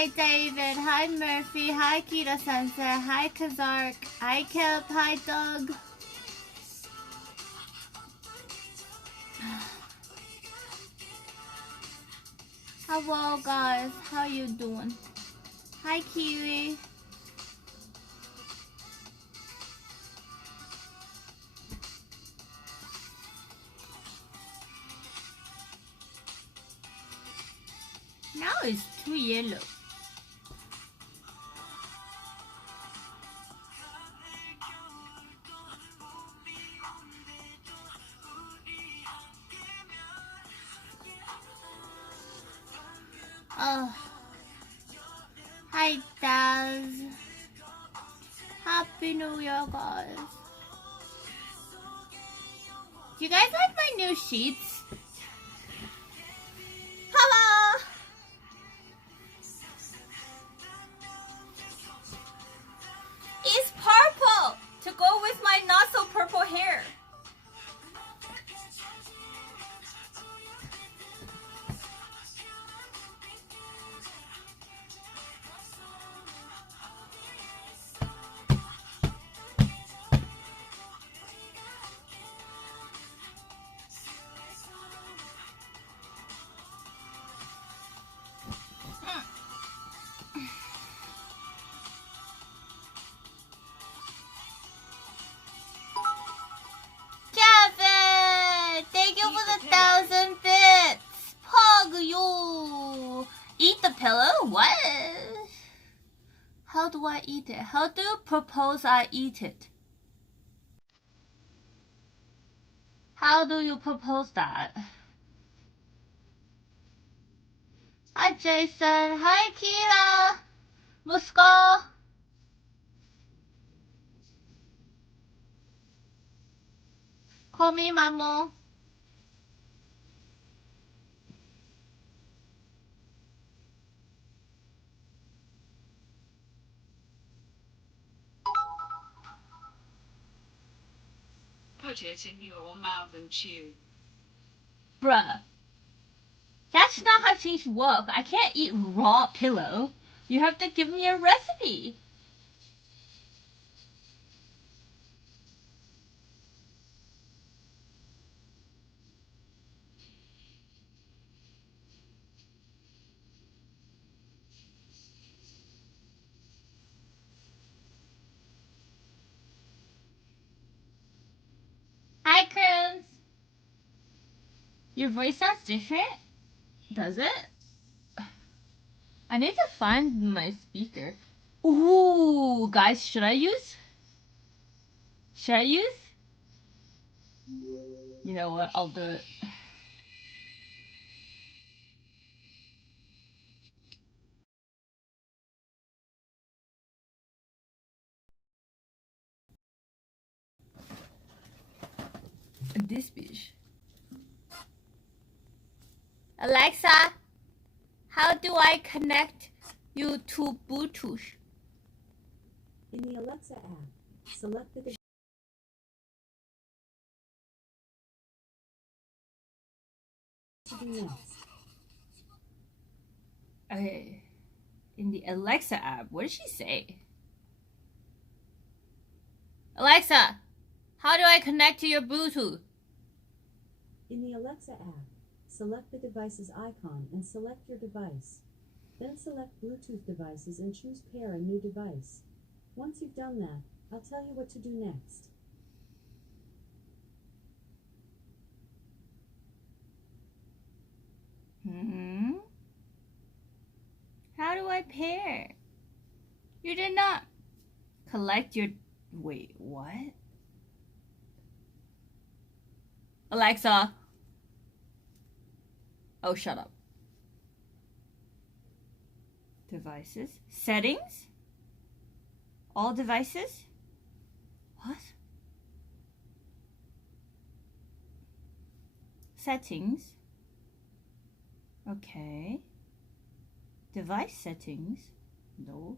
Hi David, hi Murphy, hi Kita Sensei, hi Kazark, hi Kelp, hi Doug. Hello guys, how you doing? Hi Kiwi. Now it's too yellow. Oh. Hi Daz. Happy New Year guys. Do you guys like my new sheets? Hello! It's purple to go with my not so purple hair. Kevin! Thank you for the 1,000 bits! Pug you! Eat the pillow? What? How do I eat it? How do you propose I eat it? How do you propose that? Hi Jason! Hi Kira! Musko! Call me Mamu. Put it in your mouth and chew. Bruh. That's not how things work. I can't eat raw pillow. You have to give me a recipe. Hi, Cruz. Your voice sounds different? Does it? I need to find my speaker. Ooh, guys, should I use? Should I use? You know what? I'll do it. This bitch. Alexa, how do I connect you to Bluetooth? In the Alexa app, select the to do next. Okay. In the Alexa app, what did she say? Alexa, how do I connect to your Bluetooth? In the Alexa app, select the device's icon and select your device. Then select Bluetooth devices and choose pair a new device. Once you've done that, I'll tell you what to do next. How do I pair? You did not collect your... Wait, what? Alexa. Oh, shut up. Devices. Settings? All devices? What? Settings. Okay. Device settings. No.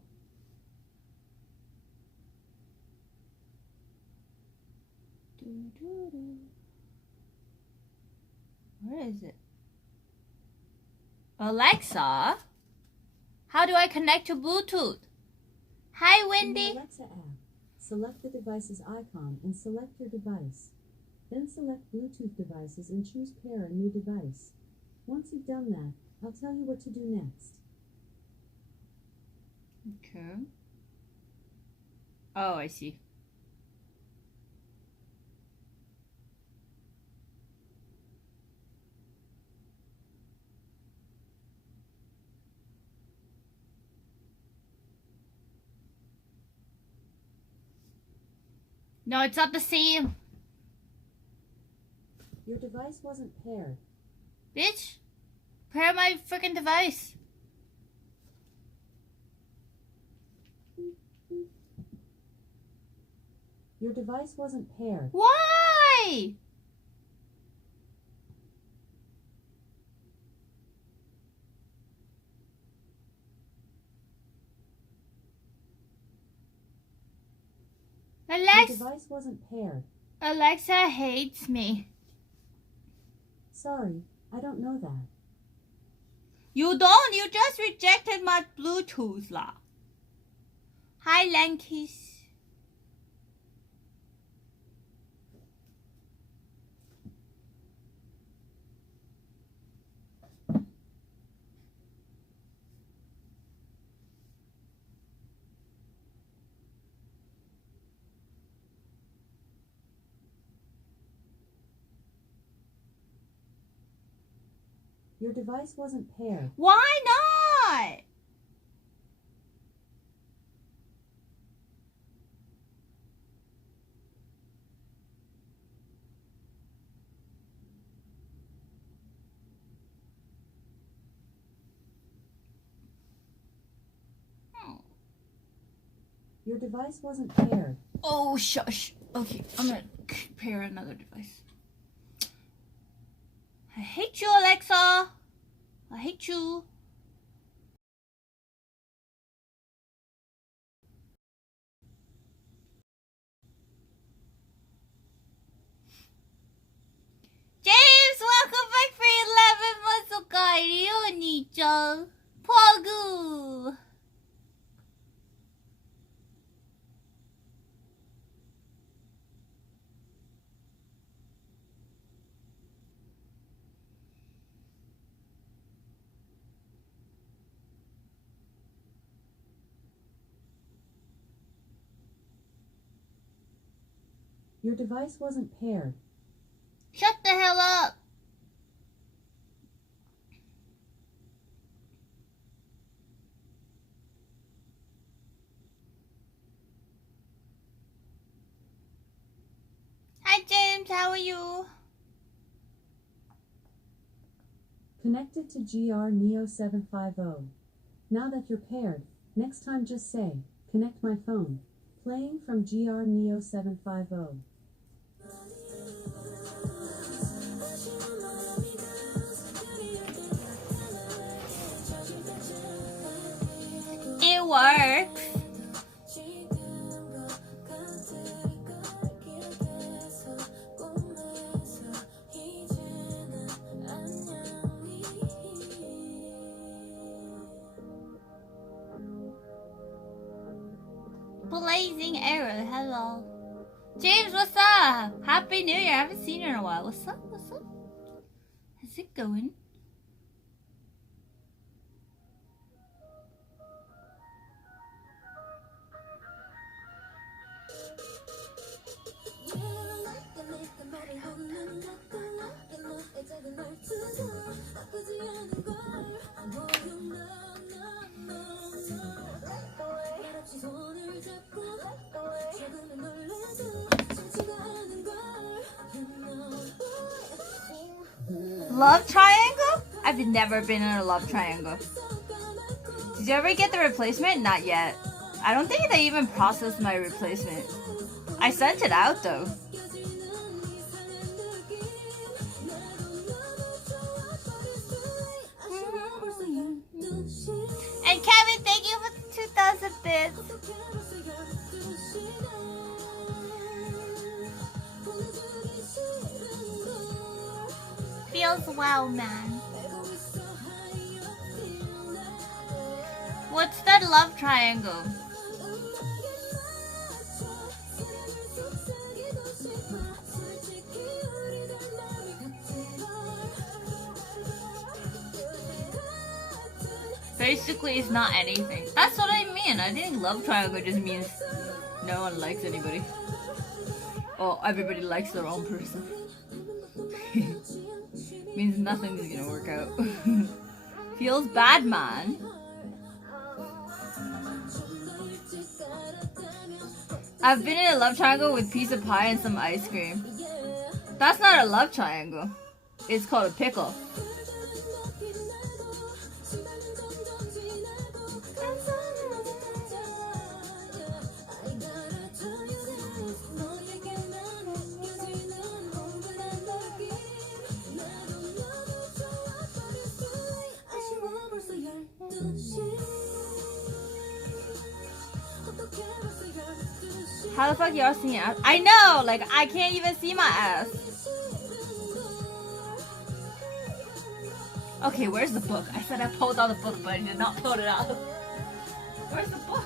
Where is it? Alexa, How do I connect to Bluetooth? Hi, In the Wendy. Alexa app, select the device's icon and select your device. Then select Bluetooth devices and choose pair a new device. Once you've done that, I'll tell you what to do next. Okay. Oh, I see. No, it's not the same. Your device wasn't paired. Bitch, pair my freaking device. Your device wasn't paired. Why? Your device wasn't paired. Alexa hates me. Sorry, I don't know that. You don't. You just rejected my Bluetooth lah. Hi, Lankies. Your device wasn't paired. Why not? Your device wasn't paired. Oh, shush. Okay, I'm gonna pair another device. I hate you, Alexa. I hate you. James, welcome back for 11 months of Kairi Oni-chan. Pogu. Your device wasn't paired. Shut the hell up. Hi, James. How are you? Connected to GR Neo 750. Now that you're paired, next time just say, connect my phone. Playing from GR Neo 750. It works. Blazing Arrow, hello. James, what's up? Happy New Year. I haven't seen you in a while. What's up? What's up? How's it going? Love triangle? I've never been in a love triangle. Did you ever get the replacement? Not yet. I don't think they even processed my replacement. I sent it out though. And Kevin, thank you for the 2,000 bits. Feels well, man. bad love triangle. Basically, it's not anything. That's what I mean. I think love triangle just means no one likes anybody. Or everybody likes their own person. Means nothing's gonna work out. Feels bad, man. I've been in a love triangle with piece of pie and some ice cream. That's not a love triangle. It's called a pickle. How the fuck y'all seeing ass? I know, like I can't even see my ass. Okay, where's the book? I said I pulled out the book, but I did not pull it out. Where's the book?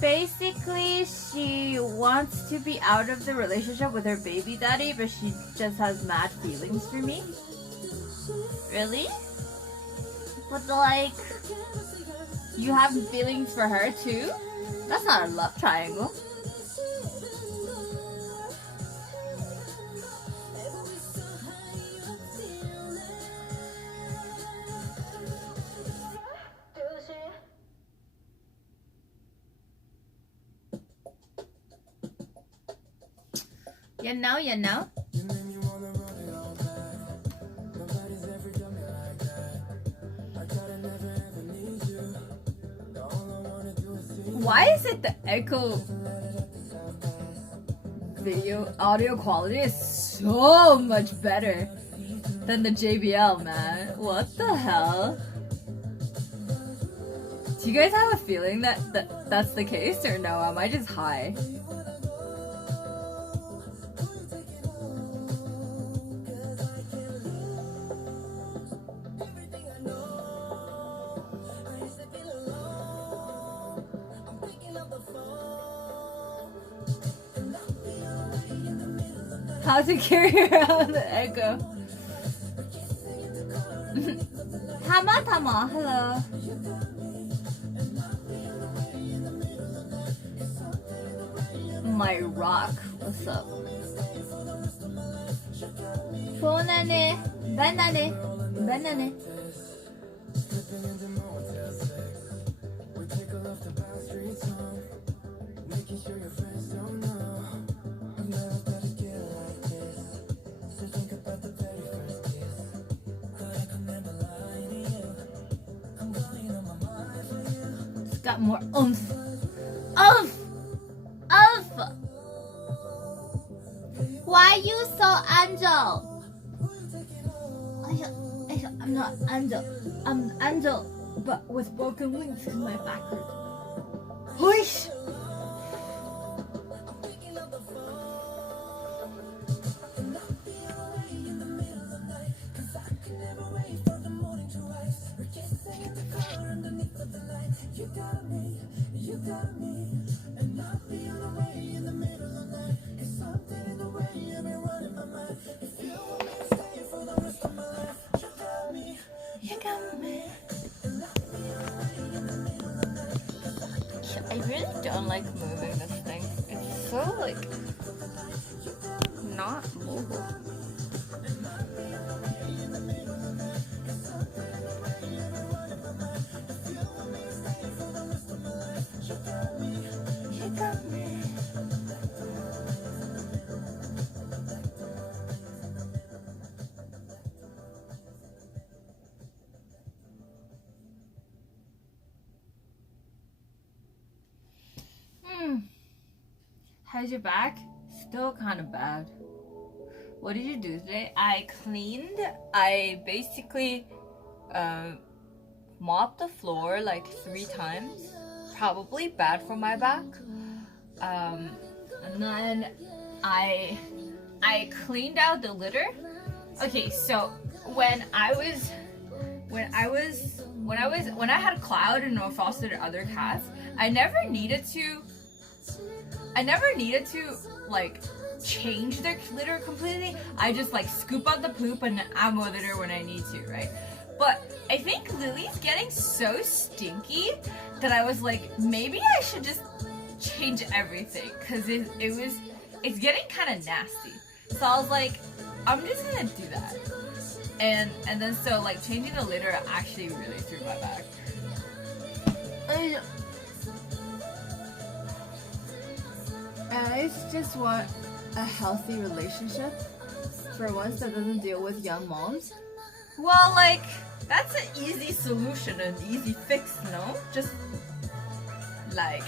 Basically, she wants to be out of the relationship with her baby daddy, but she just has mad feelings for me. Really? But like, you have feelings for her too? That's not a love triangle. You know. Why is it the echo video audio quality is so much better than the JBL, man? What the hell? Do you guys have a feeling that's the case, or no? Am I just high? How to carry around the echo? Tama, hello. My rock, what's up? Banane. Got more oomph. Why you so angel? I'm not angel. I'm angel, but with broken wings because my back hurts. Whoosh! I really don't like moving this thing. It's so like not mobile. How's your back? Still kind of bad. What did you do today? I cleaned. I basically mopped the floor like 3 times. Probably bad for my back. And then I cleaned out the litter. Okay, so when I had Cloud and Foster and other cats, I never needed to like change their litter completely. I just like scoop out the poop and add more litter when I need to, right? But I think Lily's getting so stinky that I was like, maybe I should just change everything, because it's getting kind of nasty. So I was like, I'm just gonna do that. And then so like changing the litter actually really threw my back. I just want a healthy relationship for once that doesn't deal with young moms. Well, like, that's an easy solution, an easy fix, no? Just like,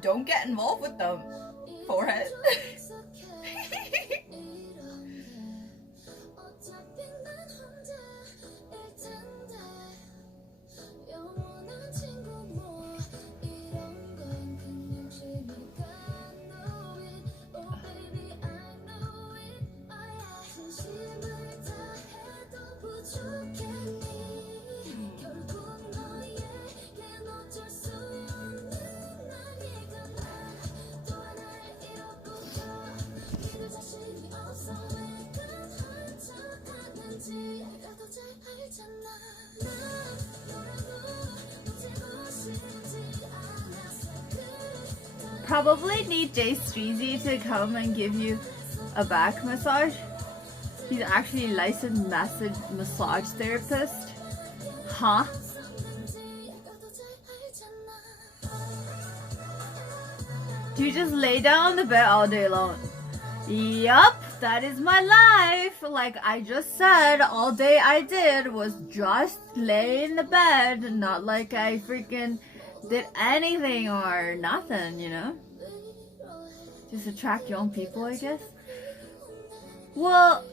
don't get involved with them. Forehead. Probably need Jay Streezy to come and give you a back massage. He's actually a licensed massage therapist. Huh? Do you just lay down on the bed all day long? Yup, that is my life. Like I just said, all day I did was just lay in the bed. Not like I freaking did anything or nothing, you know? Just attract young people, I guess. Well,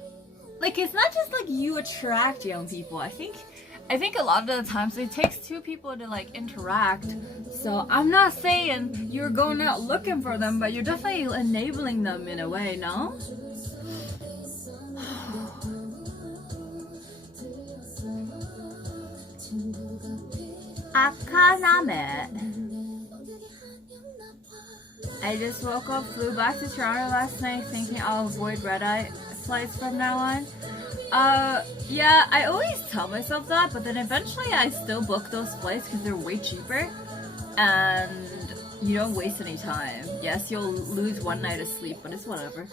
like it's not just like you attract young people. I think a lot of the times it takes 2 people to like interact. So I'm not saying you're going out looking for them, but you're definitely enabling them in a way, no? Akaname. I just woke up, flew back to Toronto last night thinking I'll avoid red-eye flights from now on. Yeah, I always tell myself that, but then eventually I still book those flights because they're way cheaper and you don't waste any time. Yes, you'll lose 1 night of sleep, but it's whatever.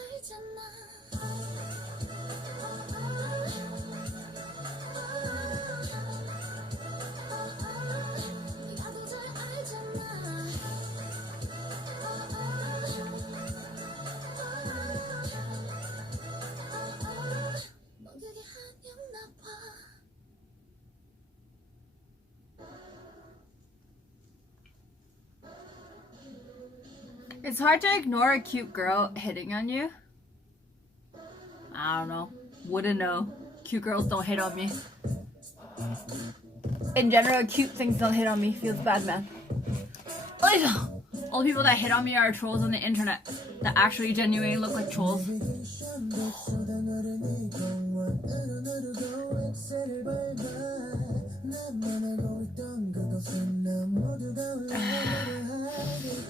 It's hard to ignore a cute girl hitting on you. I don't know. Wouldn't know. Cute girls don't hit on me. In general, cute things don't hit on me. Feels bad, man. All the people that hit on me are trolls on the internet that actually genuinely look like trolls.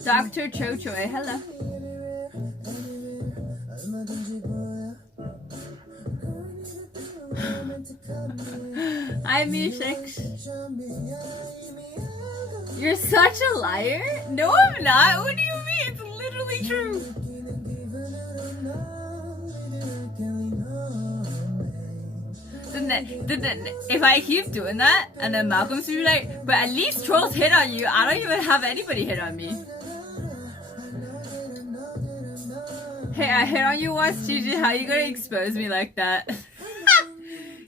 Dr. Cho Choi, hello. Hi, music. You're such a liar? No, I'm not. What do you mean? It's literally true. Then if I keep doing that, and then Malcolm's be like, but at least trolls hit on you. I don't even have anybody hit on me. Hey, I hit on you once, Gigi. How you gonna expose me like that?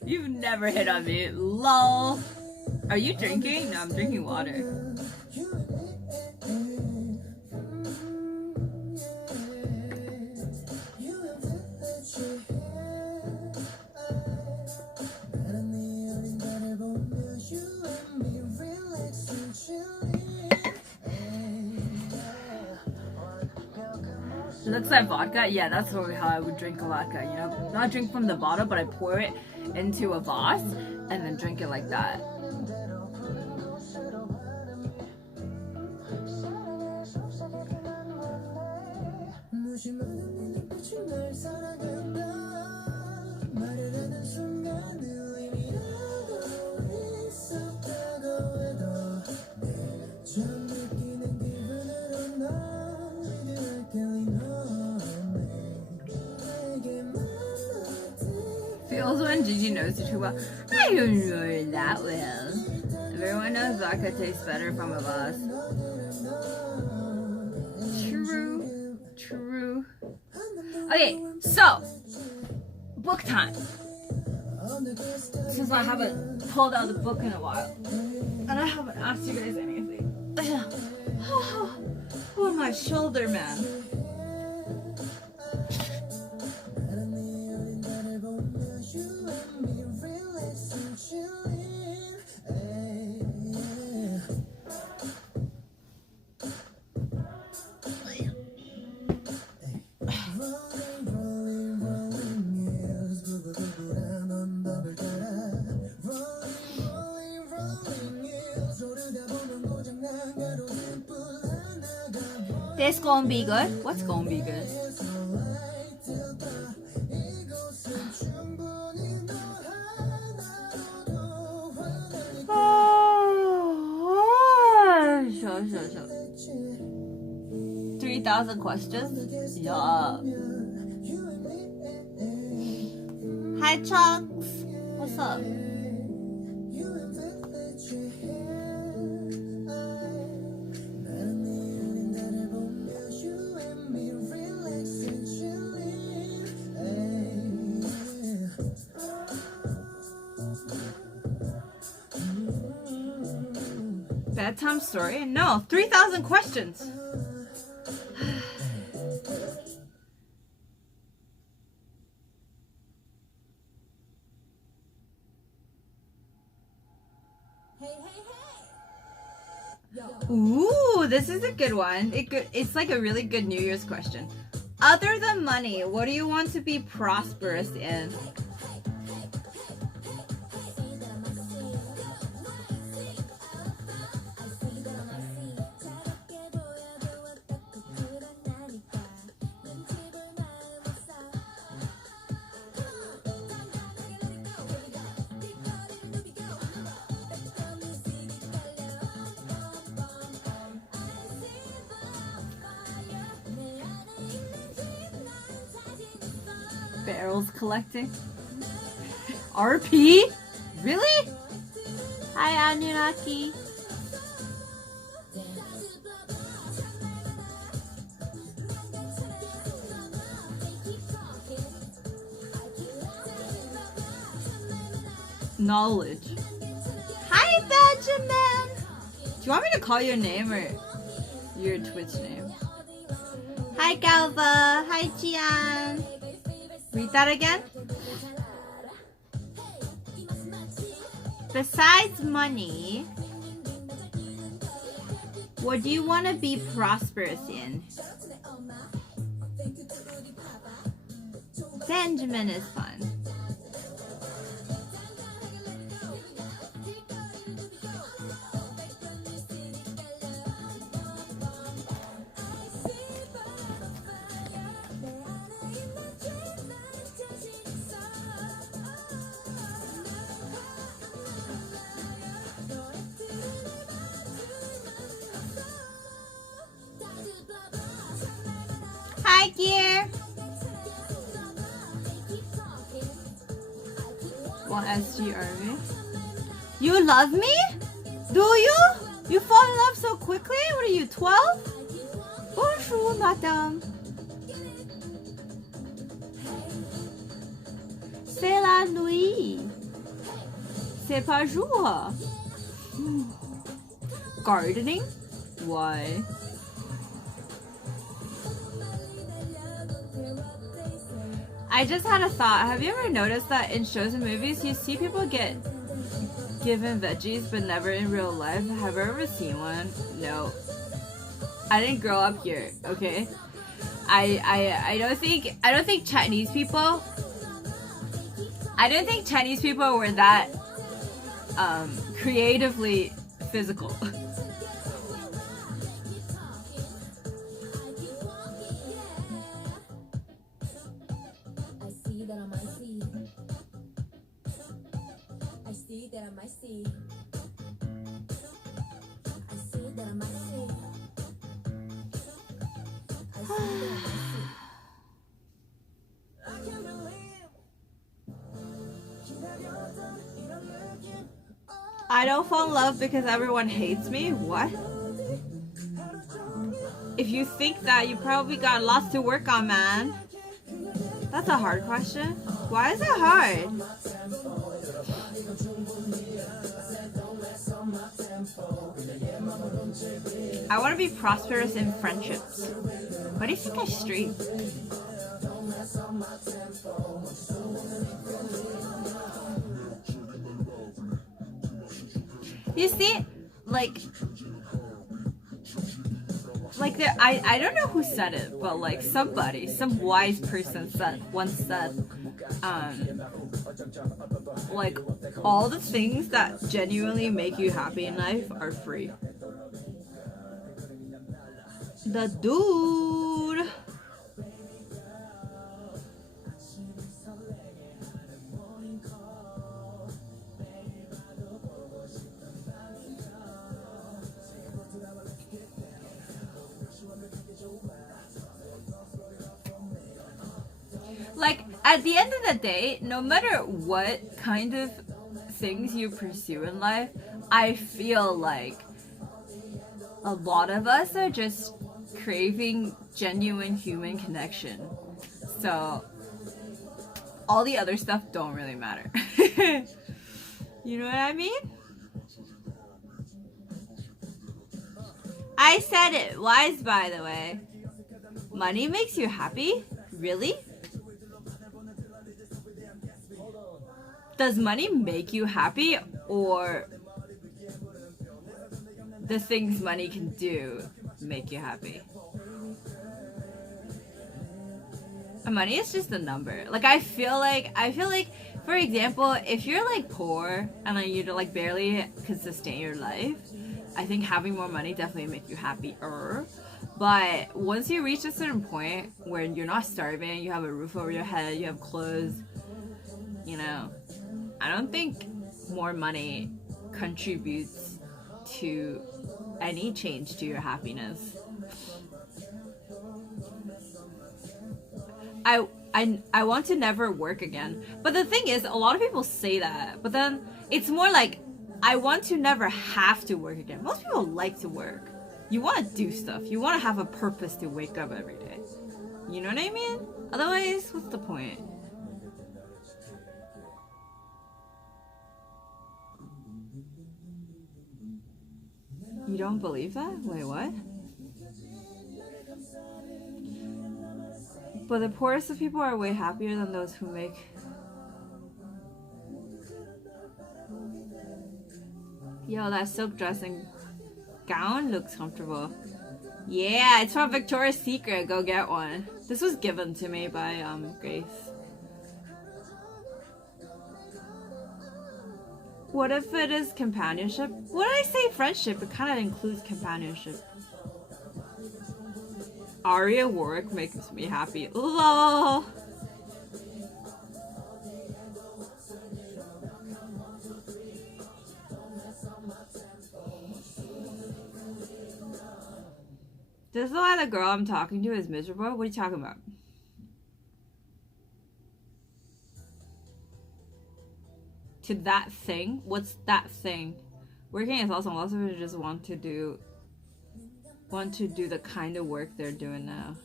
You've never hit on me. Lol. Are you drinking? No, I'm drinking water. looks like vodka. Yeah, that's probably how I would drink a vodka. You know, not drink from the bottle, but I pour it into a vase and then drink it like that. Feels when Gigi knows you too well. I don't know it that well. Everyone knows vodka tastes better from a vase. True. Okay, so book time. Since I haven't pulled out the book in a while, and I haven't asked you guys anything. Oh, my shoulder, man. This gonna be good. What's gonna be good? Sure. 3,000 questions? Yeah. Hi, Chunks. What's up? Bedtime story? No, 3,000 questions. Ooh, this is a good one. It's like a really good New Year's question. Other than money, what do you want to be prosperous in? Barrels collecting. RP? Really? Hi, Anunnaki. Knowledge. Hi, Benjamin. Do you want me to call your name or your Twitch name? Hi, Galva. Hi, Jian. Read that again. Besides money, what do you want to be prosperous in? Benjamin is fun. Hi, Gear. What SGRV? You love me? Do you? You fall in love so quickly? What are you, 12? Bonjour, madame. C'est la nuit. C'est pas jour. Gardening? Why? I just had a thought. Have you ever noticed that in shows and movies you see people get given veggies but never in real life? Have you ever seen one? No. I didn't grow up here, okay? I don't think Chinese people. I don't think Chinese people were that creatively physical. I don't fall in love because everyone hates me? What? If you think that, you probably got lots to work on, man. That's a hard question. Why is it hard? I want to be prosperous in friendships. Why do you think I'm straight? You see, like there, I don't know who said it, but like somebody, some wise person once said, like all the things that genuinely make you happy in life are free. The dude. Like, at the end of the day, no matter what kind of things you pursue in life, I feel like a lot of us are just craving genuine human connection. So, all the other stuff don't really matter. You know what I mean? I said it. Wise, by the way. Money makes you happy? Really? Does money make you happy, or the things money can do make you happy? And money is just a number. Like, I feel like, for example, if you're like poor and like you like barely can sustain your life, I think having more money definitely make you happier. But once you reach a certain point where you're not starving, you have a roof over your head, you have clothes, you know, I don't think more money contributes to any change to your happiness. I want to never work again. But the thing is, a lot of people say that, but then it's more like, I want to never have to work again. Most people like to work. You want to do stuff. You want to have a purpose to wake up every day. You know what I mean? Otherwise, what's the point? You don't believe that? Wait, what? But the poorest of people are way happier than those who make... Yo, that silk dressing gown looks comfortable. Yeah, it's from Victoria's Secret. Go get one. This was given to me by Grace. What if it is companionship? When I say friendship, it kind of includes companionship. Aria Warwick makes me happy. LOL. This is why the girl I'm talking to is miserable? What are you talking about? To that thing? What's that thing? Working is awesome. Lots of people just want to do the kind of work they're doing now.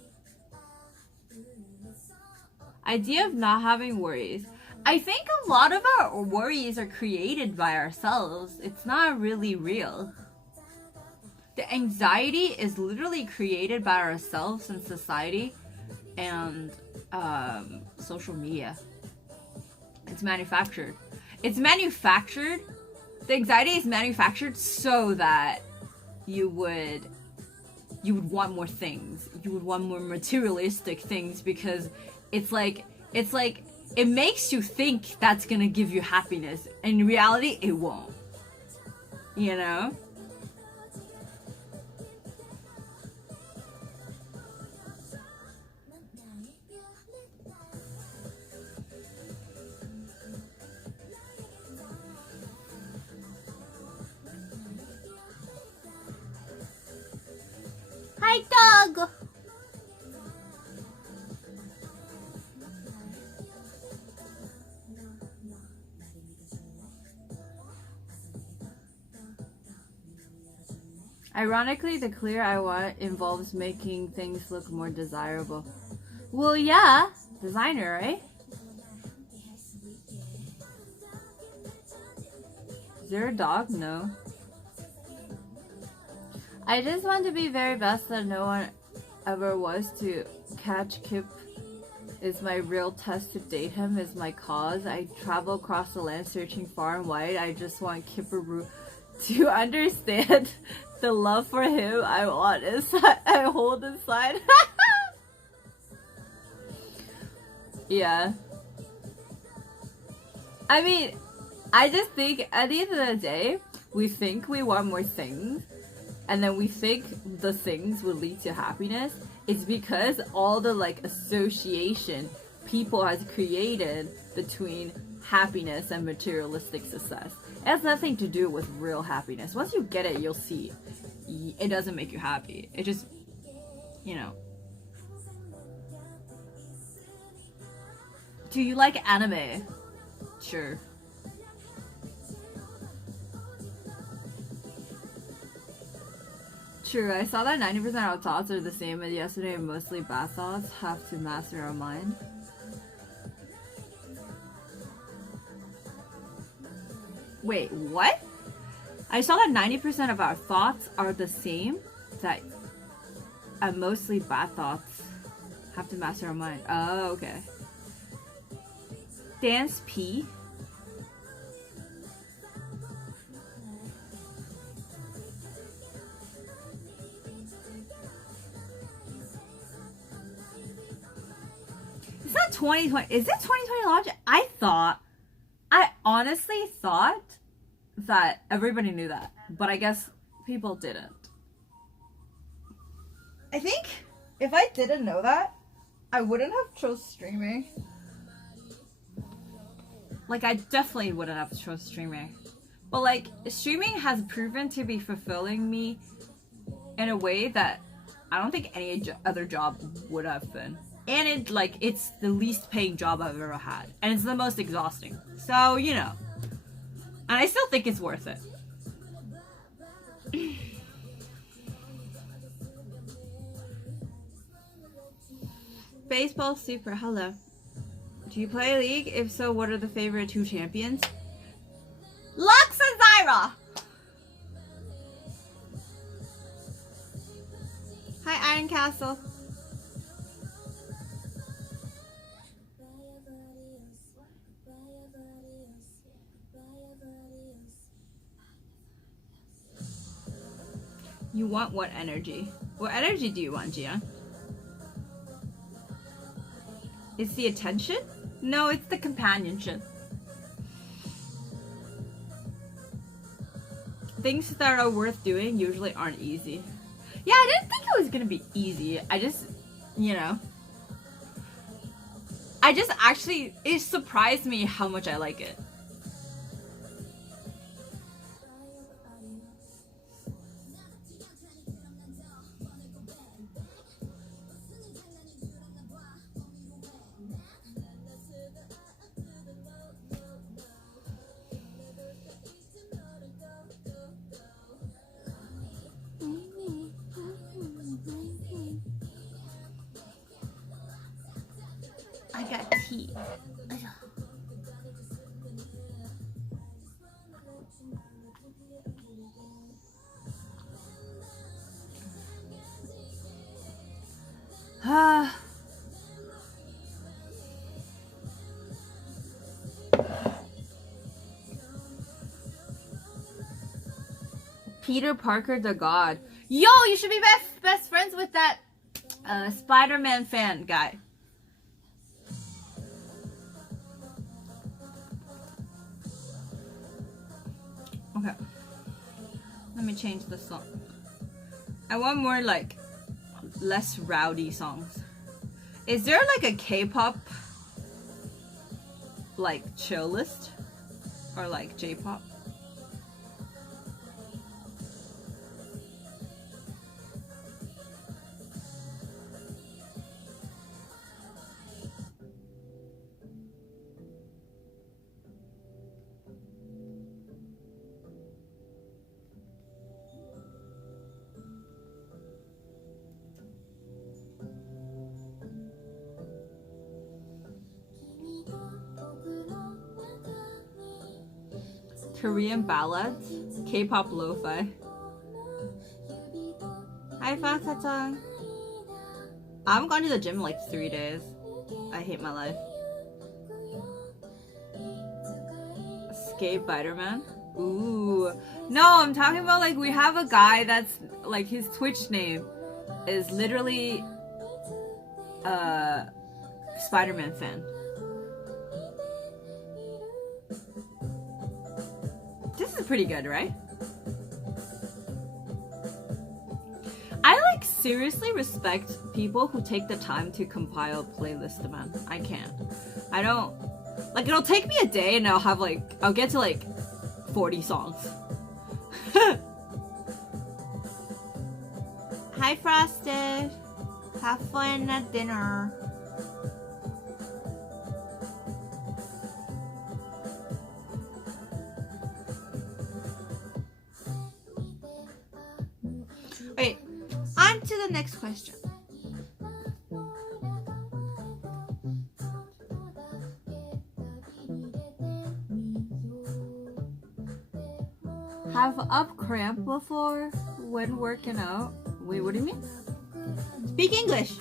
Idea of not having worries. I think a lot of our worries are created by ourselves. It's not really real. The anxiety is literally created by ourselves and society and social media. It's manufactured. It's manufactured. The anxiety is manufactured so that you would you would want more things. You would want more materialistic things because it's like it makes you think that's gonna give you happiness. In reality, it won't. You know? Hi, dog! Ironically, the clear I want involves making things look more desirable. Well, yeah, designer, right? Is there a dog? No. I just want to be very best that no one ever was to catch Kip is my real test to date him is my cause. I travel across the land searching far and wide. I just want Kipperoo to understand the love for him I want inside, I hold inside. Yeah. I mean, I just think at the end of the day, we think we want more things, and then we think the things will lead to happiness. It's because all the like association people has created between happiness and materialistic success. It has nothing to do with real happiness. Once you get it, you'll see it doesn't make you happy. It just, you know. Do you like anime? Sure. True, I saw that 90% of our thoughts are the same as yesterday and mostly bad thoughts have to master our mind. Wait, what? I saw that 90% of our thoughts are the same, that mostly bad thoughts have to master our mind. Oh, okay. Dance P. Is that 2020? Is it 2020 logic? I honestly thought that everybody knew that, but I guess people didn't. I think if I didn't know that, I wouldn't have chose streaming. Like, I definitely wouldn't have chose streaming. But like, streaming has proven to be fulfilling me in a way that I don't think any other job would have been. And it's the least paying job I've ever had. And it's the most exhausting. So, you know. And I still think it's worth it. Baseball Super, hello. Do you play League? If so, what are the favorite two champions? Lux and Zyra! Hi, Iron Castle. You want what energy? What energy do you want, Gia? It's the attention? No, it's the companionship. Things that are worth doing usually aren't easy. Yeah, I didn't think it was gonna be easy. I just, you know. It surprised me how much I like it. I got tea. Ah. Peter Parker the God. Yo, you should be best friends with that Spider-Man fan guy. Okay. Let me change the song. I want more like less rowdy songs. Is there like a K-pop like chill list? Or like J-pop? Korean ballads, K-pop lo-fi. Hi, Fakata. I haven't gone to the gym in like 3 days. I hate my life. Skate Spider-Man. Ooh. No, I'm talking about like we have a guy that's like his Twitch name is literally Spider-Man fan. This is pretty good, right? I like seriously respect people who take the time to compile a playlist, man. I can't. I don't like it'll take me a day and I'll get to like 40 songs. Hi Frosted. Have fun at dinner. Wait, on to the next question. Have up cramp before when working out? Wait, what do you mean? Speak English.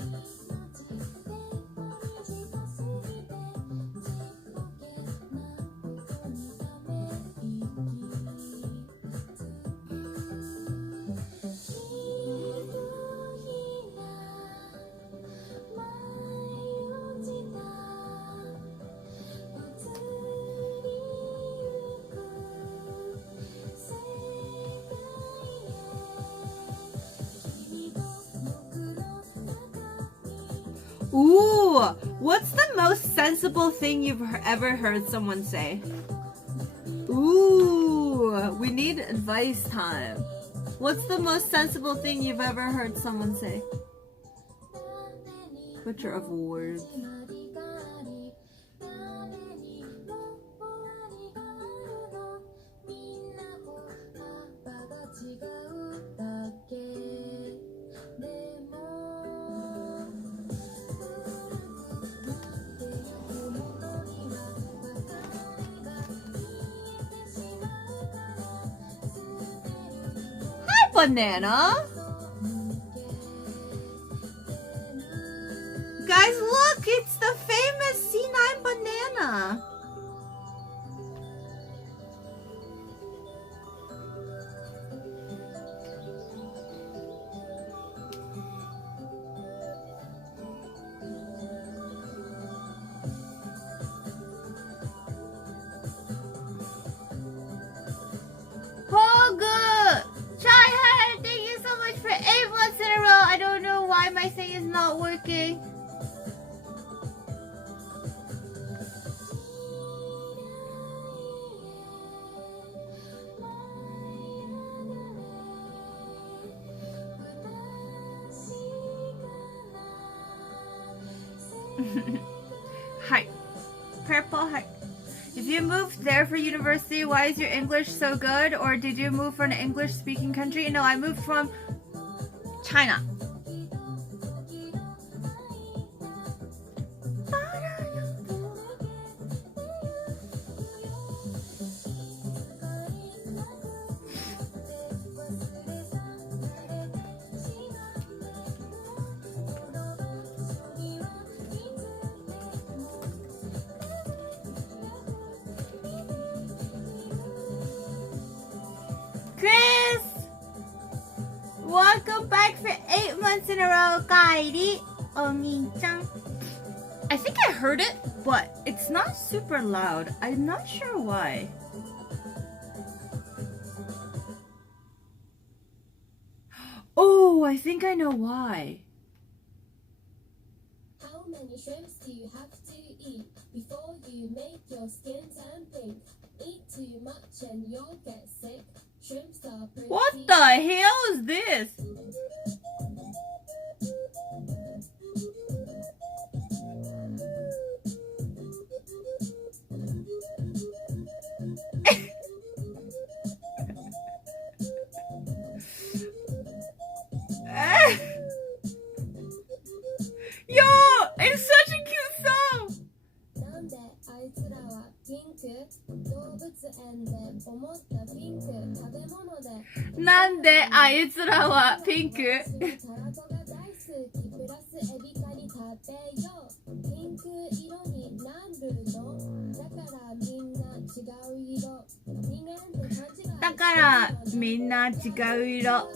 Ooh, what's the most sensible thing you've ever heard someone say? Ooh, we need advice time. What's the most sensible thing you've ever heard someone say? Butcher of words. Banana. Guys, look, it's the famous C9 banana. Oh, good. Try thank you so much for 8 months in a row. I don't know why my thing is not working. Hi. Purple heart. If you moved there for university, why is your English so good? Or did you move from an English-speaking country? No, I moved from China. Chris! welcome back for 8 months in a row, Kairi. Oni-chan. I think I heard it, but it's not super loud. I'm not sure why. Oh, I think I know why. How many shrimps do you have to eat before you make your skin turn pink? Eat too much and you'll get sick. Shrimps are pretty. What the hell is this? Yo, it's such a cute song. なんであいつらはピンク？動物園で思ったピンク食べ物で。なんであいつらはピンク？タラコが大好きプラスエビカリ食べよう。ピンク色になるの？だからみんな違う色。人間って勘違い。だからみんな違う色。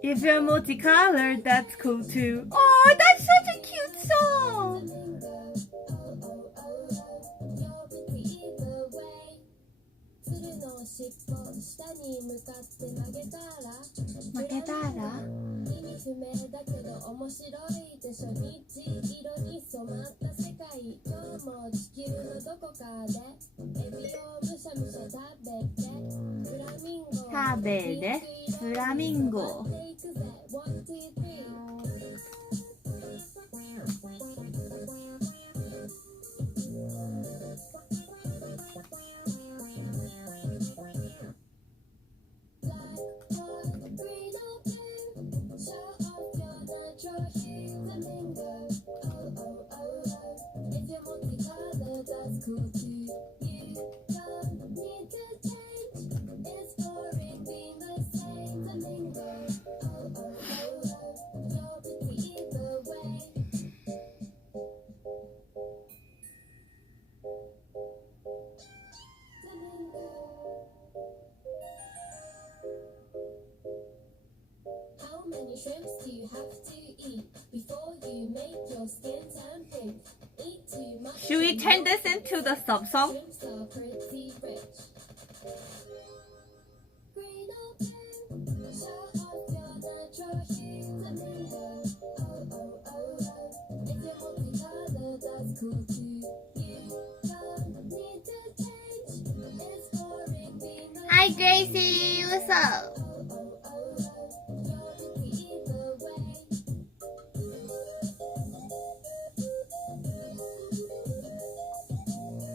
If you're multicolored, that's cool too. Oh, that's such a cute song. 鶴の尻尾下に向かって曲げたら意味不明だけど面白いでしょ。虹色に染まった世界。今日も地球のどこかでエビをむしゃむしゃ食べてフラミンゴ食べてフラミンゴ。One, two, three. That's cool too. You don't need to change. It's boring being the same. Flamingo. Oh, oh, oh, oh. You're pretty either way. Flamingo. How many shrimps do you have to eat before you make your skin turn pink? Eat too much. Should we turn this into the sub song? Shrimps are pretty rich. Green or blue, show off your natural hue. Flamingo, oh, oh, oh, oh. If you're multicolored, that's cool too. You don't need to change. It's boring being the Hi Gracie, what's up? oh, oh, oh, oh. You're pretty either way.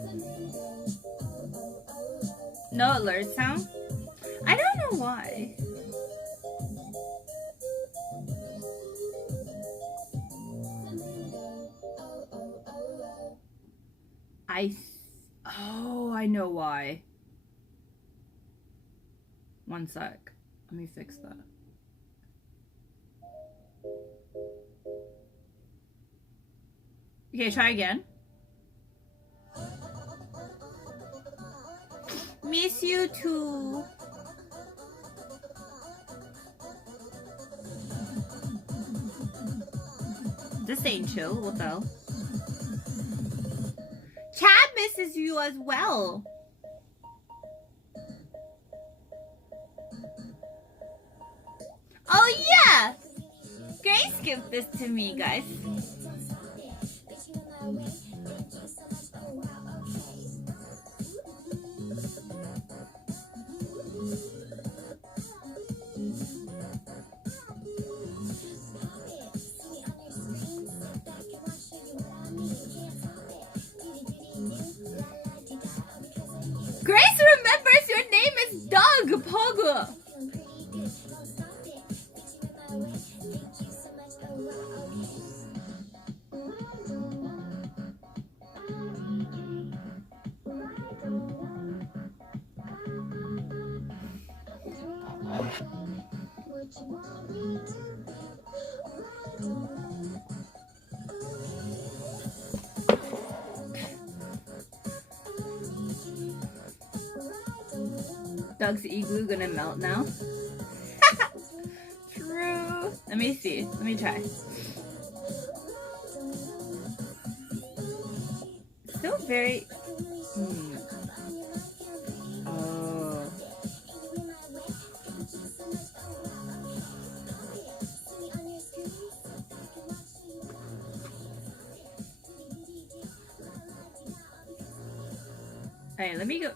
Flamingo, oh, oh, oh, oh. No alert sound? I don't know why. Flamingo, oh, oh, oh, oh. I know why. One sec. Let me fix that. Okay, try again. Miss you too. This ain't chill. What the hell? Chad misses you as well. Oh yeah! Grace gave this to me, guys. Grace remembers your name is Doug Pogo. Doug's igloo gonna melt now? True. Let me see. Let me try. Still very. Oh. Alright, let me go.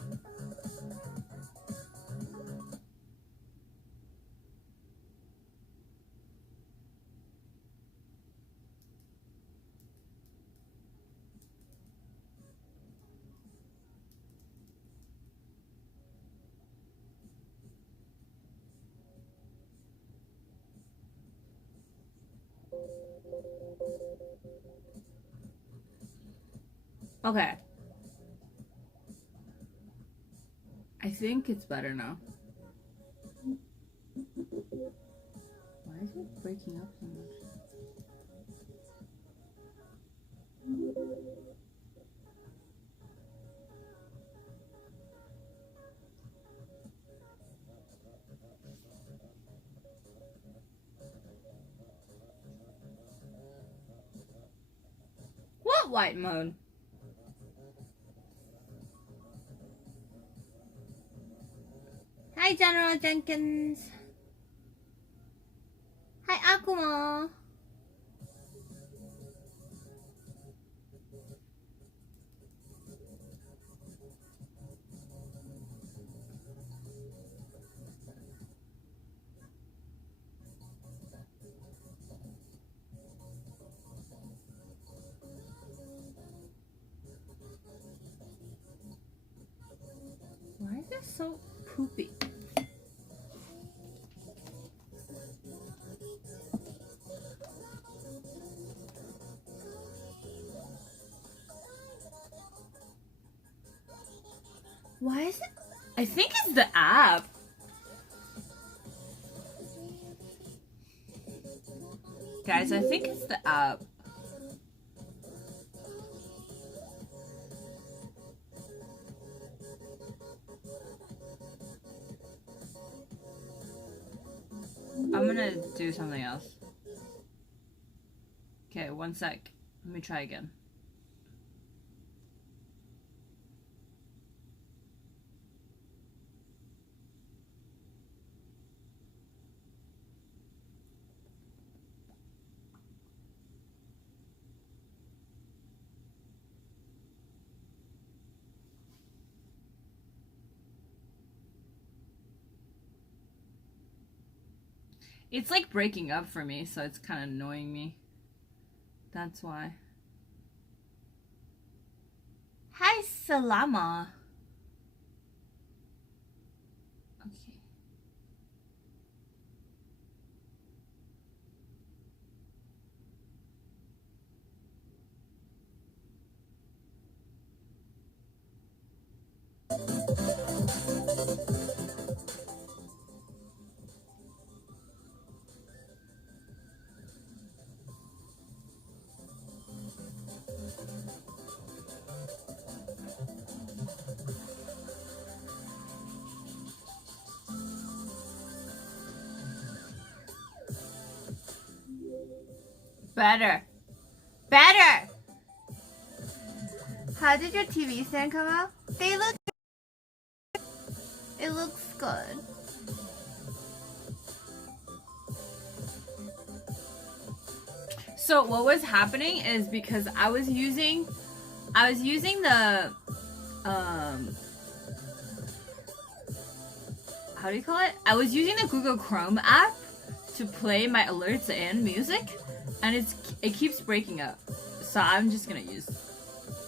Okay. I think it's better now. Why is it breaking up so much? What white mode? Hi, General Jenkins. Hi, Akuma. Why is this so poopy? Why is it? I think it's the app. Guys, I think it's the app. I'm gonna do something else. Okay, one sec. Let me try again. It's like breaking up for me, so it's kind of annoying me. That's why. Hi, Salama. Okay. Better. Better! How did your TV stand come out? They look... It looks good. So what was happening is because I was using the how do you call it? I was using the Google Chrome app to play my alerts and music, and it keeps breaking up. So I'm just gonna use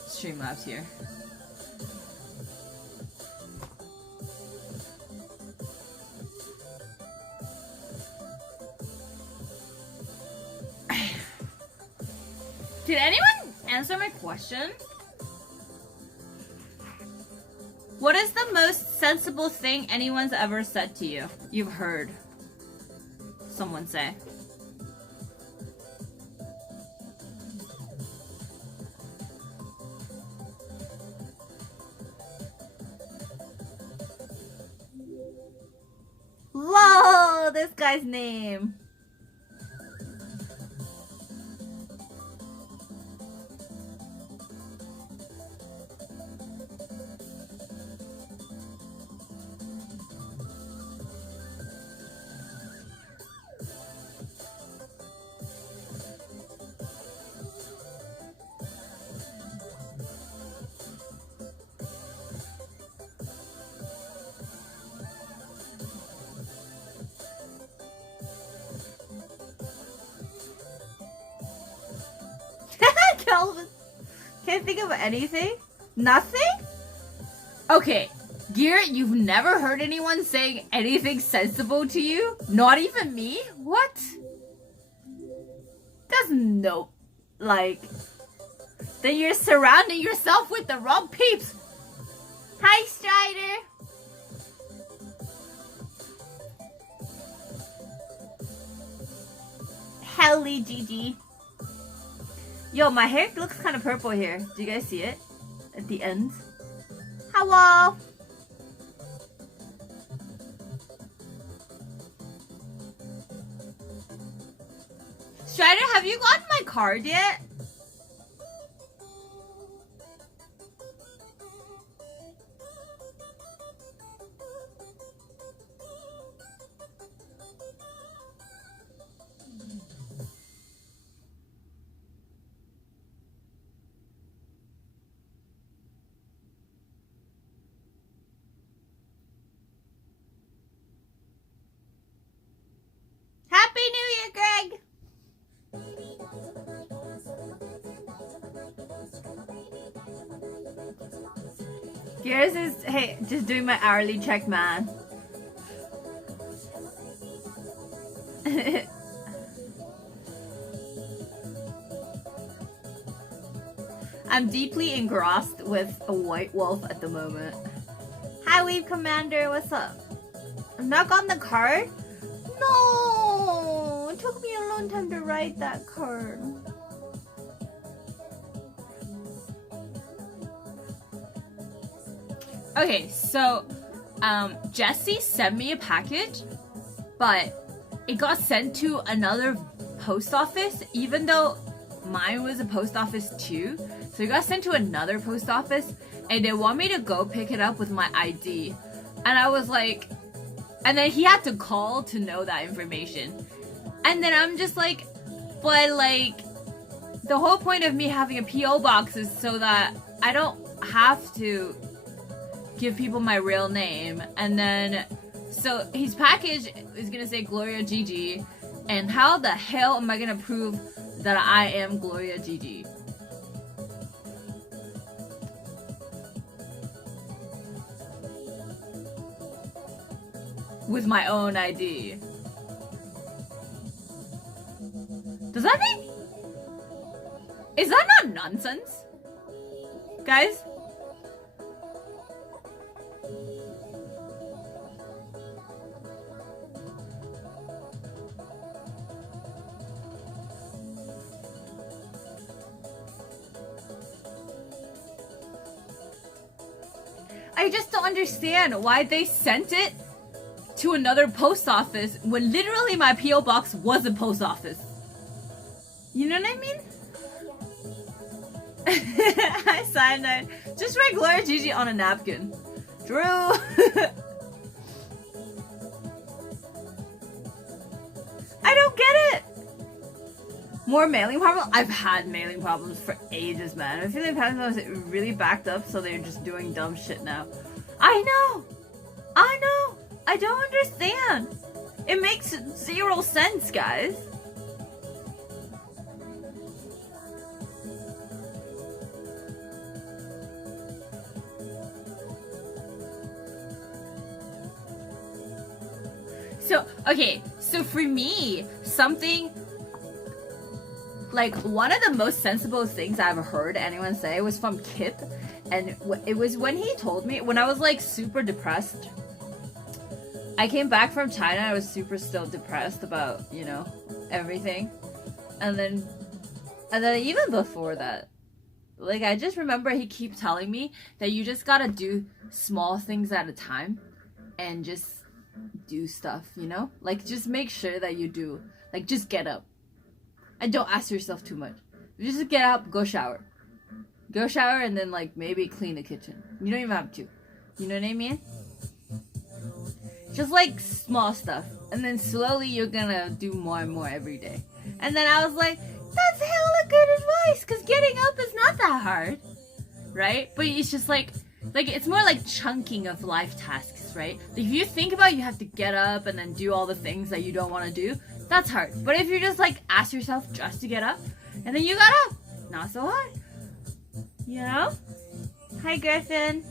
Streamlabs here. Did anyone answer my question? What is the most sensible thing anyone's ever said to you? You've heard someone say. guy's name? Kelvin. Can't think of anything? Nothing? Okay, Gear, you've never heard anyone saying anything sensible to you? Not even me? What? That's no... Like... Then you're surrounding yourself with the wrong peeps! Hi, Strider! Helly GG. Yo, my hair looks kind of purple here. Do you guys see it? At the end? Hello! Strider, have you gotten my card yet? Happy New Year, Greg! Gears is, hey, just doing my hourly check, man. I'm deeply engrossed with a white wolf at the moment. Hi, Wave Commander, what's up? I've not gotten the card? No! It took me a long time to write that card. Okay, so Jesse sent me a package, but it got sent to another post office, even though mine was a post office too. So it got sent to another post office, and they want me to go pick it up with my ID. And I was like, and then he had to call to know that information. And then I'm just like, but like, the whole point of me having a PO box is so that I don't have to give people my real name. And then, so his package is gonna say Gloria GG, and how the hell am I gonna prove that I am Gloria GG? With my own ID. Does that make... Is that not nonsense? Guys? I just don't understand why they sent it to another post office when literally my PO box was a post office. You know what I mean? I signed it. Just write Gloria GG on a napkin. Drew! I don't get it! More mailing problems? I've had mailing problems for ages, man. I feel like Patterson was really backed up, so they're just doing dumb shit now. I know! I know! I don't understand! It makes zero sense, guys. So, okay, so for me, something like one of the most sensible things I've heard anyone say was from Kip, and it was when he told me, when I was like super depressed. I came back from China, I was super still depressed about, you know, everything. And then even before that, like I just remember he keep telling me that you just gotta do small things at a time and just do stuff, you know? Like, just make sure that you do. Like, just get up. And don't ask yourself too much. Just get up, go shower. Go shower and then, like, maybe clean the kitchen. You don't even have to. You know what I mean? Just, like, small stuff. And then slowly you're gonna do more and more every day. And then I was like, that's hella good advice, because getting up is not that hard. Right? But it's just, like, it's more like chunking of life tasks, right? Like, if you think about you have to get up and then do all the things that you don't want to do, that's hard. But if you just, like, ask yourself just to get up, and then you got up, not so hard. You know? Hi, Griffin.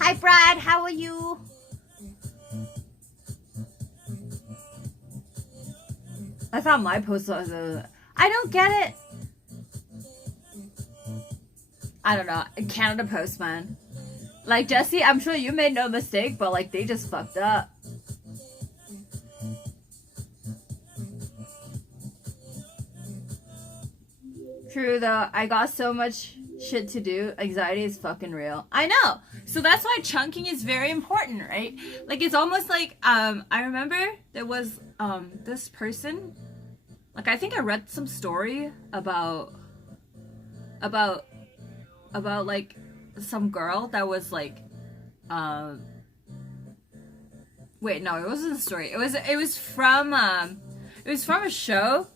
Hi, Brad. How are you? I thought my post was I don't get it. I don't know. Canada Post, man. Like, Jesse, I'm sure you made no mistake, but, like, they just fucked up. True, though. I got so much shit to do. Anxiety is fucking real. I know. So that's why chunking is very important, right? Like, it's almost like, I remember there was, this person, like, I think I read some story about, like, some girl that was, like, wait, no, it wasn't a story. It was from a show,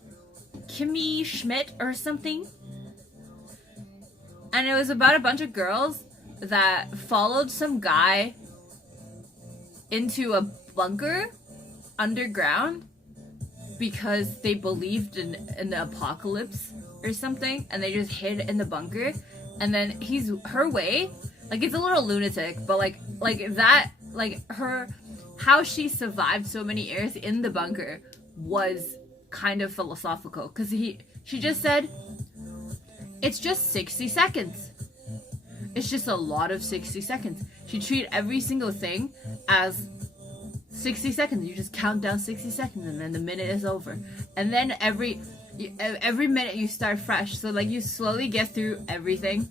Kimmy Schmidt or something. And it was about a bunch of girls that followed some guy into a bunker underground because they believed in the apocalypse or something, and they just hid in the bunker. And then her way, like, it's a little lunatic, but like that, like, how she survived so many years in the bunker was kind of philosophical, because she just said, it's just 60 seconds. It's just a lot of 60 seconds. She treated every single thing as 60 seconds. You just count down 60 seconds and then the minute is over. And then every minute you start fresh. So, like, you slowly get through everything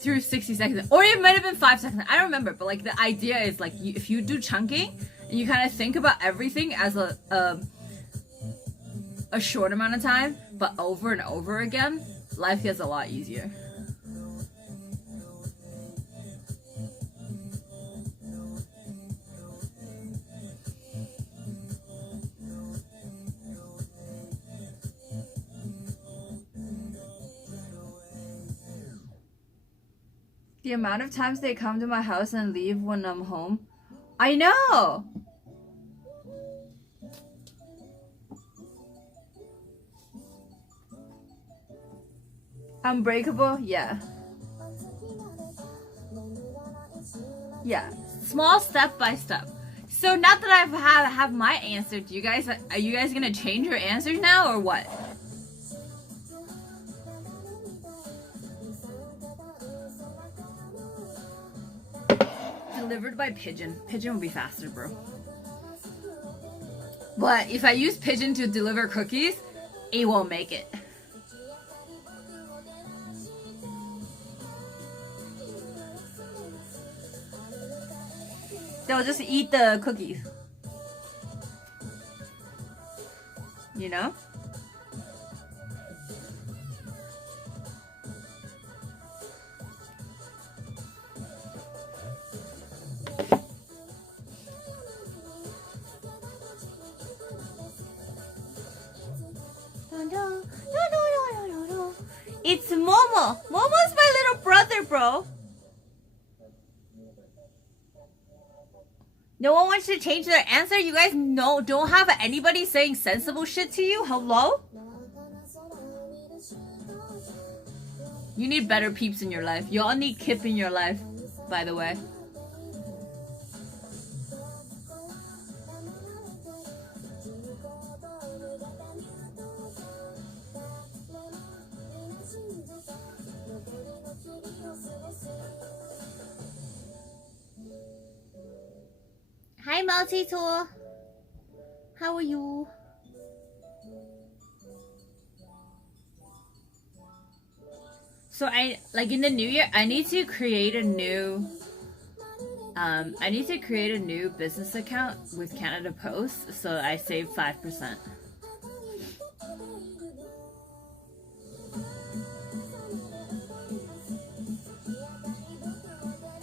through 60 seconds. Or it might have been 5 seconds. I don't remember. But, like, the idea is, like, if you do chunking and you kind of think about everything as a short amount of time, but over and over again, life gets a lot easier. The amount of times they come to my house and leave when I'm home. I know! Unbreakable? Yeah. Yeah. Small step by step. So now that I have my answer, are you guys gonna change your answers now or what? Delivered by Pigeon. Pigeon will be faster, bro. But if I use Pigeon to deliver cookies, it won't make it. They'll just eat the cookies. You know? It's Momo. Momo's my little brother, bro. No one wants to change their answer? You guys don't have anybody saying sensible shit to you? Hello? You need better peeps in your life. You all need Kip in your life, by the way. Hi, Multi-Tool. How are you? So I like in the new year I need to create a new business account with Canada Post so I save 5%.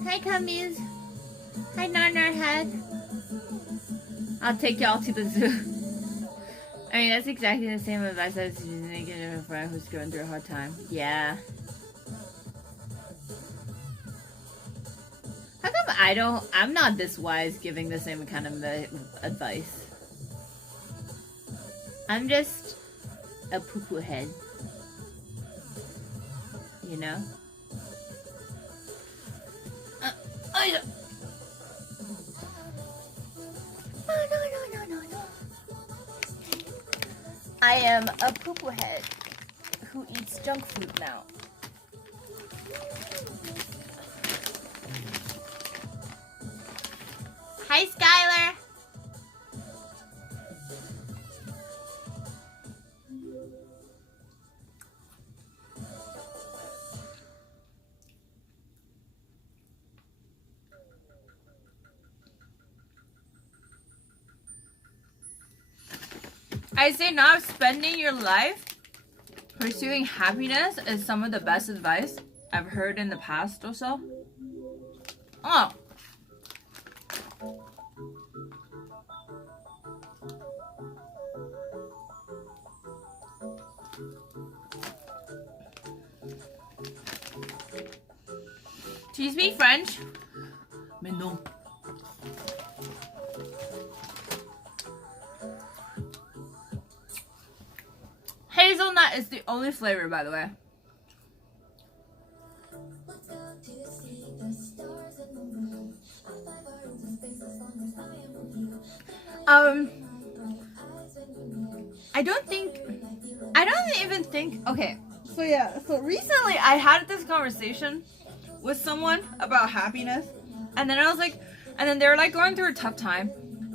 Hi Cummies. Hi Narnerhead. I'll take y'all to the zoo. I mean that's exactly the same advice I was using to give a friend who's going through a hard time. Yeah. How come I'm not this wise giving the same kind of advice? I'm just a poo-poo head. You know? I am a poo-poo head who eats junk food now. Hi, Skylar. I say not spending your life pursuing happiness is some of the best advice I've heard in the past or so. Oh. Do you speak French? Mais non. Hazelnut is the only flavor, by the way. I don't even think, okay, so yeah, so recently I had this conversation with someone about happiness, and then I was like, and then they were like going through a tough time,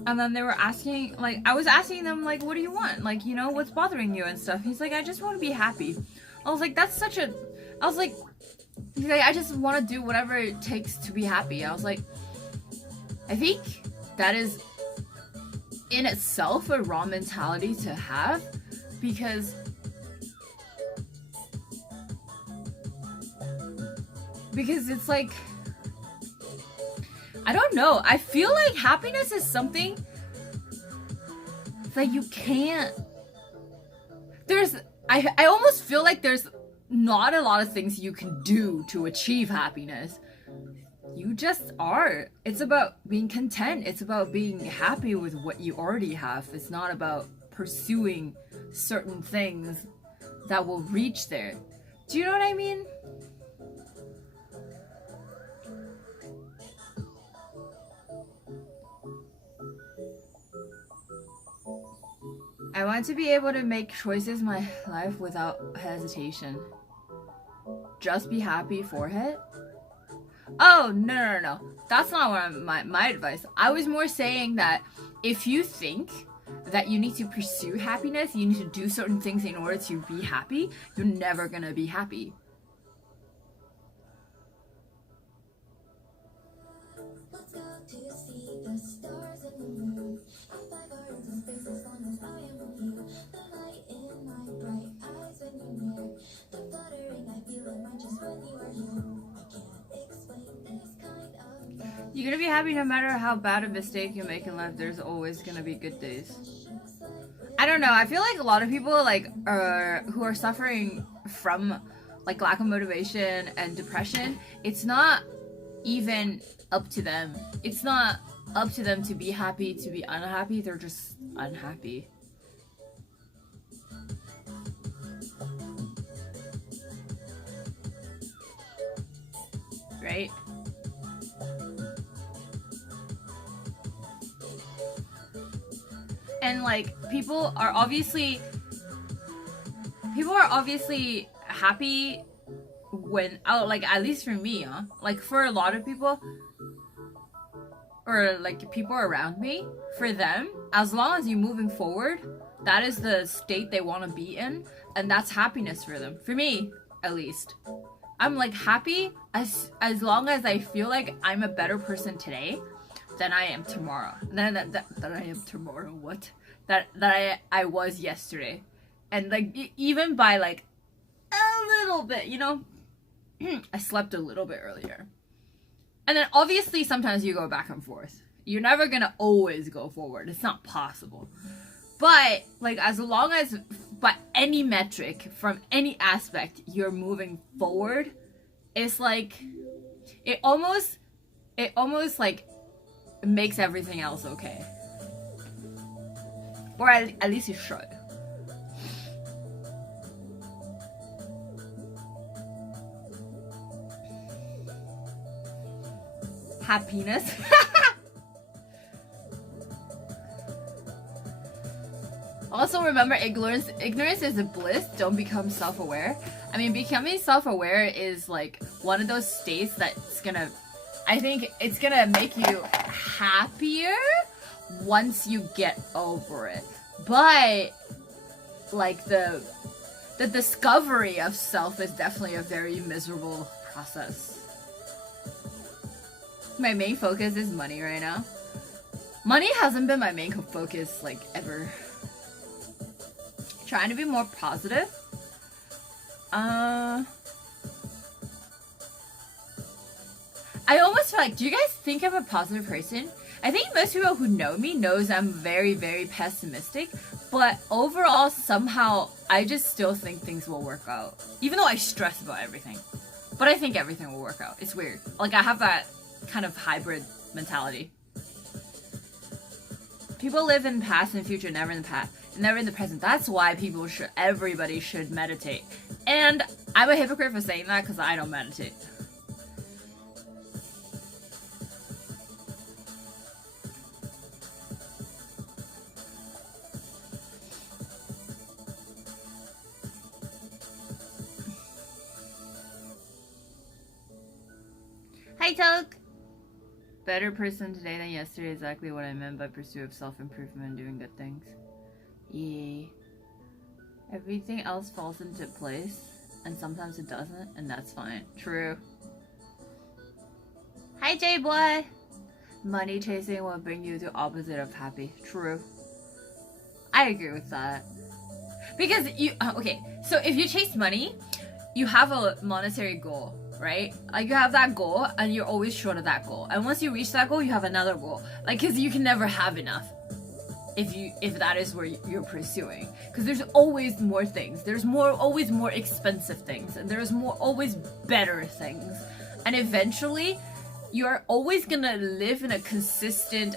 and then they were asking, like, I was asking them, like, what do you want? Like, you know, what's bothering you and stuff. He's like, I just want to be happy. I was like, that's such a, I was like, he's like, I just want to do whatever it takes to be happy. I was like, I think that is in itself a wrong mentality to have, because it's like, I don't know, I feel like happiness is something that you can't, I almost feel like there's not a lot of things you can do to achieve happiness. You just are. It's about being content. It's about being happy with what you already have. It's not about pursuing certain things that will reach there. Do you know what I mean? I want to be able to make choices in my life without hesitation. Just be happy for it. Oh, no. That's not what my advice. I was more saying that if you think that you need to pursue happiness, you need to do certain things in order to be happy, you're never gonna be happy. You're gonna be happy no matter how bad a mistake you make in life. There's always gonna be good days. I don't know. I feel like a lot of people who are suffering from like lack of motivation and depression, it's not even up to them. It's not up to them to be happy, to be unhappy. They're just unhappy. Right? And like people are obviously happy when, oh, like at least for me, like for a lot of people, or like people around me, for them, as long as you're moving forward, that is the state they want to be in, and that's happiness for them. For me, at least. I'm like happy as long as I feel like I'm a better person today than I am tomorrow. That I am tomorrow. What? That I was yesterday, and like even by like a little bit, you know, I slept a little bit earlier, and then obviously sometimes you go back and forth. You're never gonna always go forward. It's not possible. But like as long as by any metric from any aspect you're moving forward, it's like it almost like makes everything else okay. Or at least it should. Happiness. Also remember, ignorance is a bliss. Don't become self-aware. I mean, becoming self-aware is like one of those states that's gonna, I think it's gonna make you happier once you get over it. But like the discovery of self is definitely a very miserable process. My main focus is money right now. Money hasn't been my main focus like ever. Trying to be more positive. I almost feel like, do you guys think I'm a positive person? I think most people who know me knows I'm very, very pessimistic, but overall somehow I just still think things will work out. Even though I stress about everything. But I think everything will work out. It's weird. Like I have that kind of hybrid mentality. People live in past and future, never in the past. Never in the present. That's why everybody should meditate. And I'm a hypocrite for saying that because I don't meditate. Hi, Toke! Better person today than yesterday, exactly what I meant by pursuit of self-improvement and doing good things. Yeah. Everything else falls into place, and sometimes it doesn't, and that's fine. True. Hi, J-boy! Money chasing will bring you to opposite of happy. True. I agree with that. Because okay, so if you chase money, you have a monetary goal, right? Like you have that goal, and you're always short of that goal. And once you reach that goal, you have another goal. Like, cause you can never have enough. If that is where you're pursuing, because there's always more things, there's always more expensive things, and there's always better things, and eventually you're always gonna live in a consistent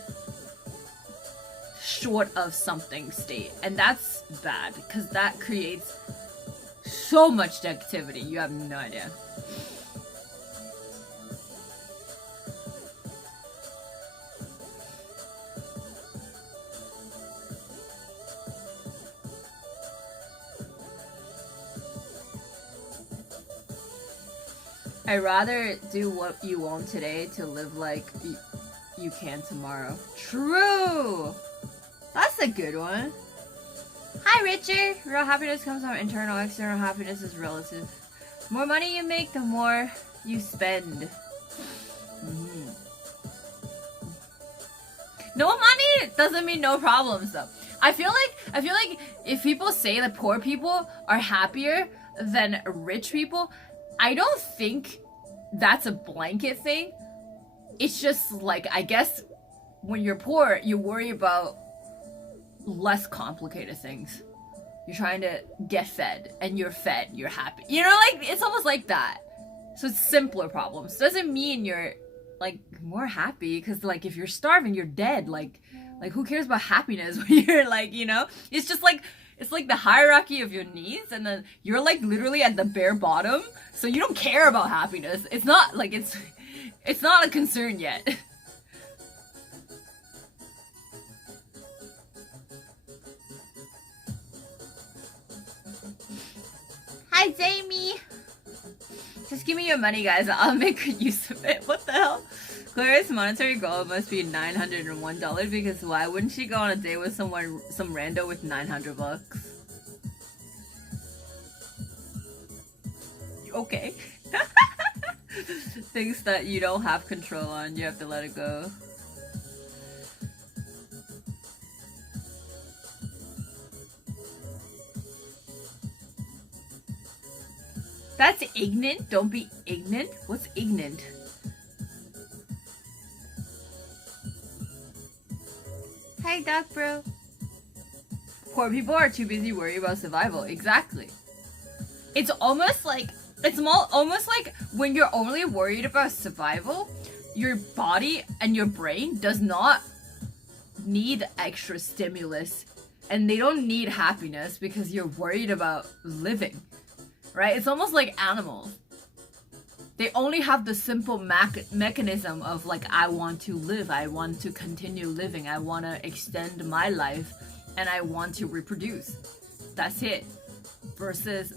short of something state, and that's bad because that creates so much negativity. You have no idea. I'd rather do what you want today to live like you can tomorrow. True! That's a good one. Hi, Richard! Real happiness comes from internal. External happiness is relative. The more money you make, the more you spend. No money doesn't mean no problems, though. I feel like if people say that poor people are happier than rich people, I don't think that's a blanket thing. It's just like, I guess when you're poor, you worry about less complicated things. You're trying to get fed, and you're fed, you're happy. You know, like, it's almost like that. So it's simpler problems. Doesn't mean you're, like, more happy, because, like, if you're starving, you're dead. Like, who cares about happiness when you're, like, you know? It's just like, it's like the hierarchy of your needs, and then you're like literally at the bare bottom, so you don't care about happiness. It's not like it's not a concern yet. Hi, Jamie! Just give me your money, guys. I'll make good use of it. What the hell? Clara's monetary goal must be $901 because why wouldn't she go on a date with some rando with $900? Okay. Things that you don't have control on, you have to let it go. That's ignorant. Don't be ignorant. What's ignorant? Hey, Doc, bro. Poor people are too busy worrying about survival. Exactly. It's almost like almost like when you're only worried about survival, your body and your brain does not need extra stimulus, and they don't need happiness because you're worried about living. Right? It's almost like animals. They only have the simple mechanism of like, I want to live, I want to continue living, I want to extend my life, and I want to reproduce. That's it. Versus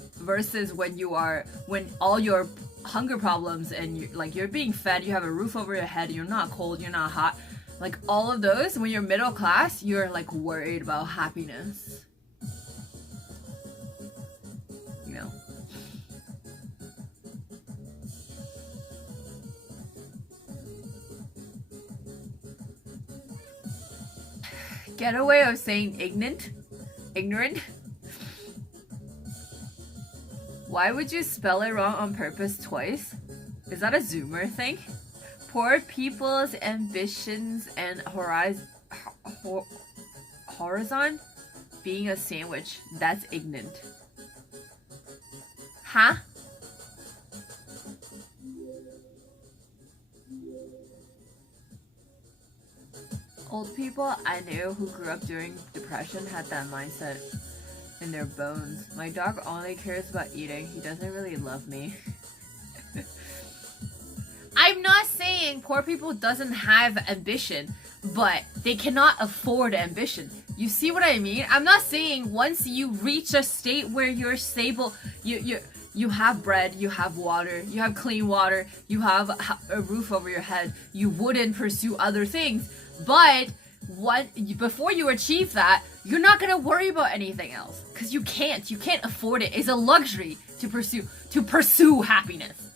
when all your hunger problems and you're being fed, you have a roof over your head, you're not cold, you're not hot, like all of those, when you're middle class, you're like worried about happiness. You know. Get away of saying ignorant. Why would you spell it wrong on purpose twice? Is that a Zoomer thing? Poor people's ambitions and horizon being a sandwich. That's ignorant. Huh? Old people I knew who grew up during depression had that mindset in their bones. My dog only cares about eating. He doesn't really love me. I'm not saying poor people doesn't have ambition, but they cannot afford ambition. You see what I mean? I'm not saying once you reach a state where you're stable, you have bread, you have water, you have clean water, you have a roof over your head, you wouldn't pursue other things. But before you achieve that, you're not gonna worry about anything else because you can't afford it. It's a luxury to pursue happiness.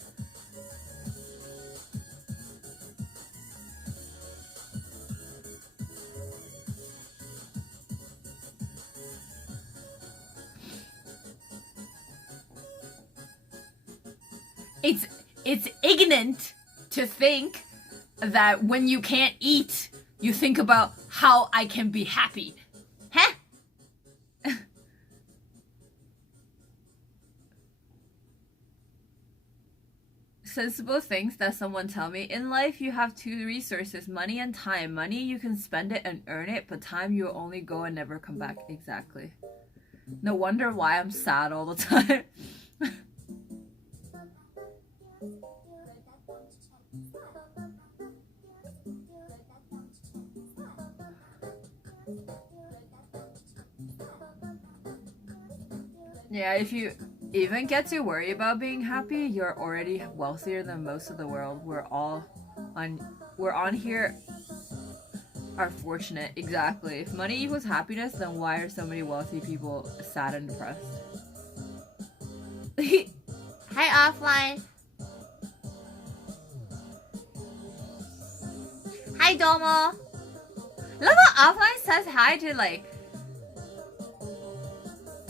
It's ignorant to think that when you can't eat, you think about how I can be happy. Huh? Sensible things that someone tell me. In life, you have two resources, money and time. Money, you can spend it and earn it, but time, you only go and never come back. Exactly. No wonder why I'm sad all the time. Yeah, if you even get to worry about being happy, you're already wealthier than most of the world. We're on here are fortunate. Exactly. If money equals happiness, then why are so many wealthy people sad and depressed? Hi, offline. Hi, Domo. Love how offline says hi to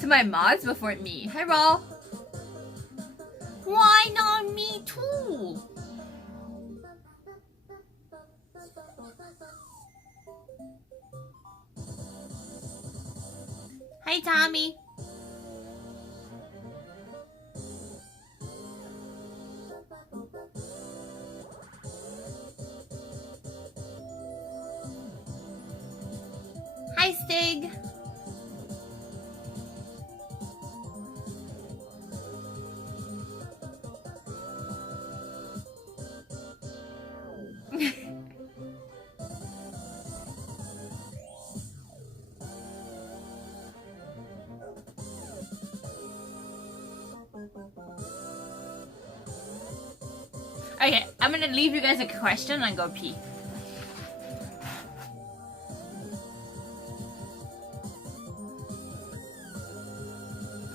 my mods before me. Hi, Ro. Why not me too? Hi, Tommy. Hi, Stig. Okay, I'm gonna leave you guys a question and go pee.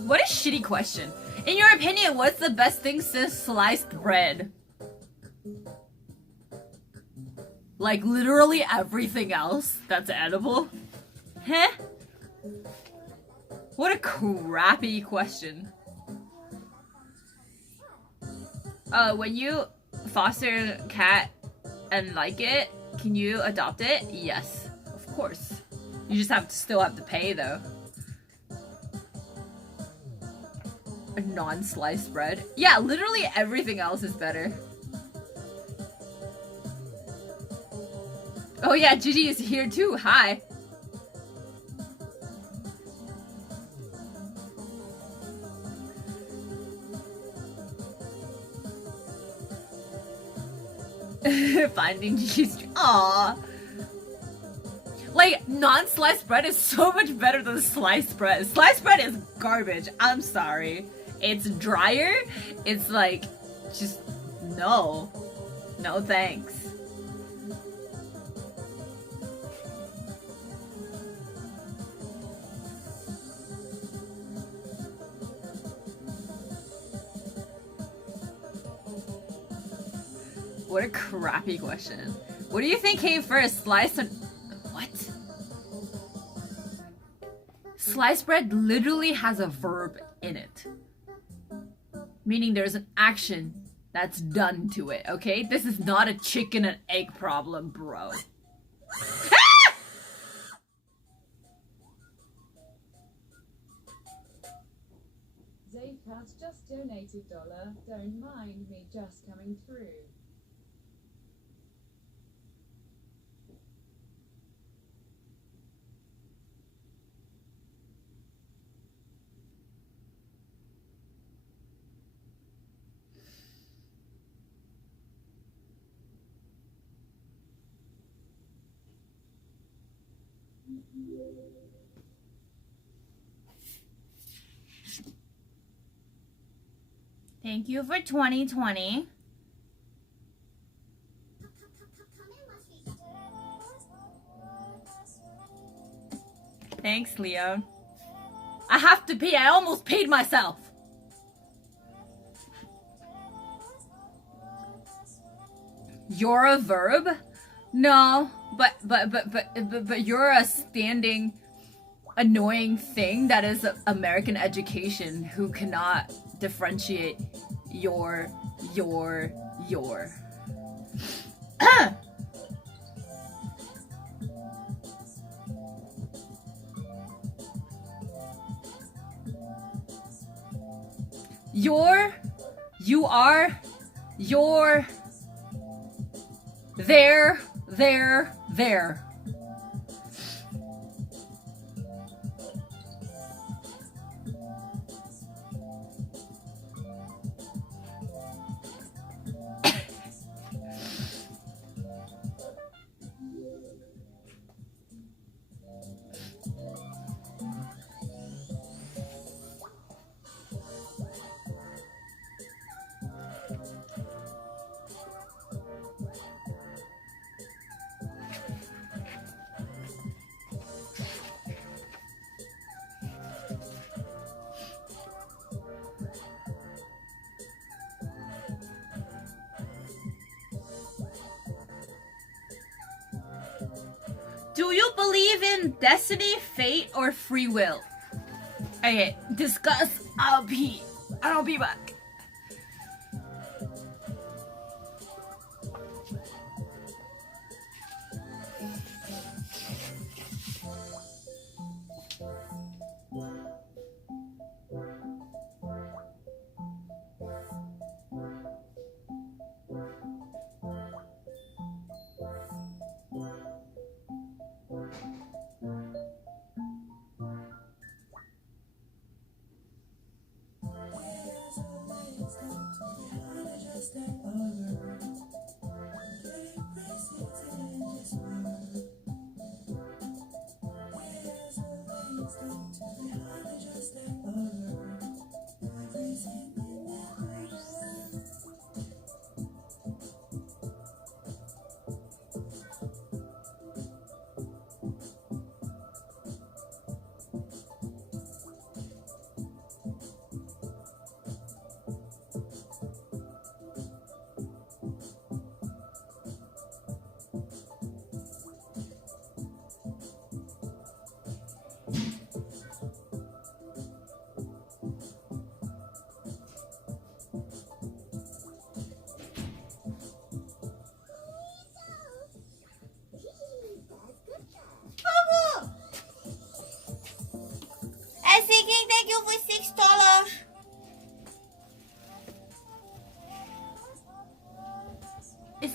What a shitty question. In your opinion, what's the best thing since sliced bread? Like literally everything else that's edible? Huh? What a crappy question. When you foster a cat and like it, can you adopt it? Yes, of course. You just still have to pay though. A non-sliced bread? Yeah, literally everything else is better. Oh yeah, Gigi is here too. Hi. Finding Gigi's. Aww. Like, non-sliced bread is so much better than sliced bread. Sliced bread is garbage. I'm sorry. It's drier. It's like, just no. No thanks. What a crappy question. What do you think came first, sliced and... What? Sliced bread literally has a verb in it. Meaning there's an action that's done to it, okay? This is not a chicken and egg problem, bro. Dave has just donated $1. Don't mind me just coming through. Thank you for 2020. Thanks, Leo. I have to pee. I almost peed myself. You're a verb? No, but you're a standing annoying thing that is American education who cannot differentiate your you are, your, there. Do you believe in destiny, fate, or free will? Okay, discuss. I'll be back.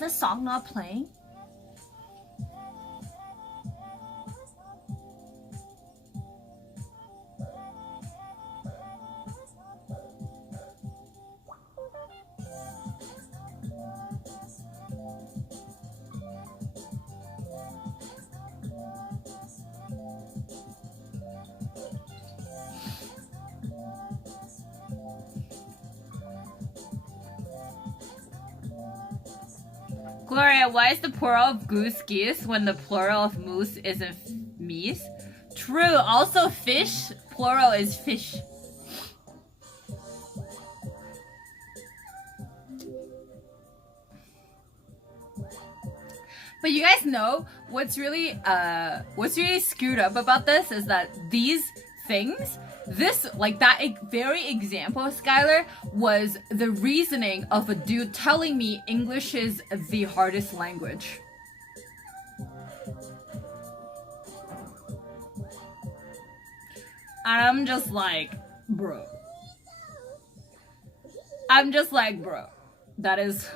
this song not playing? Gloria, why is the plural of goose geese when the plural of moose isn't meese? True. Also, fish, plural is fish. But you guys know what's really screwed up about this is that these things, this, like that very example, Skylar, was the reasoning of a dude telling me English is the hardest language. And I'm just like, bro. That is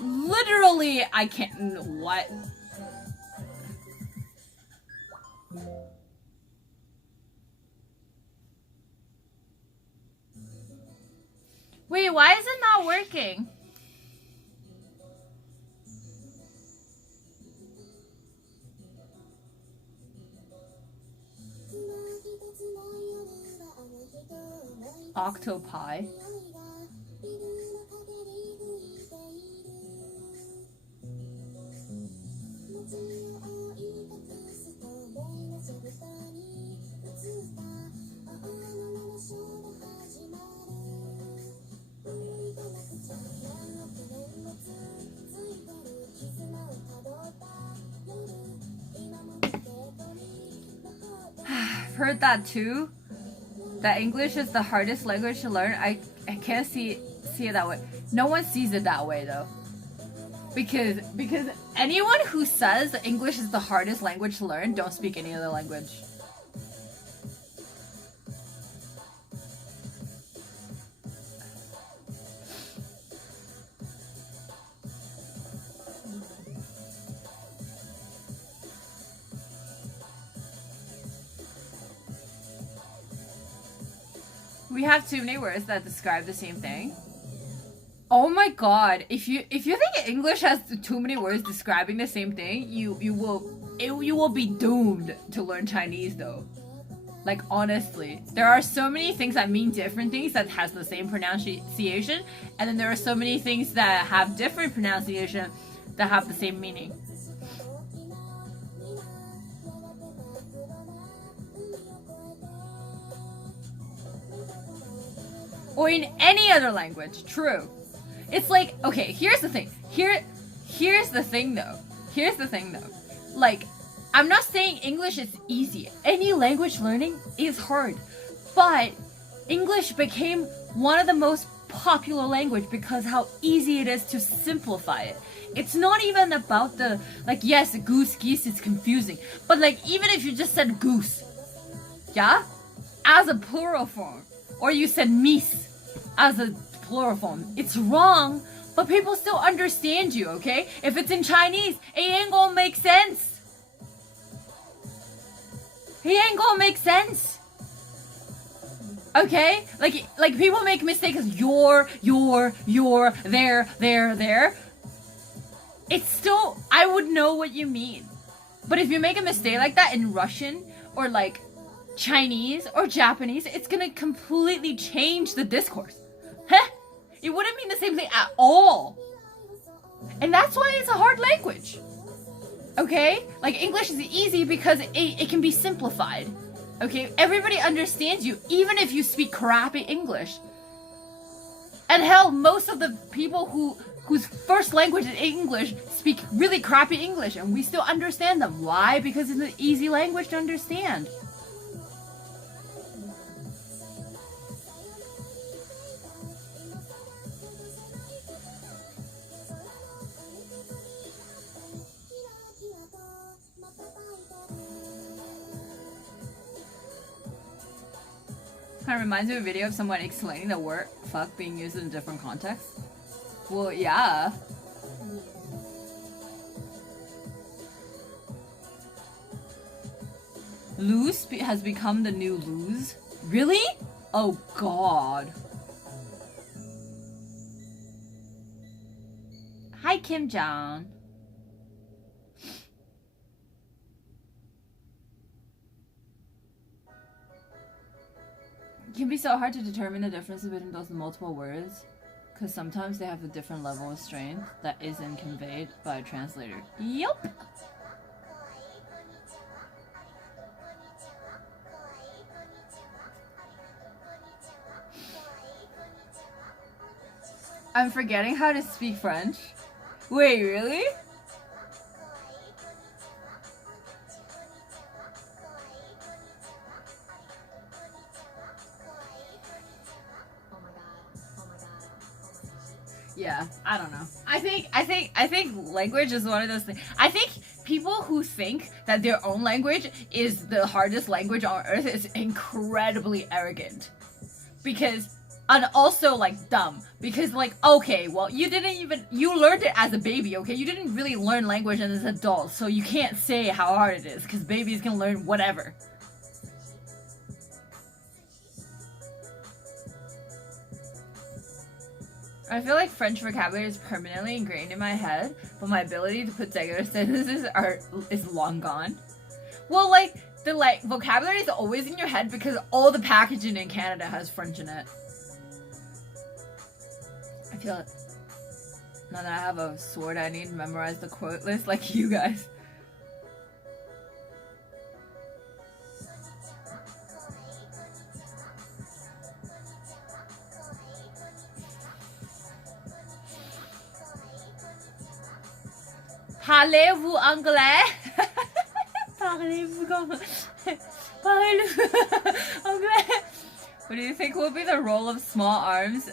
literally, I can't, what? Wait, why is it not working? Octopi. Heard that too. That English is the hardest language to learn. I can't see it that way. No one sees it that way though. Because anyone who says English is the hardest language to learn don't speak any other language. We have too many words that describe the same thing. Oh my god, if you think English has too many words describing the same thing, you will be doomed to learn Chinese though. Like honestly, there are so many things that mean different things that has the same pronunciation, and then there are so many things that have different pronunciation that have the same meaning. Or in any other language, true. It's like, okay, here's the thing. Here's the thing though. Like, I'm not saying English is easy. Any language learning is hard. But English became one of the most popular language because how easy it is to simplify it. It's not even about the, like, yes, goose, geese is confusing. But like, even if you just said goose, yeah? As a plural form. Or you said meese as a plural form. It's wrong, but people still understand you, okay? If it's in Chinese, it ain't gonna make sense. Okay? Like people make mistakes. Your, there. It's still, I would know what you mean. But if you make a mistake like that in Russian or like Chinese or Japanese, it's gonna completely change the discourse. Huh? It wouldn't mean the same thing at all. And that's why it's a hard language. Okay? Like English is easy because it can be simplified. Okay? Everybody understands you, even if you speak crappy English. And hell, most of the people whose first language is English speak really crappy English, and we still understand them. Why? Because it's an easy language to understand. Kind of reminds me of a video of someone explaining the word fuck being used in a different context. Well, yeah. Lose has become the new lose? Really? Oh god. Hi, Kim Jong. It can be so hard to determine the differences between those multiple words, because sometimes they have a different level of strength that isn't conveyed by a translator. Yup. I'm forgetting how to speak French. Wait, really? Yeah, I don't know. I think language is one of those things. I think people who think that their own language is the hardest language on earth is incredibly arrogant. Because and also like dumb, because like, okay, well, you learned it as a baby, okay? You didn't really learn language as an adult, so you can't say how hard it is, because babies can learn whatever. I feel like French vocabulary is permanently ingrained in my head, but my ability to put regular sentences is long gone. Well, like, the vocabulary is always in your head because all the packaging in Canada has French in it. I feel it. Now that I have a sword, I need to memorize the quote list like you guys. Parlez-vous anglais? Parlez-vous anglais? What do you think will be the role of small arms?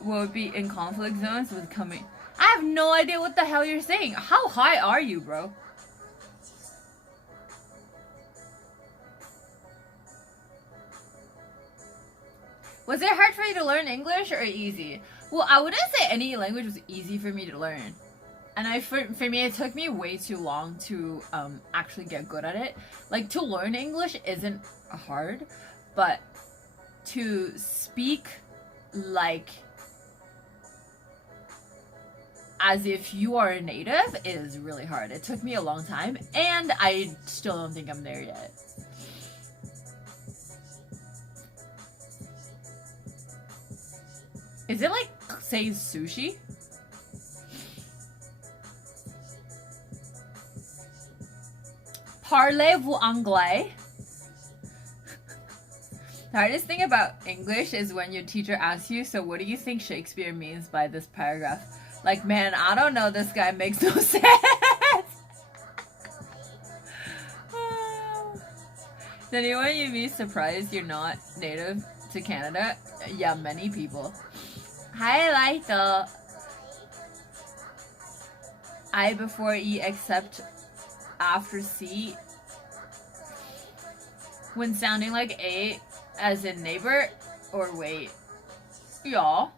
Will it be in conflict zones with coming? I have no idea what the hell you're saying. How high are you, bro? Was it hard for you to learn English or easy? Well, I wouldn't say any language was easy for me to learn. And for me, it took me way too long to actually get good at it. Like, to learn English isn't hard, but to speak like as if you are a native is really hard. It took me a long time, and I still don't think I'm there yet. Is it like, say, sushi? Parlez-vous anglais? The hardest thing about English is when your teacher asks you, so what do you think Shakespeare means by this paragraph? Like, man, I don't know, this guy makes no sense. Is anyone you be surprised you're not native to Canada? Yeah, many people. Highlight the I before E except after C when sounding like A as in neighbor or wait. Y'all.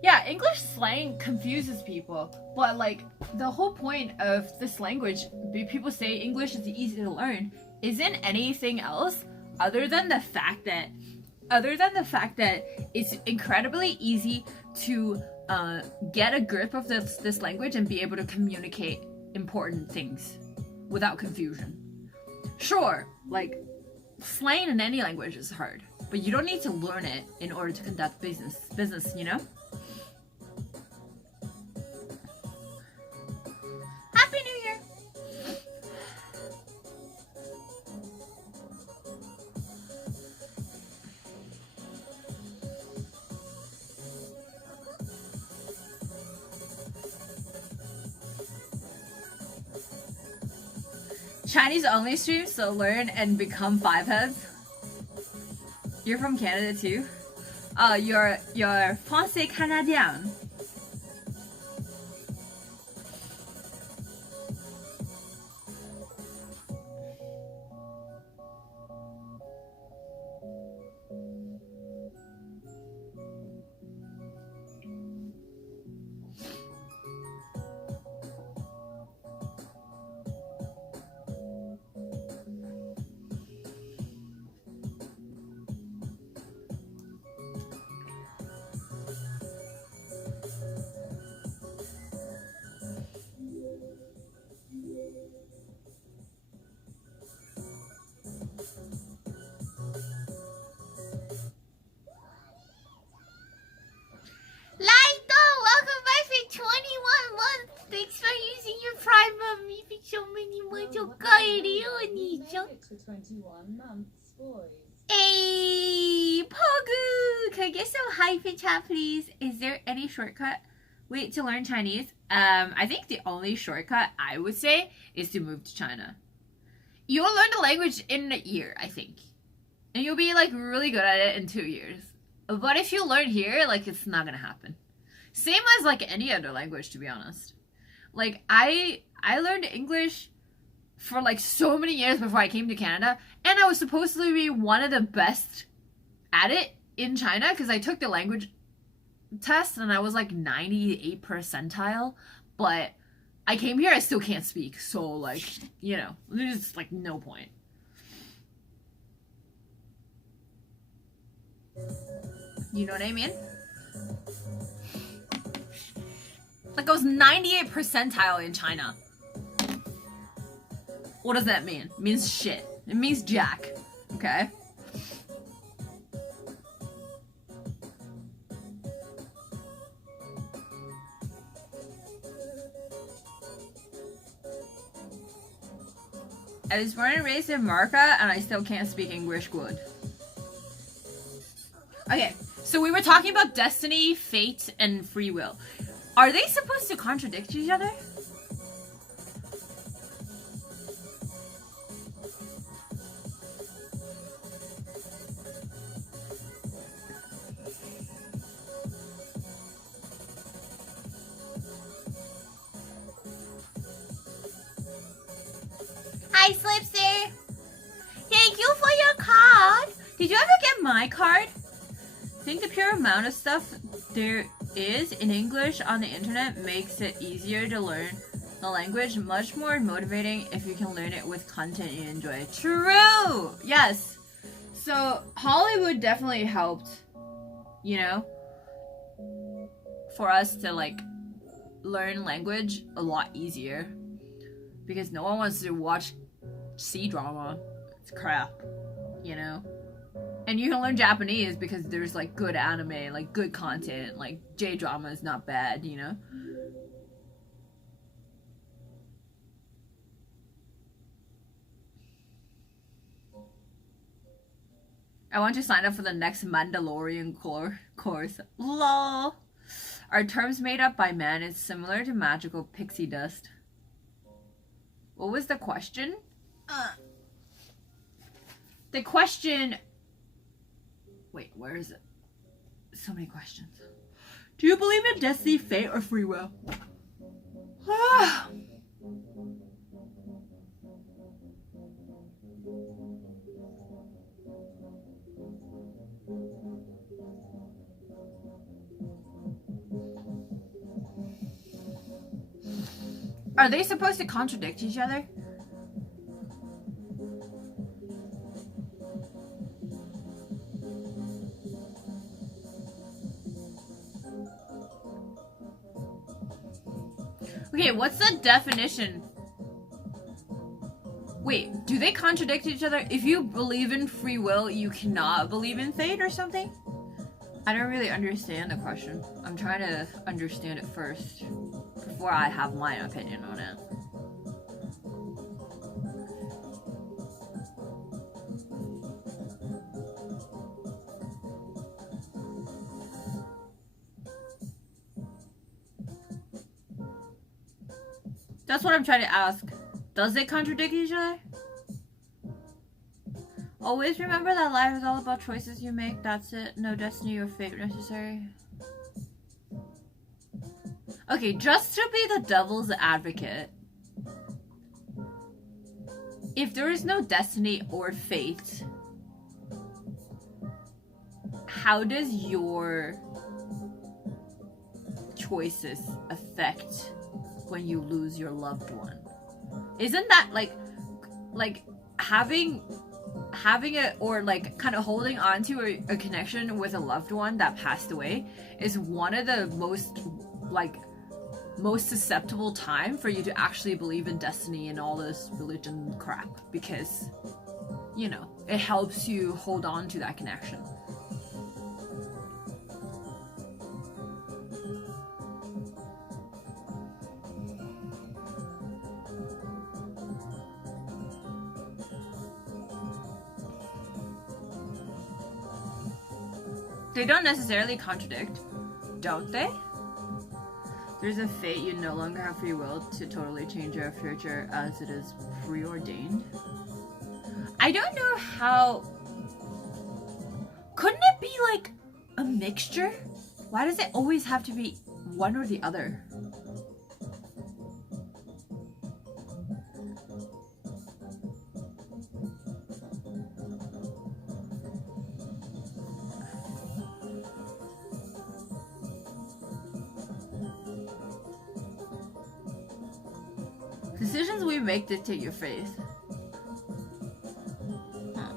Yeah, English slang confuses people, but like the whole point of this language, people say English is easy to learn, isn't anything else other than the fact that it's incredibly easy to get a grip of this language and be able to communicate important things without confusion. Sure, like slang in any language is hard, but you don't need to learn it in order to conduct business, you know? Happy New Year! Chinese only stream, so learn and become five heads. You're from Canada too? You're Français Canadien. Thank you. It's for 21 months, boys. Hey, Pogu! Can I get some hype in chat, please? Is there any shortcut way to learn Chinese? I think the only shortcut I would say is to move to China. You'll learn the language in a year, I think. And you'll be like really good at it in 2 years. But if you learn here, like it's not gonna happen. Same as like any other language, to be honest. Like I learned English for like so many years before I came to Canada, and I was supposed to be one of the best at it in China because I took the language test and I was like 98 percentile, but I came here, I still can't speak, so like, you know, there's like no point. You know what I mean? Like I was 98 percentile in China. What does that mean? It means shit. It means jack. Okay? I was born and raised in America and I still can't speak English good. Okay, so we were talking about destiny, fate, and free will. Are they supposed to contradict each other? Hi, Slipsy! Thank you for your card! Did you ever get my card? I think the pure amount of stuff there is in English on the internet makes it easier to learn the language, much more motivating if you can learn it with content you enjoy. True! Yes! So, Hollywood definitely helped, you know, for us to, like, learn language a lot easier. Because no one wants to watch C-drama. It's crap, you know? And you can learn Japanese because there's, like, good anime, like, good content. Like, J-drama is not bad, you know? I want to sign up for the next Mandalorian course. LOL! Are terms made up by man is similar to magical pixie dust. What was the question? The question... Wait, where is it? So many questions. Do you believe in destiny, fate, or free will? Are they supposed to contradict each other? Okay, what's the definition? Wait, do they contradict each other? If you believe in free will, you cannot believe in fate or something? I don't really understand the question. I'm trying to understand it first before I have my opinion on it. That's what I'm trying to ask. Does it contradict each other? Always remember that life is all about choices you make. That's it. No destiny or fate necessary. Okay, just to be the devil's advocate. If there is no destiny or fate, how does your choices affect when you lose your loved one? Isn't that like having it, or like kind of holding on to a connection with a loved one that passed away is one of the most susceptible time for you to actually believe in destiny and all this religion crap, because, you know, it helps you hold on to that connection. They don't necessarily contradict, don't they? There's a fate you no longer have free will to totally change your future as it is preordained. I don't know how... Couldn't it be like a mixture? Why does it always have to be one or the other? Decisions we make dictate your faith. Huh.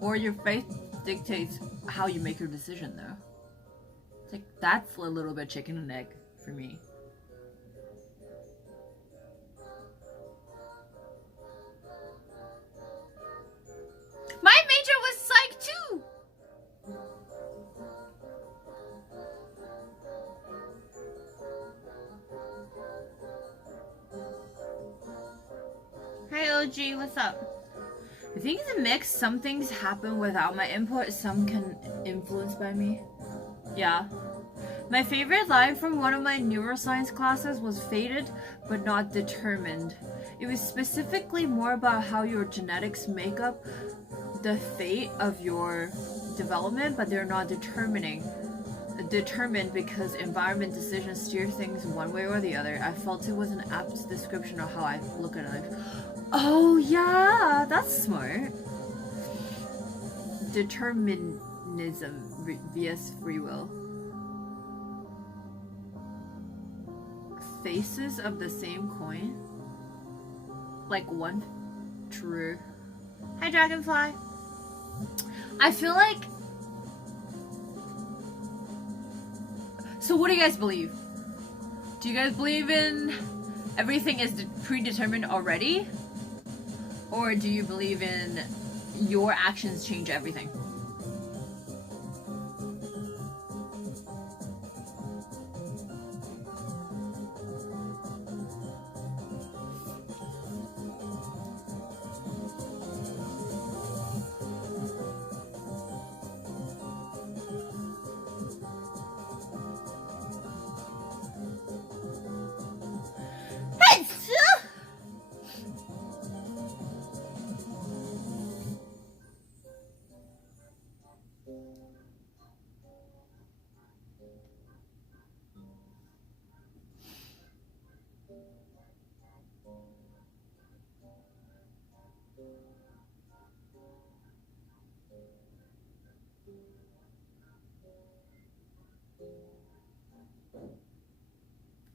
Or your faith dictates how you make your decision, though. It's like, that's a little bit chicken and egg for me. My major was psych too! Hey OG, what's up? I think it's a mix. Some things happen without my input, some can influence by me. Yeah. My favorite line from one of my neuroscience classes was fated but not determined. It was specifically more about how your genetics make up the fate of your development, but they're not determined because environment decisions steer things one way or the other. I felt it was an apt description of how I look at life. Oh yeah, that's smart. Determinism vs free will. Faces of the same coin. Like one. True. Hi Dragonfly. I feel like... So what do you guys believe? Do you guys believe in everything is predetermined already? Or do you believe in your actions change everything?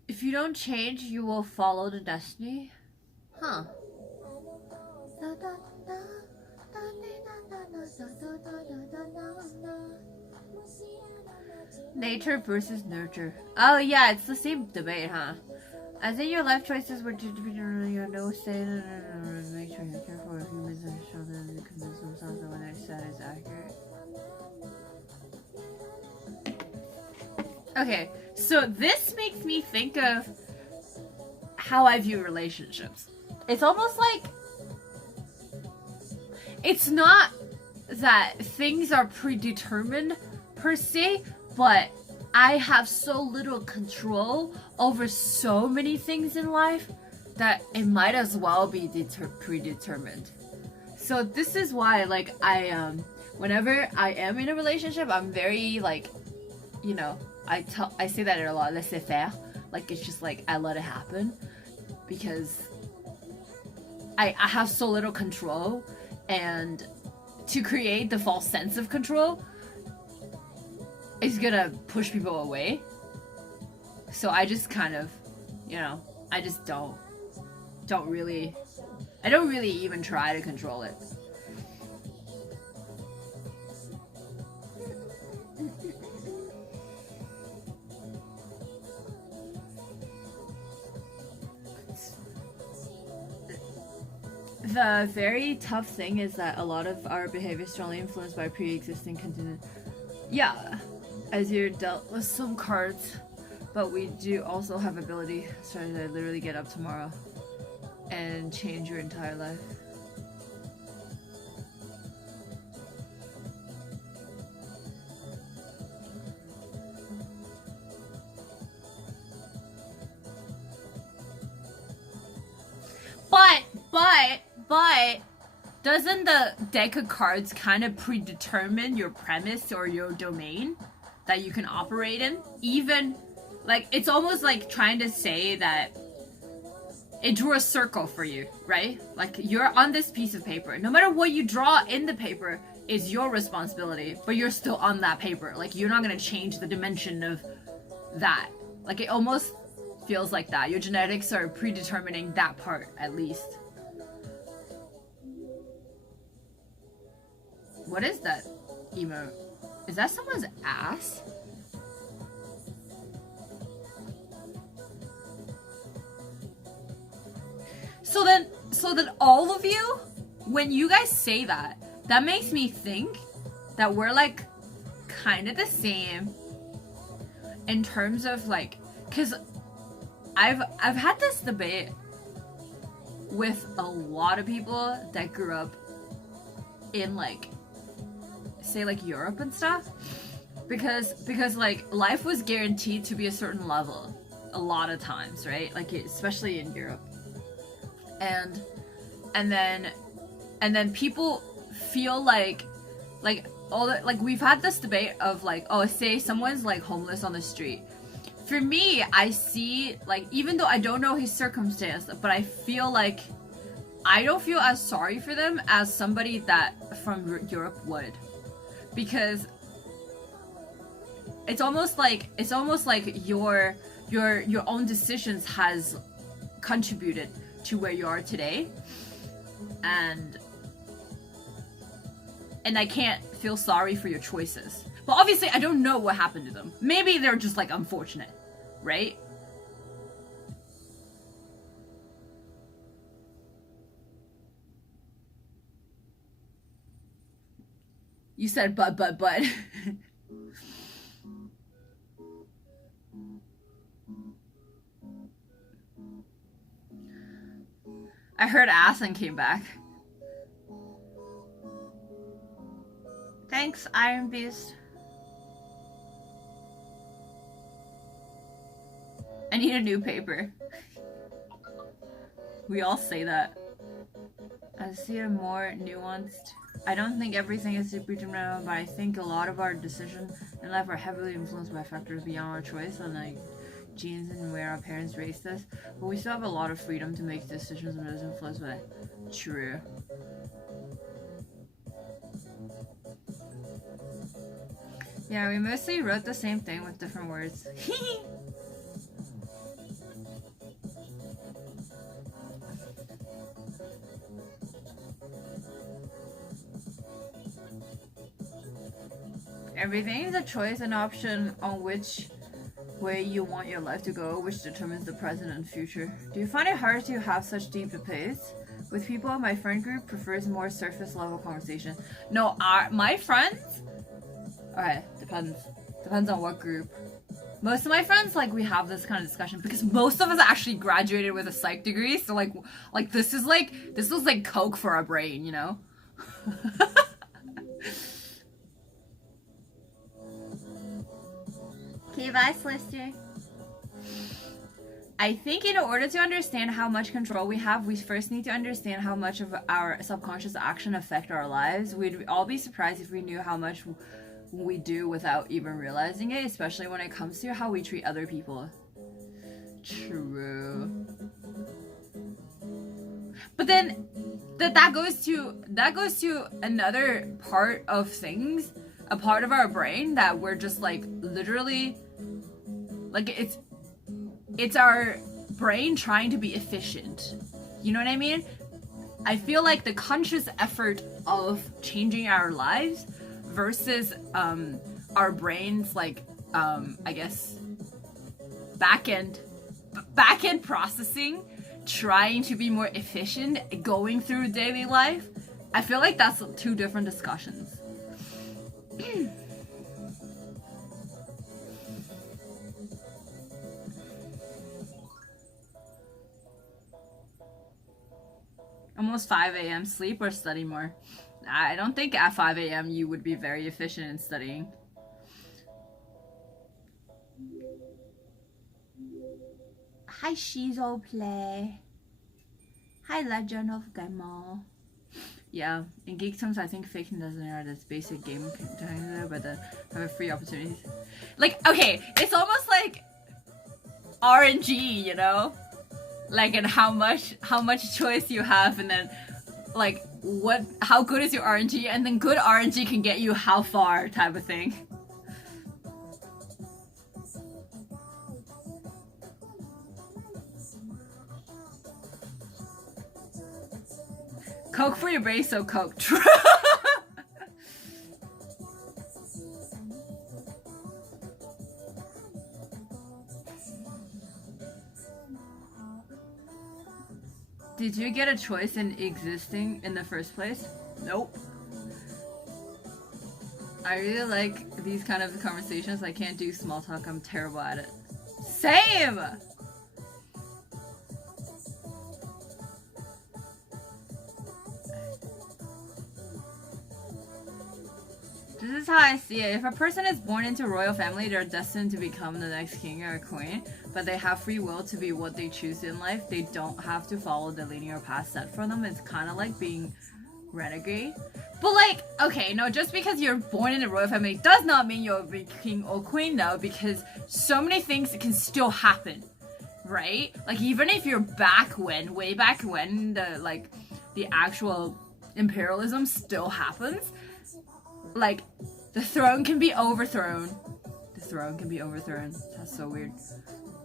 If you don't change, you will follow the destiny? Huh. Nature versus nurture. Oh yeah, it's the same debate, huh? I think your life choices were to be your no say. Make sure you're careful of humans and show them to convince themselves that what they said is accurate. Okay, so this makes me think of how I view relationships. It's almost like it's not that things are predetermined per se, but I have so little control over so many things in life that it might as well be predetermined. So this is why, like, whenever I am in a relationship, I'm very, like, you know, I say that a lot, laissez faire. Like, it's just like, I let it happen. Because I have so little control. And to create the false sense of control is gonna push people away. So I just kind of, you know, I just don't really even try to control it. The very tough thing is that a lot of our behavior is strongly influenced by pre-existing conditions. Yeah, as you're dealt with some cards, but we do also have ability to literally get up tomorrow and change your entire life. But doesn't the deck of cards kind of predetermine your premise or your domain that you can operate in? Even, like, it's almost like trying to say that it drew a circle for you, right? Like, you're on this piece of paper. No matter what you draw in the paper is your responsibility, but you're still on that paper. Like, you're not gonna change the dimension of that. Like, it almost feels like that. Your genetics are predetermining that part, at least. What is that emote? Is that someone's ass? So then all of you, when you guys say that, that makes me think that we're like kind of the same in terms of like, cause I've had this debate with a lot of people that grew up in like, say like Europe and stuff, because like life was guaranteed to be a certain level a lot of times, right? Like especially in Europe, and then people feel like all the, like we've had this debate of like, oh, say someone's like homeless on the street. For me, I see like, even though I don't know his circumstance, but I feel like I don't feel as sorry for them as somebody that from Europe would, because it's almost like your own decisions has contributed to where you are today, and I can't feel sorry for your choices. But obviously I don't know what happened to them. Maybe they're just like unfortunate, right? You said but. I heard ass and came back. Thanks, Iron Beast. I need a new paper. We all say that. I see a more nuanced. I don't think everything is superdetermined, but I think a lot of our decisions in life are heavily influenced by factors beyond our choice, and like genes and where our parents raised us. But we still have a lot of freedom to make decisions when those influenced by. True. Yeah, we mostly wrote the same thing with different words. Everything is a choice and option on which way you want your life to go, which determines the present and future. Do you find it hard to have such deep debates with people? My friend group prefers more surface level conversation. No, my friends. Okay, depends on what group. Most of my friends, like, we have this kind of discussion because most of us actually graduated with a psych degree, so like this was like coke for our brain, you know. Okay, bye, Slister. I think in order to understand how much control we have, we first need to understand how much of our subconscious action affect our lives. We'd all be surprised if we knew how much we do without even realizing it, especially when it comes to how we treat other people. True. But then that goes to another part of things, a part of our brain that we're just like literally like it's our brain trying to be efficient. You know what I mean? I feel like the conscious effort of changing our lives versus our brains like I guess back end processing, trying to be more efficient going through daily life. I feel like that's two different discussions. Almost 5 a.m. Sleep or study more? I don't think at 5 a.m. you would be very efficient in studying. Hi, Shizo Play. Hi, Legend of Gamal. Yeah, in geek terms, I think fiction doesn't have this basic game content, but have a free opportunities. Like, okay, it's almost like RNG, you know, like, and how much choice you have, and then like how good is your RNG, and then good RNG can get you how far, type of thing. Coke for your brain, so Coke. True. Did you get a choice in existing in the first place? Nope. I really like these kind of conversations. I can't do small talk. I'm terrible at it. Same! This is how I see it. If a person is born into a royal family, they're destined to become the next king or queen, but they have free will to be what they choose in life. They don't have to follow the linear path set for them. It's kind of like being renegade. But like, okay, no, just because you're born in a royal family does not mean you'll be king or queen now, because so many things can still happen, right? Like, even if you're way back when, the actual imperialism still happens, like, the throne can be overthrown. The throne can be overthrown. That's so weird.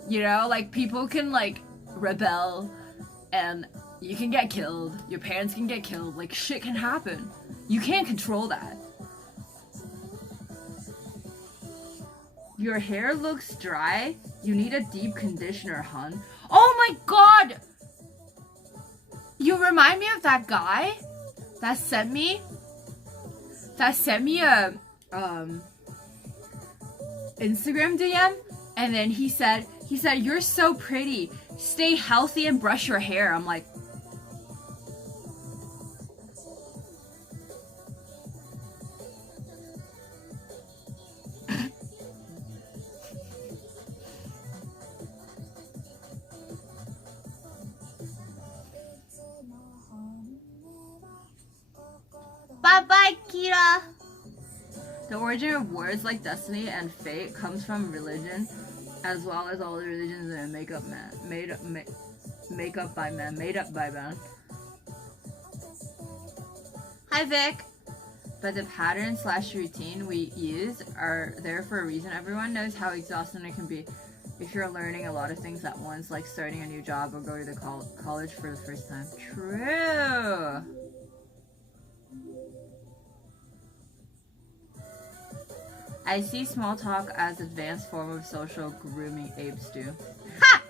You know, like, people can, like, rebel, and you can get killed. Your parents can get killed. Like, shit can happen. You can't control that. Your hair looks dry. You need a deep conditioner, hun. Oh my god! You remind me of that guy that sent me a Instagram DM, and then he said, "You're so pretty. Stay healthy and brush your hair." I'm like, bye-bye, Kira. The origin of words like destiny and fate comes from religion, as well as all the religions that are made up by man. Hi, Vic. But the pattern/routine we use are there for a reason. Everyone knows how exhausting it can be if you're learning a lot of things at once, like starting a new job or going to the college for the first time. True. I see small talk as advanced form of social grooming, apes do. Ha!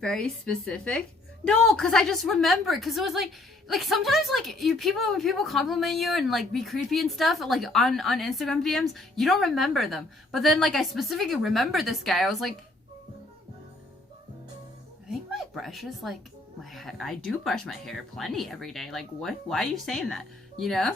Very specific? No, cause I just remember, cause it was like sometimes like when people compliment you and like be creepy and stuff, like on Instagram DMs, you don't remember them. But then like I specifically remember this guy. I was like, I think my brush is like my hair. I do brush my hair plenty every day. Like, what? Why are you saying that? You know?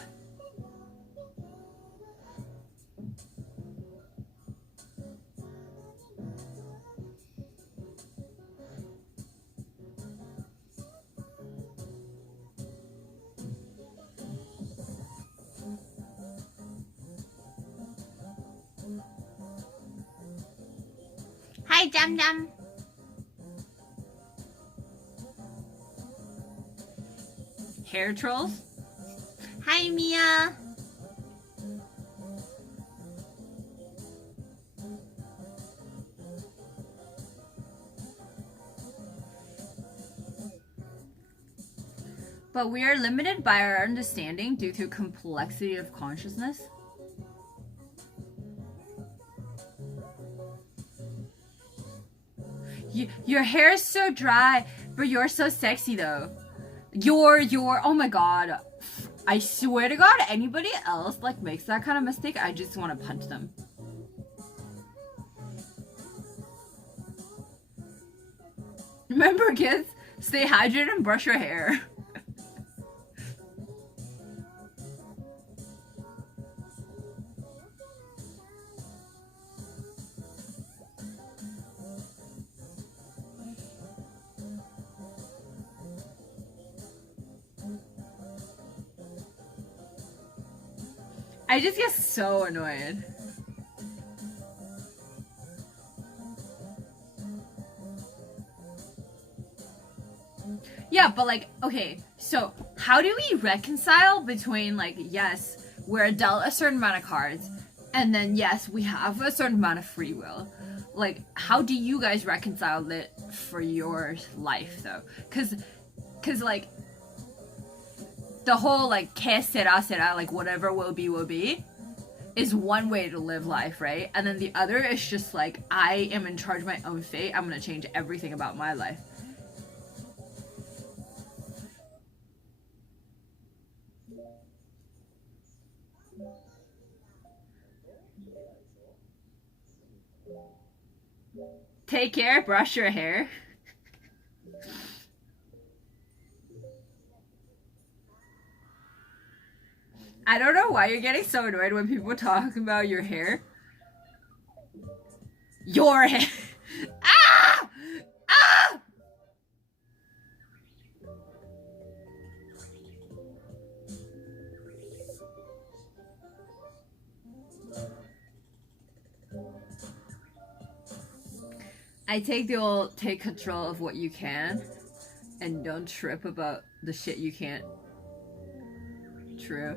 Hi, Jam Jam. Hair trolls. Hi, Mia. But we are limited by our understanding due to complexity of consciousness. Your hair is so dry, but you're so sexy though. You're oh my god. I swear to god, anybody else like makes that kind of mistake, I just want to punch them. Remember, kids, stay hydrated and brush your hair. I just get so annoyed. Yeah, but like, okay, so how do we reconcile between like, yes, we're dealt a certain amount of cards, and then yes, we have a certain amount of free will. Like, how do you guys reconcile it for your life though? Cause like, the whole like que sera, like whatever will be, is one way to live life, right? And then the other is just like, I am in charge of my own fate. I'm gonna change everything about my life. Take care, brush your hair. I don't know why you're getting so annoyed when people talk about your hair. Your hair. Ah! Ah! I take the old take control of what you can and don't trip about the shit you can't. True.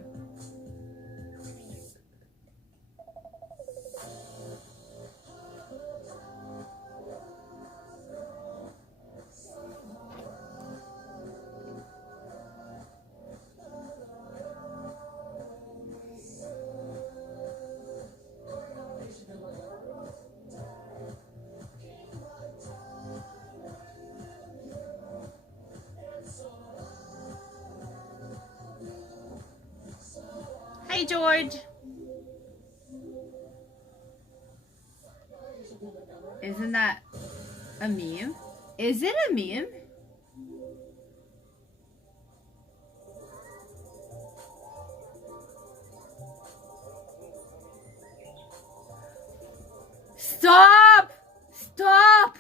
Hey, George. Isn't that a meme? Is it a meme? Stop! Stop!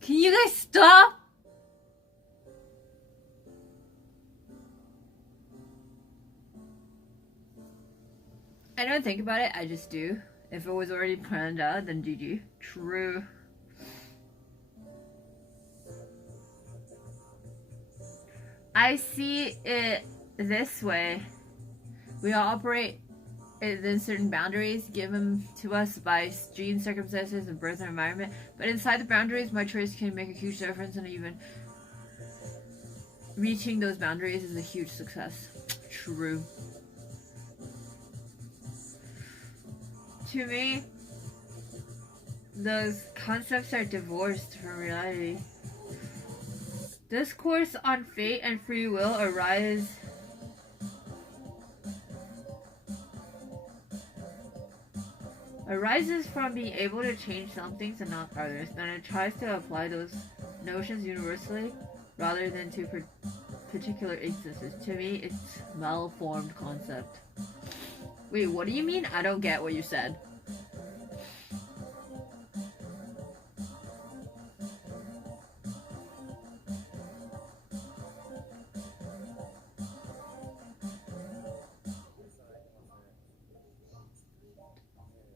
Can you guys stop? I don't think about it, I just do. If it was already planned out, then GG. True. I see it this way. We all operate within certain boundaries given to us by genes, circumstances, and birth and environment. But inside the boundaries, my choice can make a huge difference, and even reaching those boundaries is a huge success. True. To me, those concepts are divorced from reality. Discourse on fate and free will arises from being able to change some things and not others, and it tries to apply those notions universally rather than to particular instances. To me, it's malformed concept. Wait, what do you mean? I don't get what you said.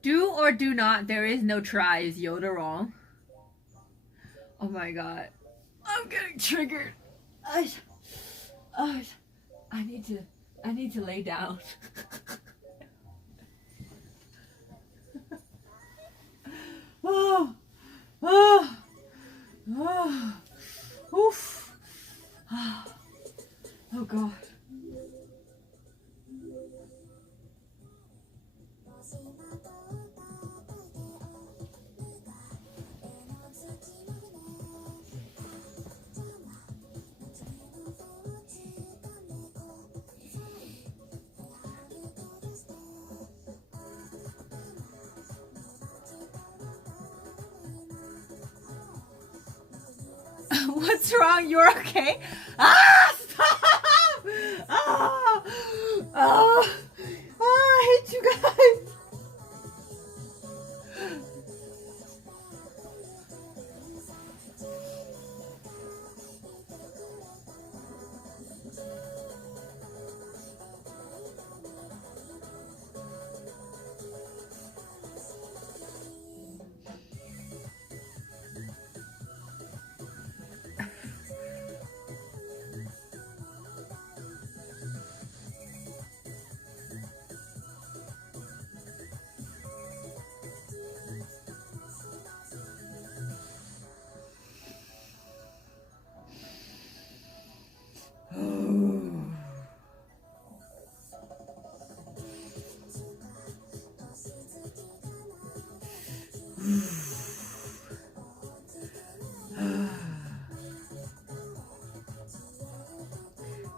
Do or do not, there is no try. Is Yoda wrong? Oh my god. I'm getting triggered. I need to lay down. Oh, oh, oh, oof. Oh god. What's wrong? You're okay? Ah! Stop! Ah! Ah! Ah! I hate you guys!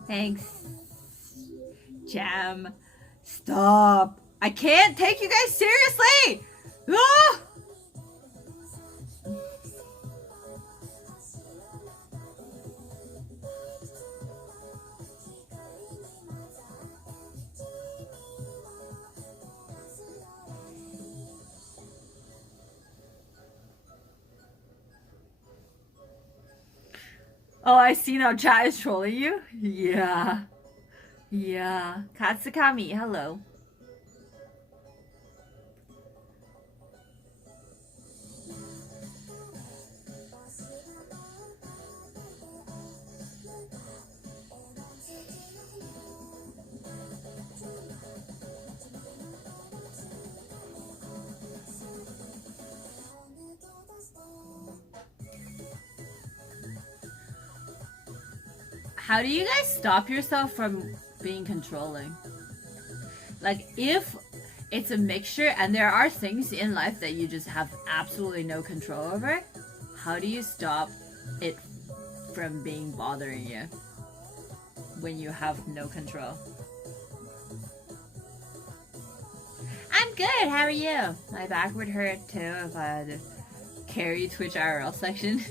Thanks. Jam. Stop. I can't take you guys seriously. Ah! Oh, I see now chat is trolling you? Yeah. Yeah. Katsukami, hello. How do you guys stop yourself from being controlling? Like, if it's a mixture and there are things in life that you just have absolutely no control over, how do you stop it from being bothering you when you have no control? I'm good, how are you? My back would hurt too if I had to carry Twitch IRL section.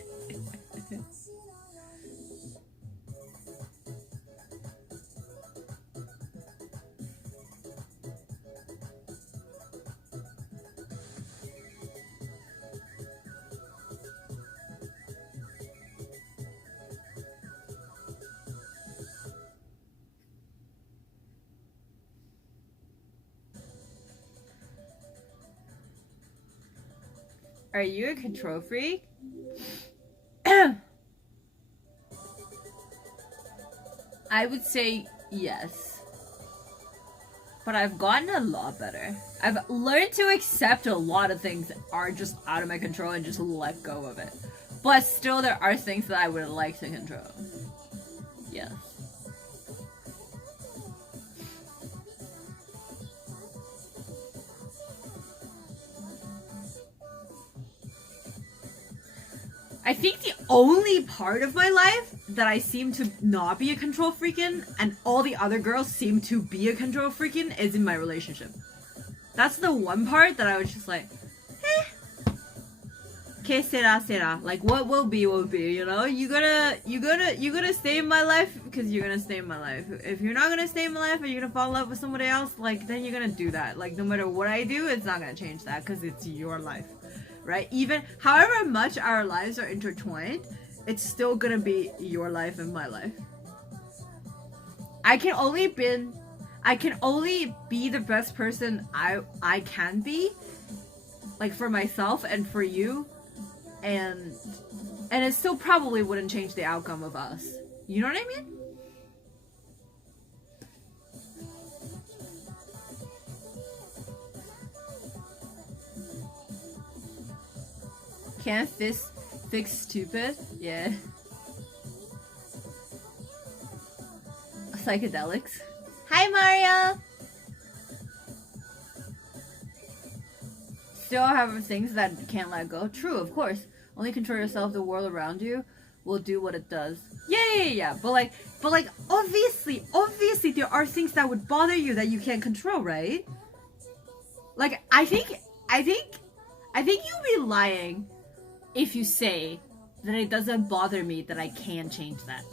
Are you a control freak? I would say yes. But I've gotten a lot better. I've learned to accept a lot of things that are just out of my control and just let go of it. But still there are things that I would like to control. Yes. I think the only part of my life that I seem to not be a control freak in, and all the other girls seem to be a control freak in, is in my relationship. That's the one part that I was just like, eh. Que sera, sera. Like, what will be, you know? You gotta stay in my life because you're gonna stay in my life. If you're not gonna stay in my life and you're gonna fall in love with somebody else, like, then you're gonna do that. Like, no matter what I do, it's not gonna change that because it's your life. Right? Even however much our lives are intertwined, it's still gonna be your life and my life. I can only be the best person I can be, like, for myself and for you, and it still probably wouldn't change the outcome of us. You know what I mean? Can't fix stupid? Yeah. Psychedelics. Hi, Mario! Still have things that you can't let go. True, of course. Only control yourself, the world around you will do what it does. Yeah. But like, obviously, there are things that would bother you that you can't control, right? Like, I think you'd be lying if you say that it doesn't bother me that I can change that.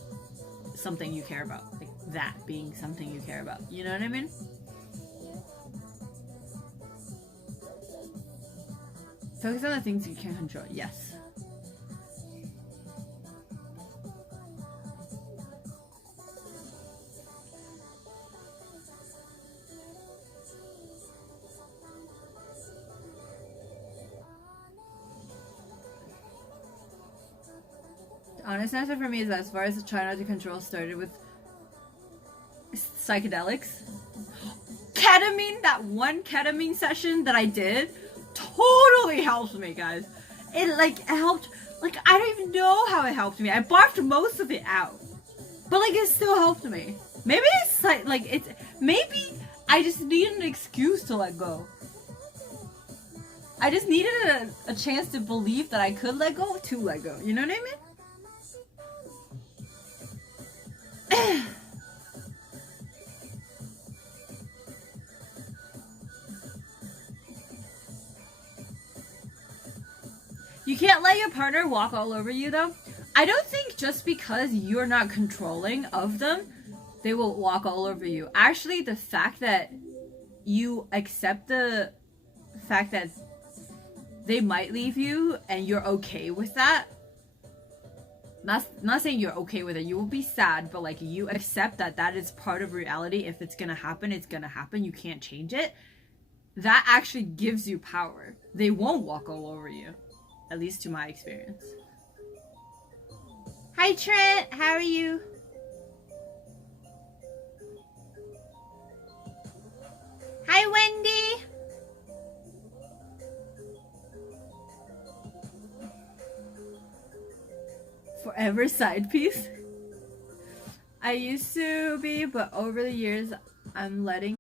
Something you care about. Like, that being something you care about. You know what I mean? Focus on the things you can control. Yes. The honest answer for me is that as far as trying not to control started with psychedelics. Ketamine, that one ketamine session that I did totally helped me, guys. It helped, like, I don't even know how it helped me. I barfed most of it out. But like, it still helped me. Maybe it's maybe I just needed an excuse to let go. I just needed a chance to believe that I could let go to let go. You know what I mean? You can't let your partner walk all over you, though. I don't think just because you're not controlling of them, they will walk all over you. Actually, the fact that you accept the fact that they might leave you and you're okay with that. Not saying you're okay with it. You will be sad, but like you accept that that is part of reality. If it's gonna happen, it's gonna happen. You can't change it. That actually gives you power. They won't walk all over you. At least to my experience. Hi Trent, how are you? Hi Wendy. Forever side piece. I used to be, but over the years, I'm letting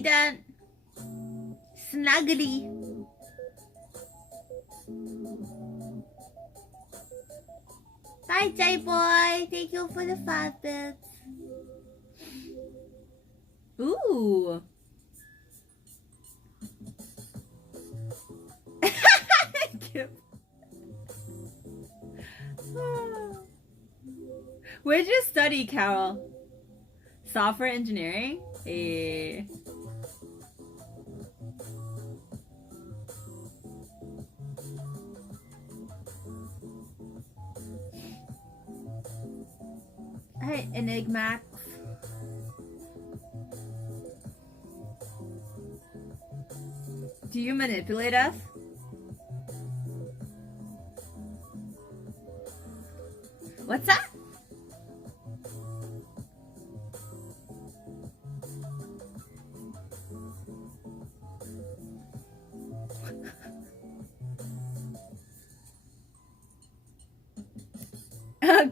done. Snuggly. Bye, J boy. Thank you for the 5 bits. Ooh. Where'd you study, Carol? Software engineering? Hey. Hey, Enigmax. Do you manipulate us? What's that?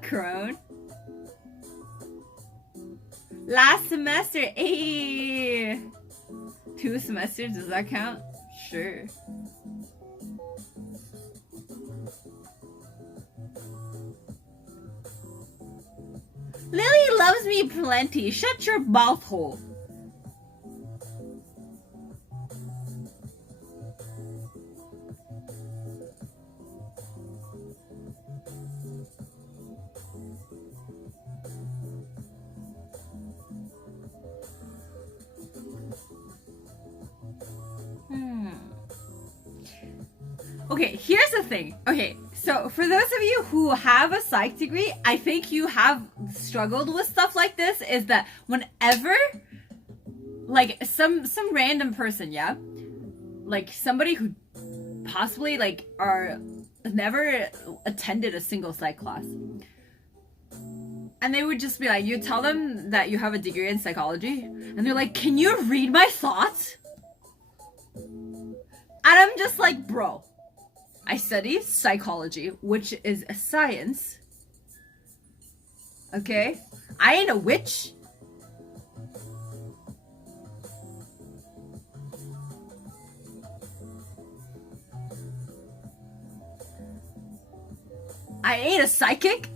Crone. Last semester, 2 semesters, does that count? Sure. Lily loves me plenty. Shut your mouth hole. Okay, here's the thing. Okay, so for those of you who have a psych degree, I think you have struggled with stuff like this, is that whenever, like, some random person, yeah? Like, somebody who possibly, like, are never attended a single psych class. And they would just be like, you tell them that you have a degree in psychology, and they're like, can you read my thoughts? And I'm just like, bro, I study psychology, which is a science. Okay? I ain't a witch. I ain't a psychic.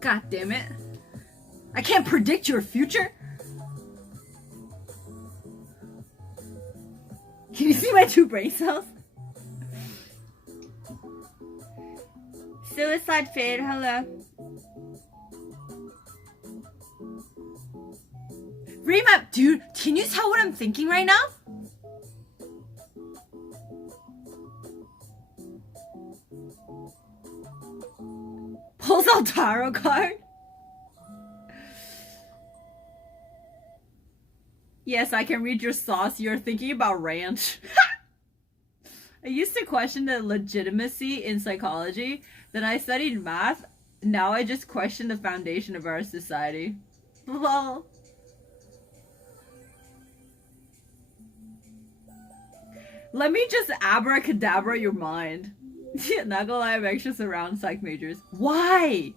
God damn it. I can't predict your future. Can you see my 2 brain cells? Suicide Fade, hello. Remap, dude, can you tell what I'm thinking right now? Pulls out tarot card. Yes, I can read your sauce. You're thinking about ranch. I used to question the legitimacy in psychology. Then I studied math. Now I just question the foundation of our society. Lol. Let me just abracadabra your mind. Not gonna lie, I'm anxious around psych majors. Why?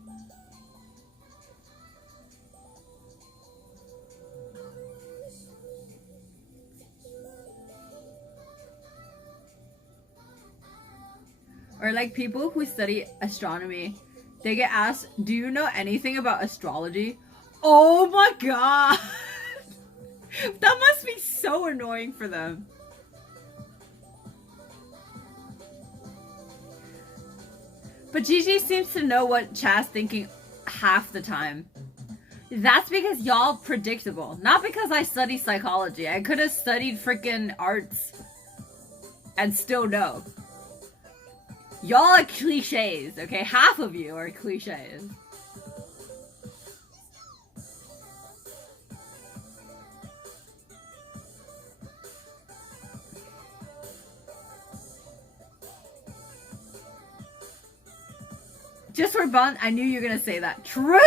Or like people who study astronomy, they get asked, do you know anything about astrology? Oh my god! That must be so annoying for them. But Gigi seems to know what Chad's thinking half the time. That's because y'all predictable. Not because I study psychology. I could have studied freaking arts and still know. Y'all are cliches, okay? Half of you are cliches. Just for fun, I knew you were gonna say that. True!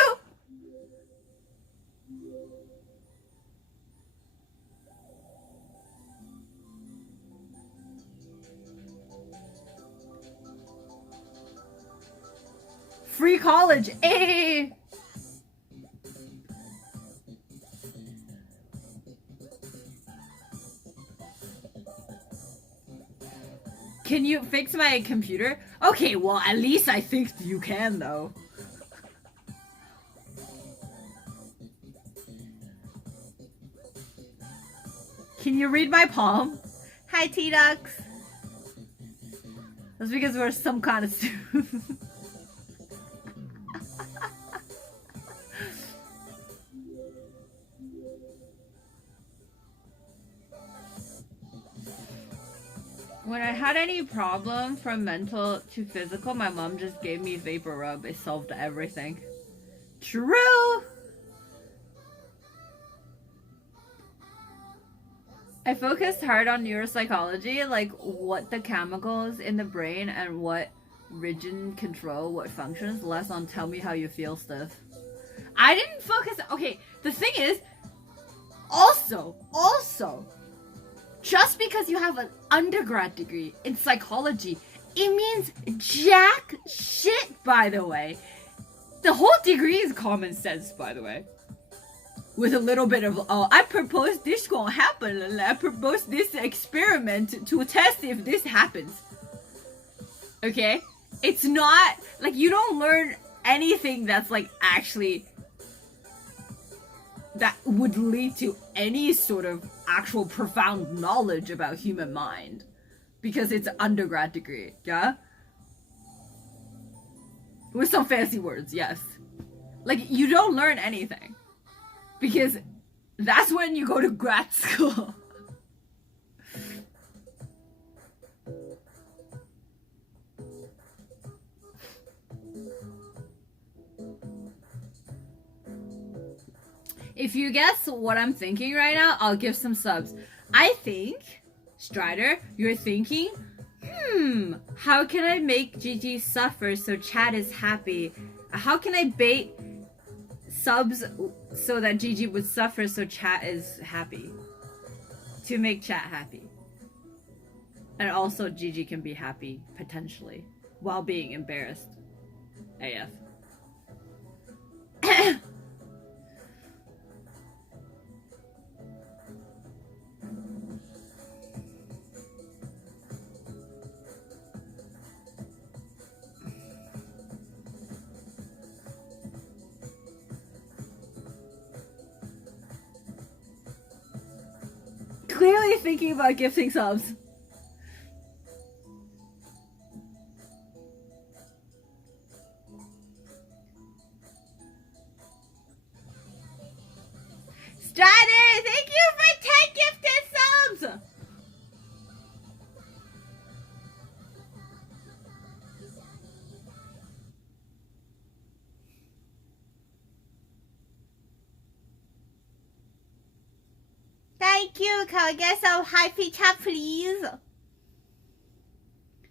Free college, eh? Can you fix my computer? Okay, well, at least I think you can, though. Can you read my palm? Hi, T-Ducks. That's because we're some kind of student. When I had any problem from mental to physical, my mom just gave me vapor rub. It solved everything. True! I focused hard on neuropsychology, like what the chemicals in the brain and what region control what functions, less on tell me how you feel stuff. I didn't focus. Okay, the thing is, also, just because you have an undergrad degree in psychology, it means jack shit, by the way. The whole degree is common sense, by the way. With a little bit of, oh, I propose this gonna happen, and I propose this experiment to test if this happens. Okay? It's not, like, you don't learn anything that's, like, actually, that would lead to any sort of actual profound knowledge about human mind. Because it's an undergrad degree, yeah? With some fancy words, yes. Like, you don't learn anything. Because that's when you go to grad school. If you guess what I'm thinking right now, I'll give some subs. I think, Strider, you're thinking, how can I make GG suffer so chat is happy? How can I bait subs so that GG would suffer so chat is happy? To make chat happy. And also GG can be happy, potentially, while being embarrassed. AF. Clearly thinking about gifting subs. Strider, thank you for 10 gifted subs! Thank you. Can I get some happy chat, please?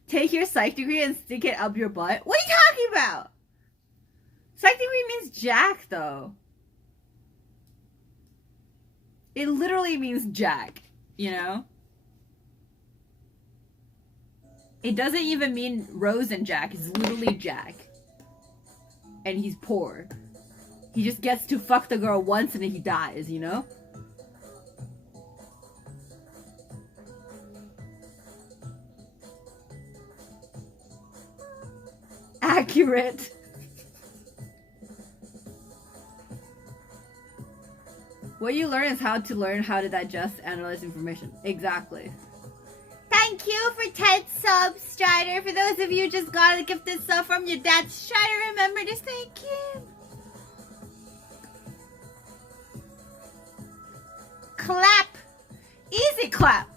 Take your psych degree and stick it up your butt? What are you talking about? Psych degree means jack, though. It literally means jack, you know? It doesn't even mean Rose and Jack. It's literally Jack. And he's poor. He just gets to fuck the girl once and then he dies, you know? Accurate. What you learn is how to learn how to digest, analyze information. Exactly. Thank you for 10 subs, Strider. For those of you who just got a gifted sub from your dad, Strider, remember to thank him. Clap. Easy clap.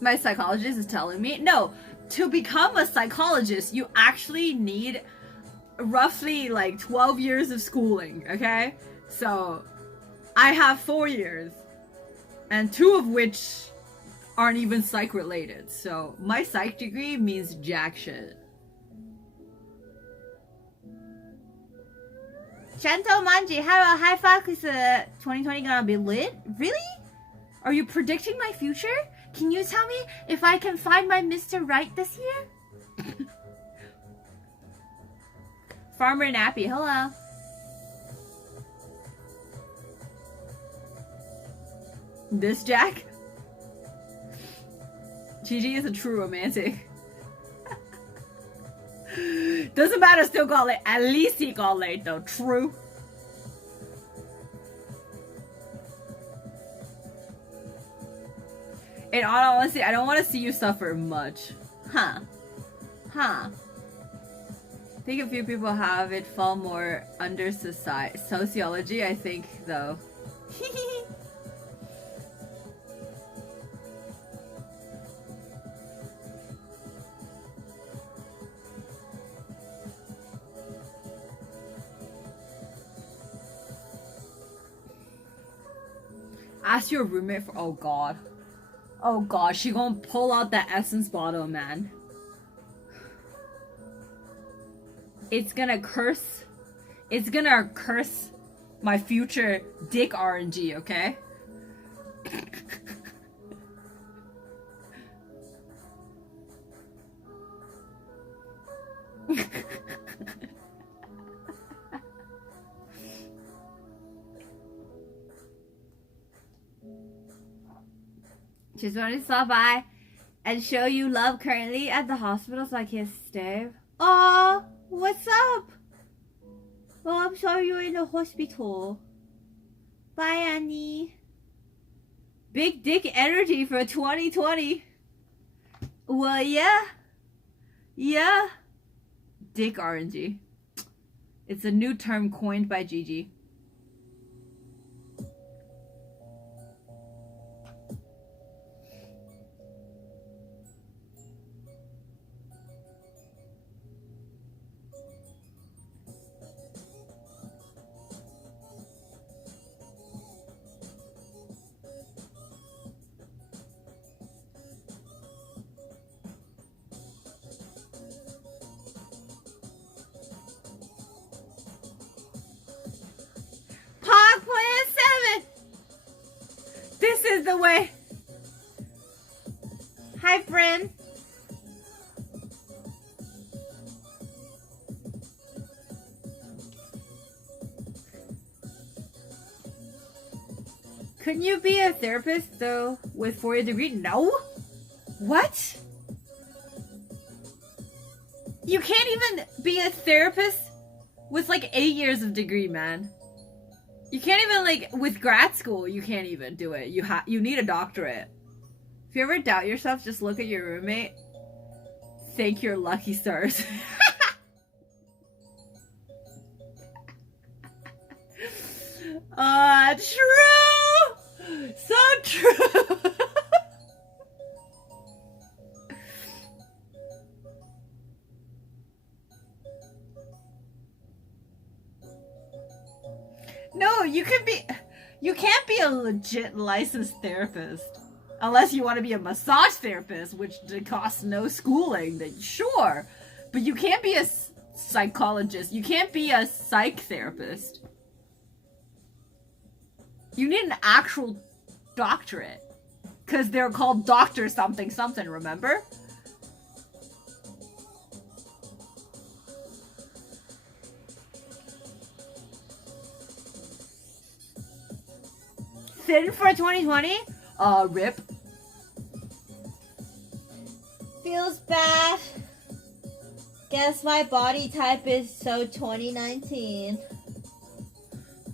My psychologist is telling me, no, to become a psychologist, you actually need roughly like 12 years of schooling, okay? So, I have 4 years, and 2 of which aren't even psych related. So, my psych degree means jack shit. Shanto Manji, hello, hi fuck, is 2020 gonna be lit? Really? Are you predicting my future? Can you tell me if I can find my Mr. Right this year? Farmer Nappy, hello. This Jack? GG is a true romantic. Doesn't matter, still got laid. At least he got laid though. True. In all honesty, I don't want to see you suffer much. Huh. Huh. I think a few people have it fall more under sociology, I think, though. Ask your roommate for— oh god. Oh god, she gonna pull out that essence bottle, man. It's gonna curse my future dick RNG, okay? Just wanted to stop by and show you love currently at the hospital so I can stay. Oh, what's up? Well, I'm sorry you're in the hospital. Bye, Annie. Big dick energy for 2020. Well, yeah. Yeah. Dick RNG. It's a new term coined by Gigi. This is the way. Hi, friend. Couldn't you be a therapist though with 4-year degree? No. What? You can't even be a therapist with like 8 years of degree, man. You can't even, like, with grad school, you can't even do it. You need a doctorate. If you ever doubt yourself, just look at your roommate. Thank your lucky stars. True! So true! No, you can't be a legit licensed therapist. Unless you want to be a massage therapist, which costs no schooling, then sure. But you can't be a psychologist. You can't be a psych therapist. You need an actual doctorate. Because they're called doctor something something, remember? Thin for 2020? Rip. Feels bad. Guess my body type is so 2019.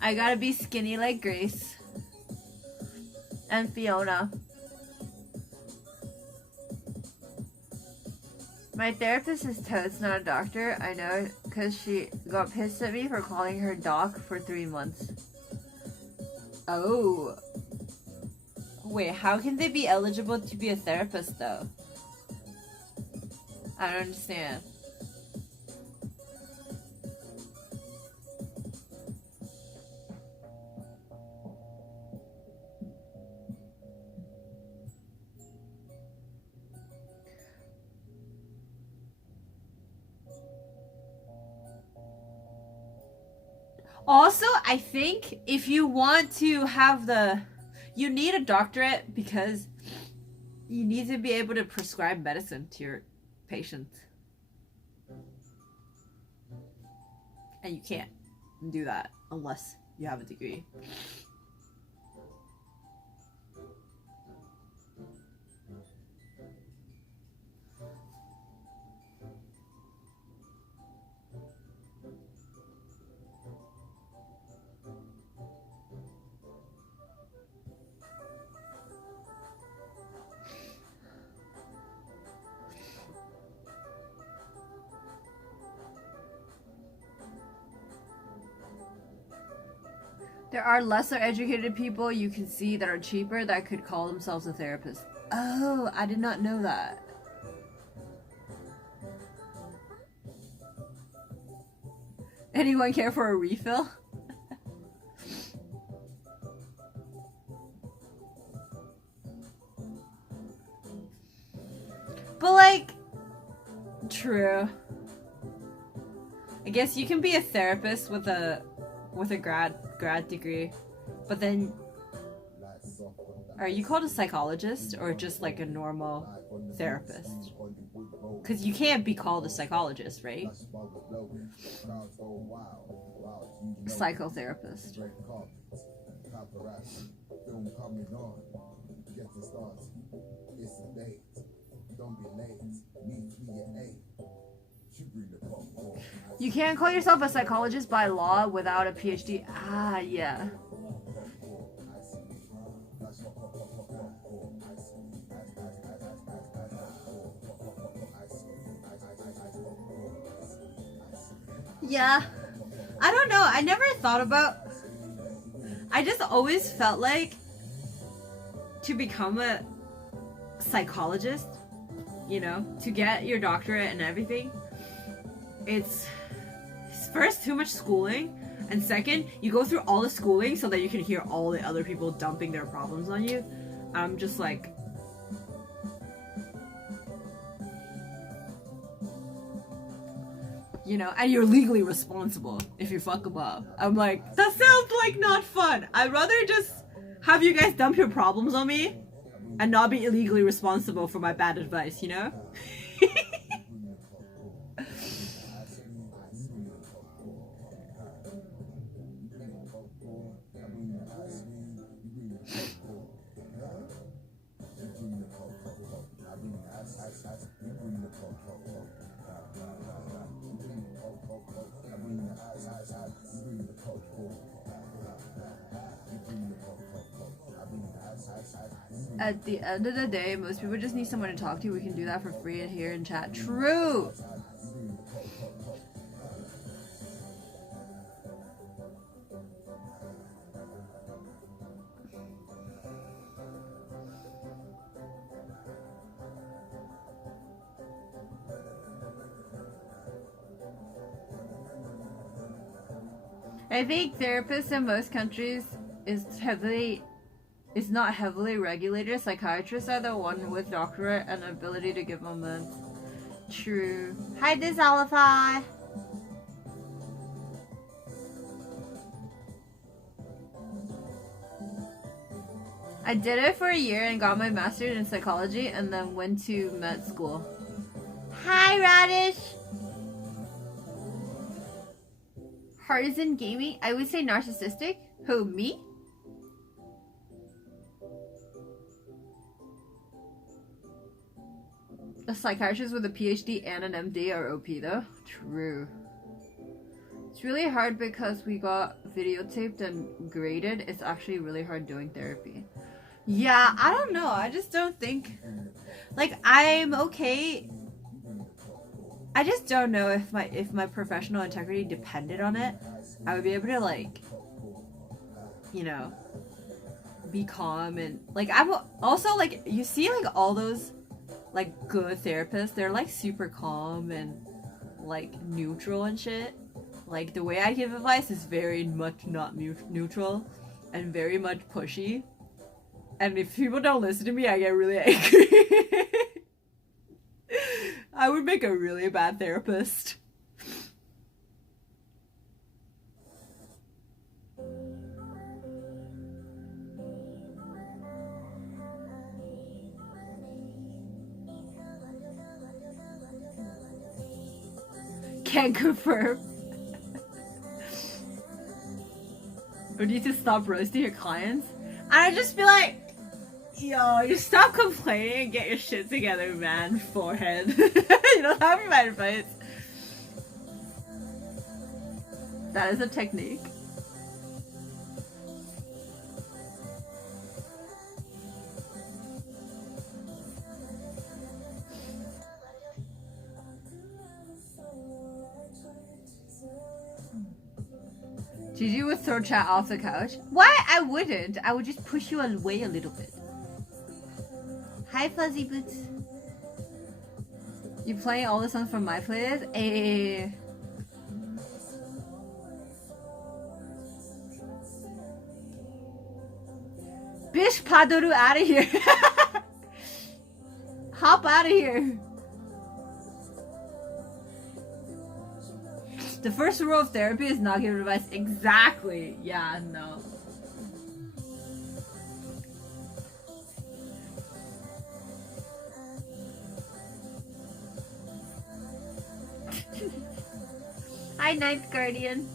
I gotta be skinny like Grace. And Fiona. My therapist is totes not a doctor. I know because she got pissed at me for calling her doc for 3 months. Oh. Wait, how can they be eligible to be a therapist though? I don't understand. Also, I think if you want to have you need a doctorate because you need to be able to prescribe medicine to your patients. And you can't do that unless you have a degree. There are lesser educated people you can see that are cheaper that could call themselves a therapist. Oh, I did not know that. Anyone care for a refill? But like, true. I guess you can be a therapist with a grad degree, but then are you called a psychologist or just like a normal therapist? Because you can't be called a psychologist, right? Psychotherapist. You can't call yourself a psychologist by law without a PhD. Ah, yeah. Yeah. I don't know. I never thought about... I just always felt like to become a psychologist, you know, to get your doctorate and everything, it's first too much schooling, and second, you go through all the schooling so that you can hear all the other people dumping their problems on you. I'm just like... You know, and you're legally responsible if you fuck them up. I'm like, that sounds like not fun. I'd rather just have you guys dump your problems on me and not be illegally responsible for my bad advice, you know? At the end of the day, most people just need someone to talk to. We can do that for free and here in chat. True! I think therapists in most countries is not heavily regulated. Psychiatrists are the one with doctorate and ability to give them meds. True. Hi, Disalify! I did it for a year and got my master's in psychology and then went to med school. Hi, Radish! Partisan gaming? I would say narcissistic. Who, me? A psychiatrist with a PhD and an MD are OP though. True. It's really hard because we got videotaped and graded. It's actually really hard doing therapy. Yeah, I don't know. I just don't think... Like, I'm okay. I just don't know if my professional integrity depended on it. I would be able to, like, you know, be calm and... Like, I'm also, like, you see, like, all those... like good therapists, they're like super calm and like neutral and shit. Like the way I give advice is very much not neutral and very much pushy. And if people don't listen to me, I get really angry. I would make a really bad therapist. Can't confirm. We need to stop roasting your clients. And I just be like, yo, you stop complaining and get your shit together, man. Forehead. You know, that would be my advice. That is a technique. Gigi would throw chat off the couch. Why? I wouldn't. I would just push you away a little bit. Hi, Fuzzy Boots. You playing all the songs from my playlist? Eh. Bish Padoru out of here. Hop out of here. The first rule of therapy is not give advice. Exactly. Yeah, no. Hi, Ninth Guardian.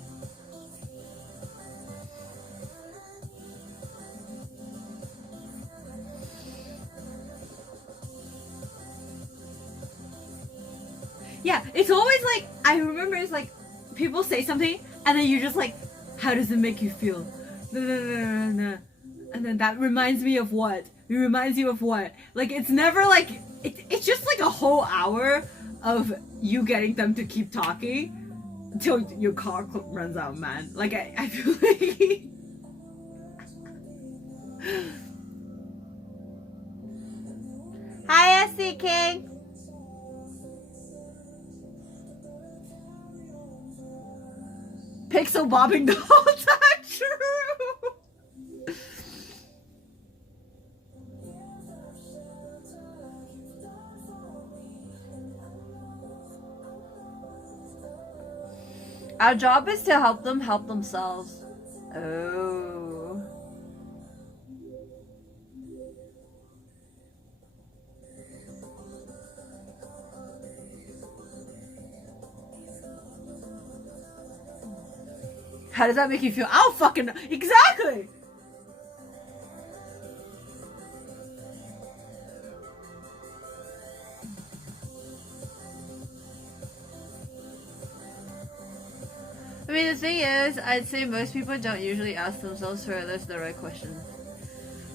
Yeah, it's always like, I remember it's like, people say something, and then you're just like, how does it make you feel? And then that reminds me of what? It reminds you of what? Like, it's never like, it's just like a whole hour of you getting them to keep talking until your car runs out, man. Like, I feel like... Hi, SC King! Pixel bobbing the whole time, true! Our job is to help them help themselves. Oh. How does that make you feel? I don't fucking know. Exactly! I mean, the thing is, I'd say most people don't usually ask themselves for others the right questions.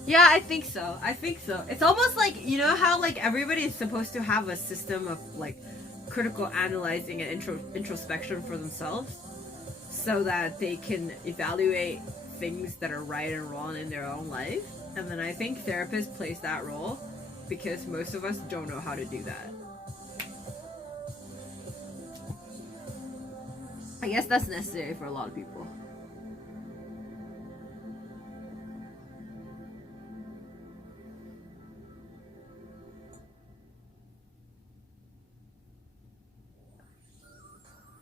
Yeah, I think so. I think so. It's almost like, you know how like everybody is supposed to have a system of like critical analyzing and introspection for themselves so that they can evaluate things that are right and wrong in their own life. And then I think therapists plays that role because most of us don't know how to do that. I guess that's necessary for a lot of people.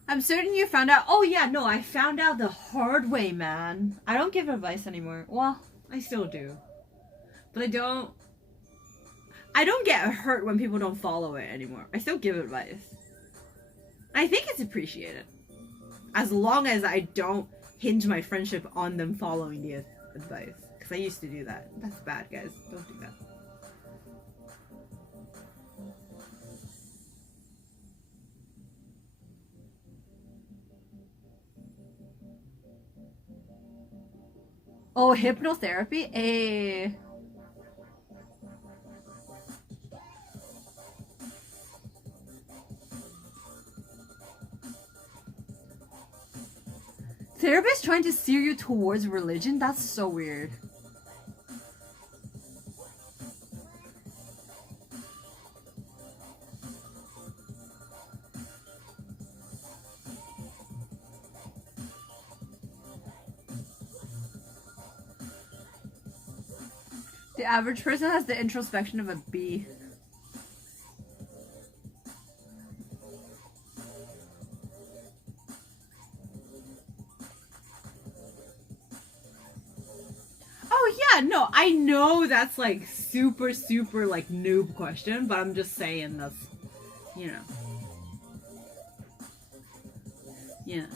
I'm certain you found out. Oh yeah, no, I found out the hard way, man. I don't give advice anymore. Well, I still do. But I don't get hurt when people don't follow it anymore. I still give advice. I think it's appreciated. As long as I don't hinge my friendship on them following the advice. Because I used to do that. That's bad, guys. Don't do that. Oh, hypnotherapy? Eh. Therapist trying to steer you towards religion? That's so weird. The average person has the introspection of a bee. Oh yeah, no, I know that's like super like noob question, but I'm just saying that's, you know. Yeah.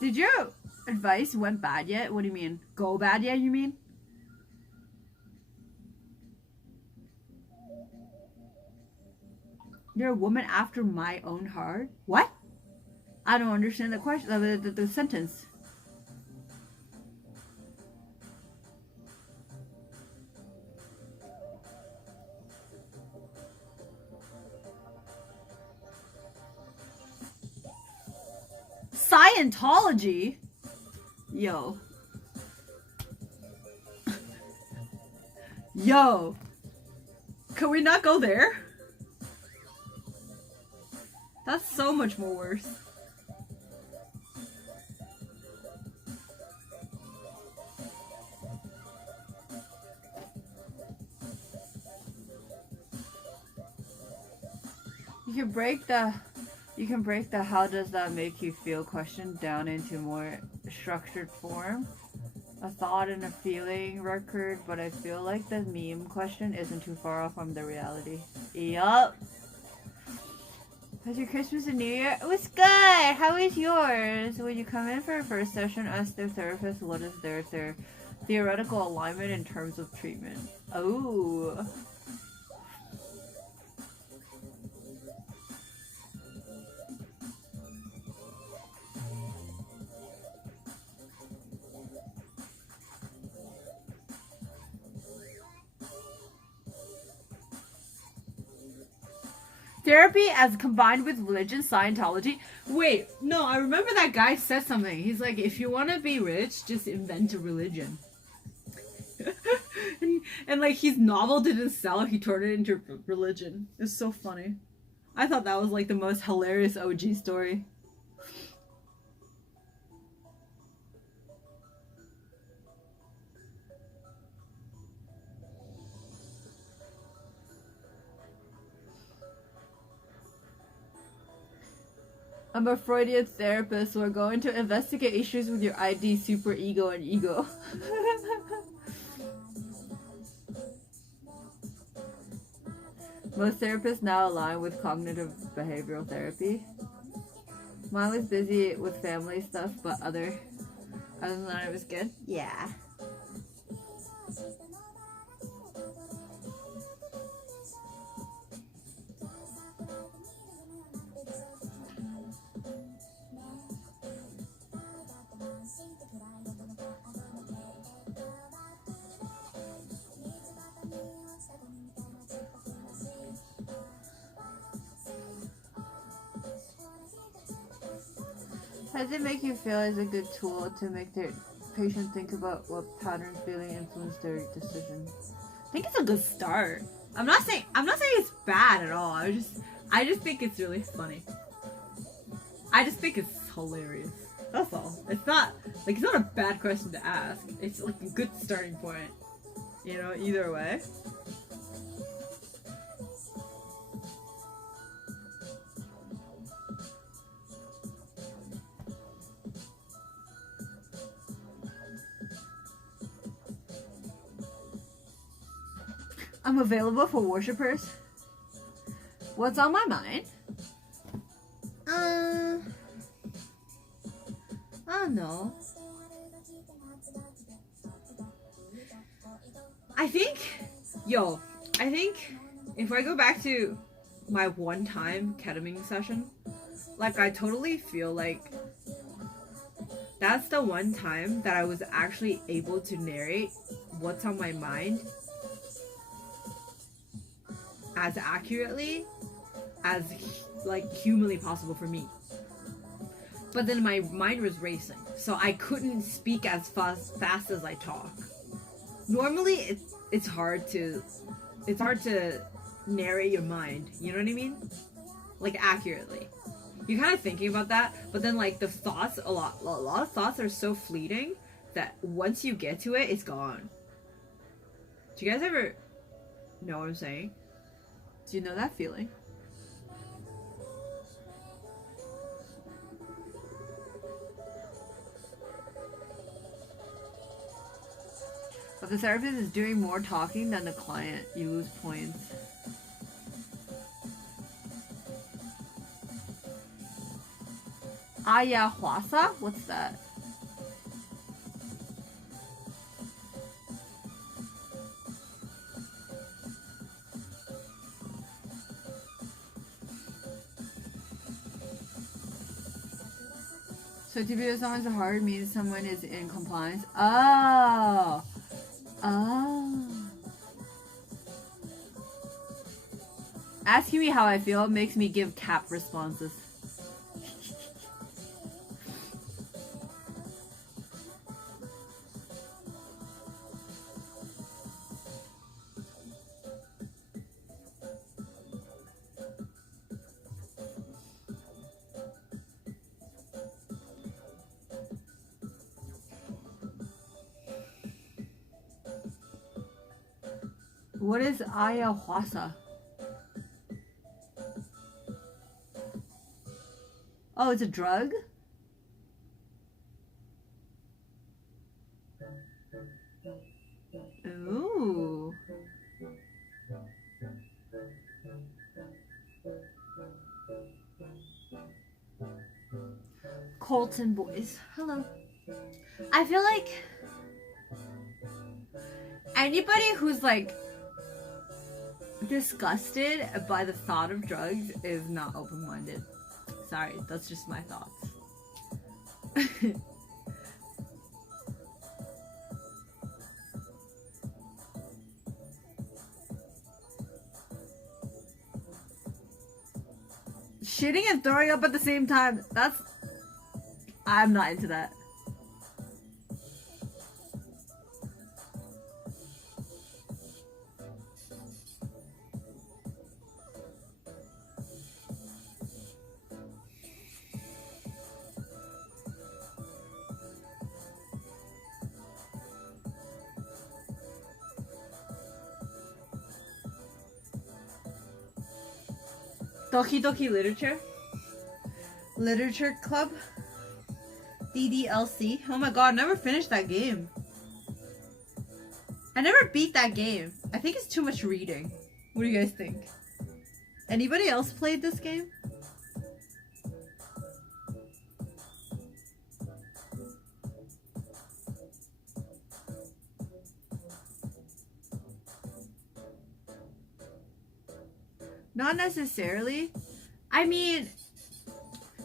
Did your advice went bad yet? What do you mean? Go bad yet, you mean? You're a woman after my own heart? What? I don't understand the question, the sentence. Scientology? Yo. Yo. Can we not go there? That's so much more worse. You can break the how does that make you feel question down into more structured form. A thought and a feeling record, but I feel like the meme question isn't too far off from the reality. Yup. How's your Christmas and New Year? It was good. How is yours? When you come in for a first session, ask their therapist what is their theoretical alignment in terms of treatment. Oh. Therapy as combined with religion, Scientology. Wait, no, I remember that guy said something. He's like, if you want to be rich, just invent a religion. and like his novel didn't sell, he turned it into religion. It's so funny. I thought that was like the most hilarious OG story. I'm a Freudian therapist. We're going to investigate issues with your ID, superego, and ego. Most therapists now align with cognitive behavioral therapy. Mine was busy with family stuff, but other than that, it was good. Yeah. How does it make you feel as a good tool to make the patient think about what patterns feeling influence their decision? I think it's a good start. I'm not saying it's bad at all. I just think it's really funny. I just think it's hilarious. That's all. It's not a bad question to ask. It's like a good starting point. You know, either way. I'm available for worshippers. What's on my mind? I don't know. I think if I go back to my one-time ketamine session, like I totally feel like that's the one time that I was actually able to narrate what's on my mind as accurately as like humanly possible for me. But then my mind was racing, so I couldn't speak as fast as I talk. Normally it's hard to narrate your mind, you know what I mean? Like accurately. You're kind of thinking about that, but then like the thoughts, a lot of thoughts are so fleeting that once you get to it, it's gone. Do you guys ever know what I'm saying? Do you know that feeling? If the therapist is doing more talking than the client, you lose points. Ayahuasca? What's that? So to be with someone's hard means someone is in compliance. Oh. Asking me how I feel makes me give cap responses. What is ayahuasca? Oh, it's a drug? Ooh. Colton boys. Hello. I feel like anybody who's like disgusted by the thought of drugs is not open-minded. Sorry, that's just my thoughts. Shitting and throwing up at the same time, I'm not into that. Doki Doki Literature Club? DDLC? Oh my god, never finished that game. I never beat that game. I think it's too much reading. What do you guys think? Anybody else played this game? Not necessarily. I mean,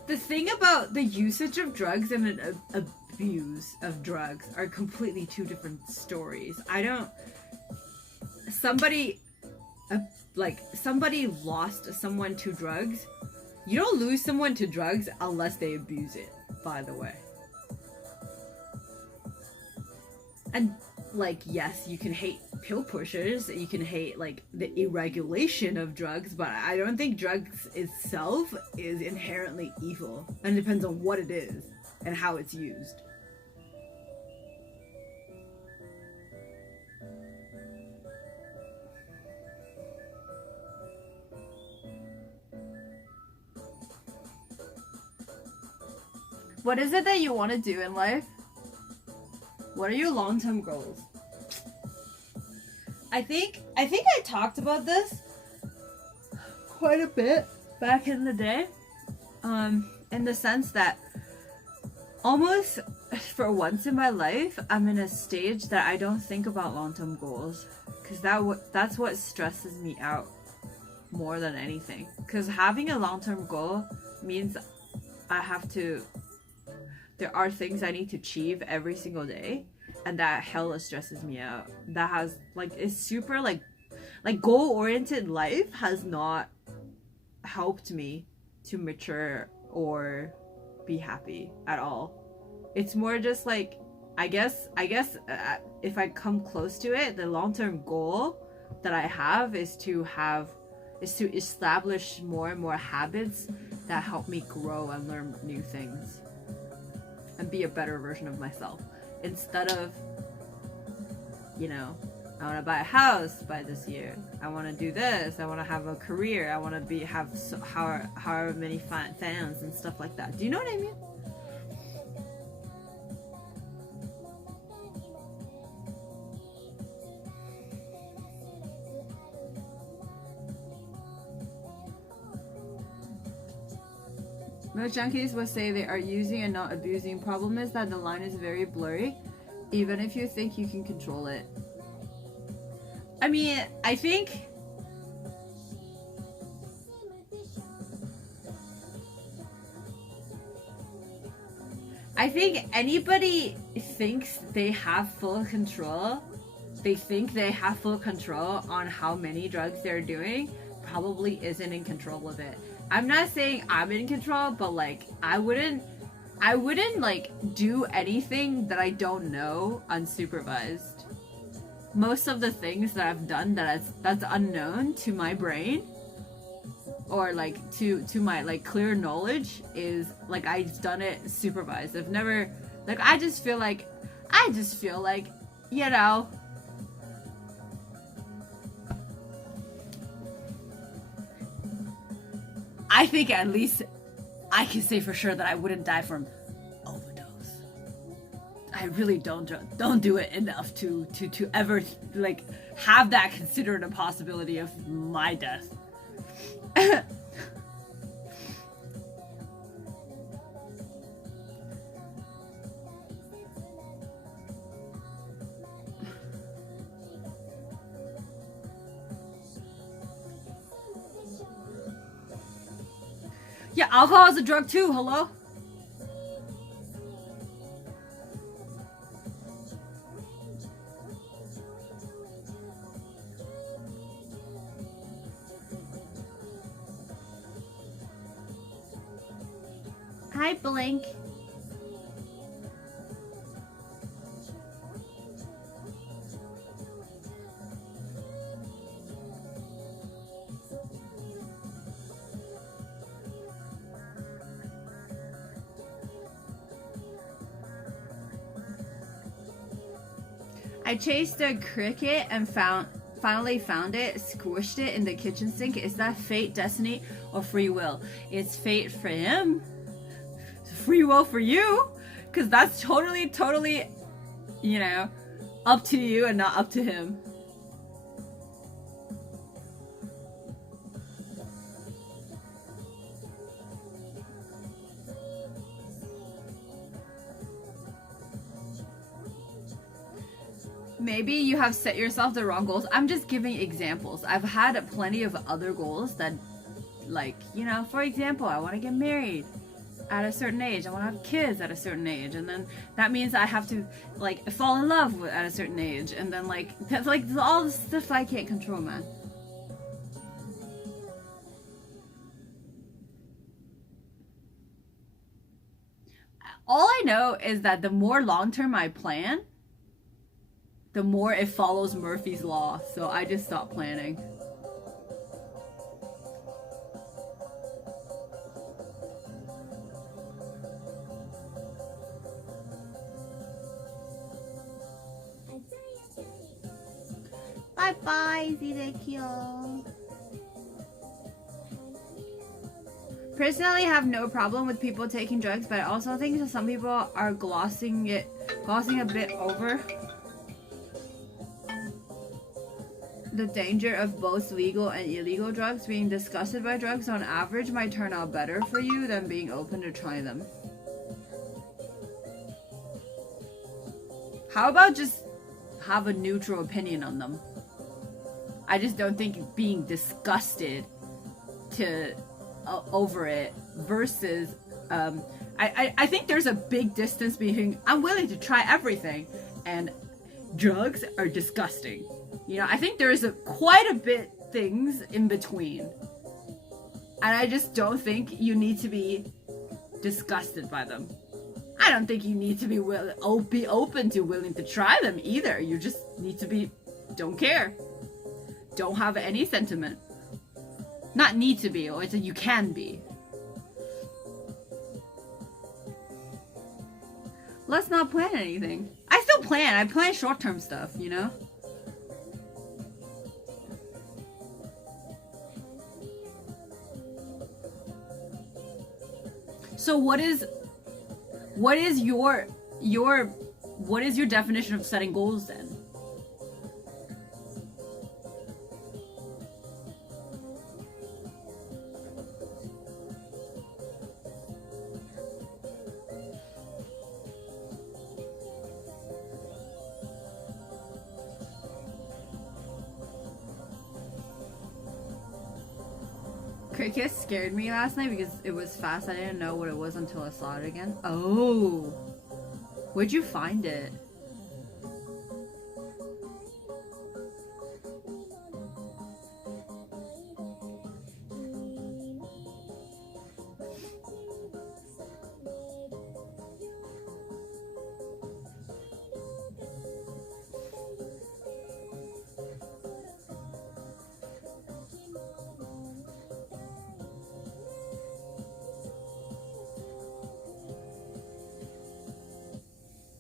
the thing about the usage of drugs and an abuse of drugs are completely two different stories. Somebody lost someone to drugs. You don't lose someone to drugs unless they abuse it, by the way. And like, yes, you can hate pill pushers, you can hate like the irregulation of drugs, but I don't think drugs itself is inherently evil. And it depends on what it is and how it's used. What is it that you want to do in life? What are your long-term goals? I think I talked about this quite a bit back in the day. In the sense that almost for once in my life, I'm in a stage that I don't think about long-term goals, because that's what stresses me out more than anything. Because having a long-term goal means there are things I need to achieve every single day, and that hella stresses me out. That has it's super like goal-oriented life has not helped me to mature or be happy at all. It's more just like, I guess if I come close to it, the long-term goal that I have is to establish more and more habits that help me grow and learn new things and be a better version of myself, instead of, I want to buy a house by this year, I want to do this, I want to have a career, I want to have however many fans and stuff like that. Do you know what I mean? Most junkies will say they are using and not abusing. Problem is that the line is very blurry, even if you think you can control it. I mean, I think anybody thinks they have full control. They think they have full control on how many drugs they're doing, probably isn't in control of it. I'm not saying I'm in control, but I wouldn't do anything that I don't know unsupervised. Most of the things that I've done that's unknown to my brain, or to my clear knowledge, is I've done it supervised. I've never I just feel like I think at least I can say for sure that I wouldn't die from overdose. I really don't do it enough to ever like have that considered a possibility of my death. Yeah, alcohol is a drug too, hello? Hi, Blink. I chased a cricket and finally found it, squished it in the kitchen sink. Is that fate, destiny, or free will? It's fate for him. Free will for you, because that's totally, you know, up to you and not up to him. Maybe you have set yourself the wrong goals. I'm just giving examples. I've had plenty of other goals that, like, you know, for example, I want to get married at a certain age. I want to have kids at a certain age. And then that means I have to, like, fall in love at a certain age. And then, like, that's, like, all the stuff I can't control, man. All I know is that the more long-term I plan, the more it follows Murphy's Law, so I just stopped planning. Bye-bye, Zidekyo. Personally, I have no problem with people taking drugs, but I also think that some people are glossing a bit over the danger of both legal and illegal drugs. Being disgusted by drugs on average might turn out better for you than being open to try them. How about just have a neutral opinion on them? I just don't think being disgusted over it versus I think there's a big distance between I'm willing to try everything and drugs are disgusting. You know, I think there is quite a bit things in between. And I just don't think you need to be disgusted by them. I don't think you need to be open to willing to try them either. You just need to don't care. Don't have any sentiment. Not need to be, or it's you can be. Let's not plan anything. I still plan. I plan short-term stuff, you know? So what is your definition of setting goals then? Cricket scared me last night because it was fast. I didn't know what it was until I saw it again. Oh, where'd you find it?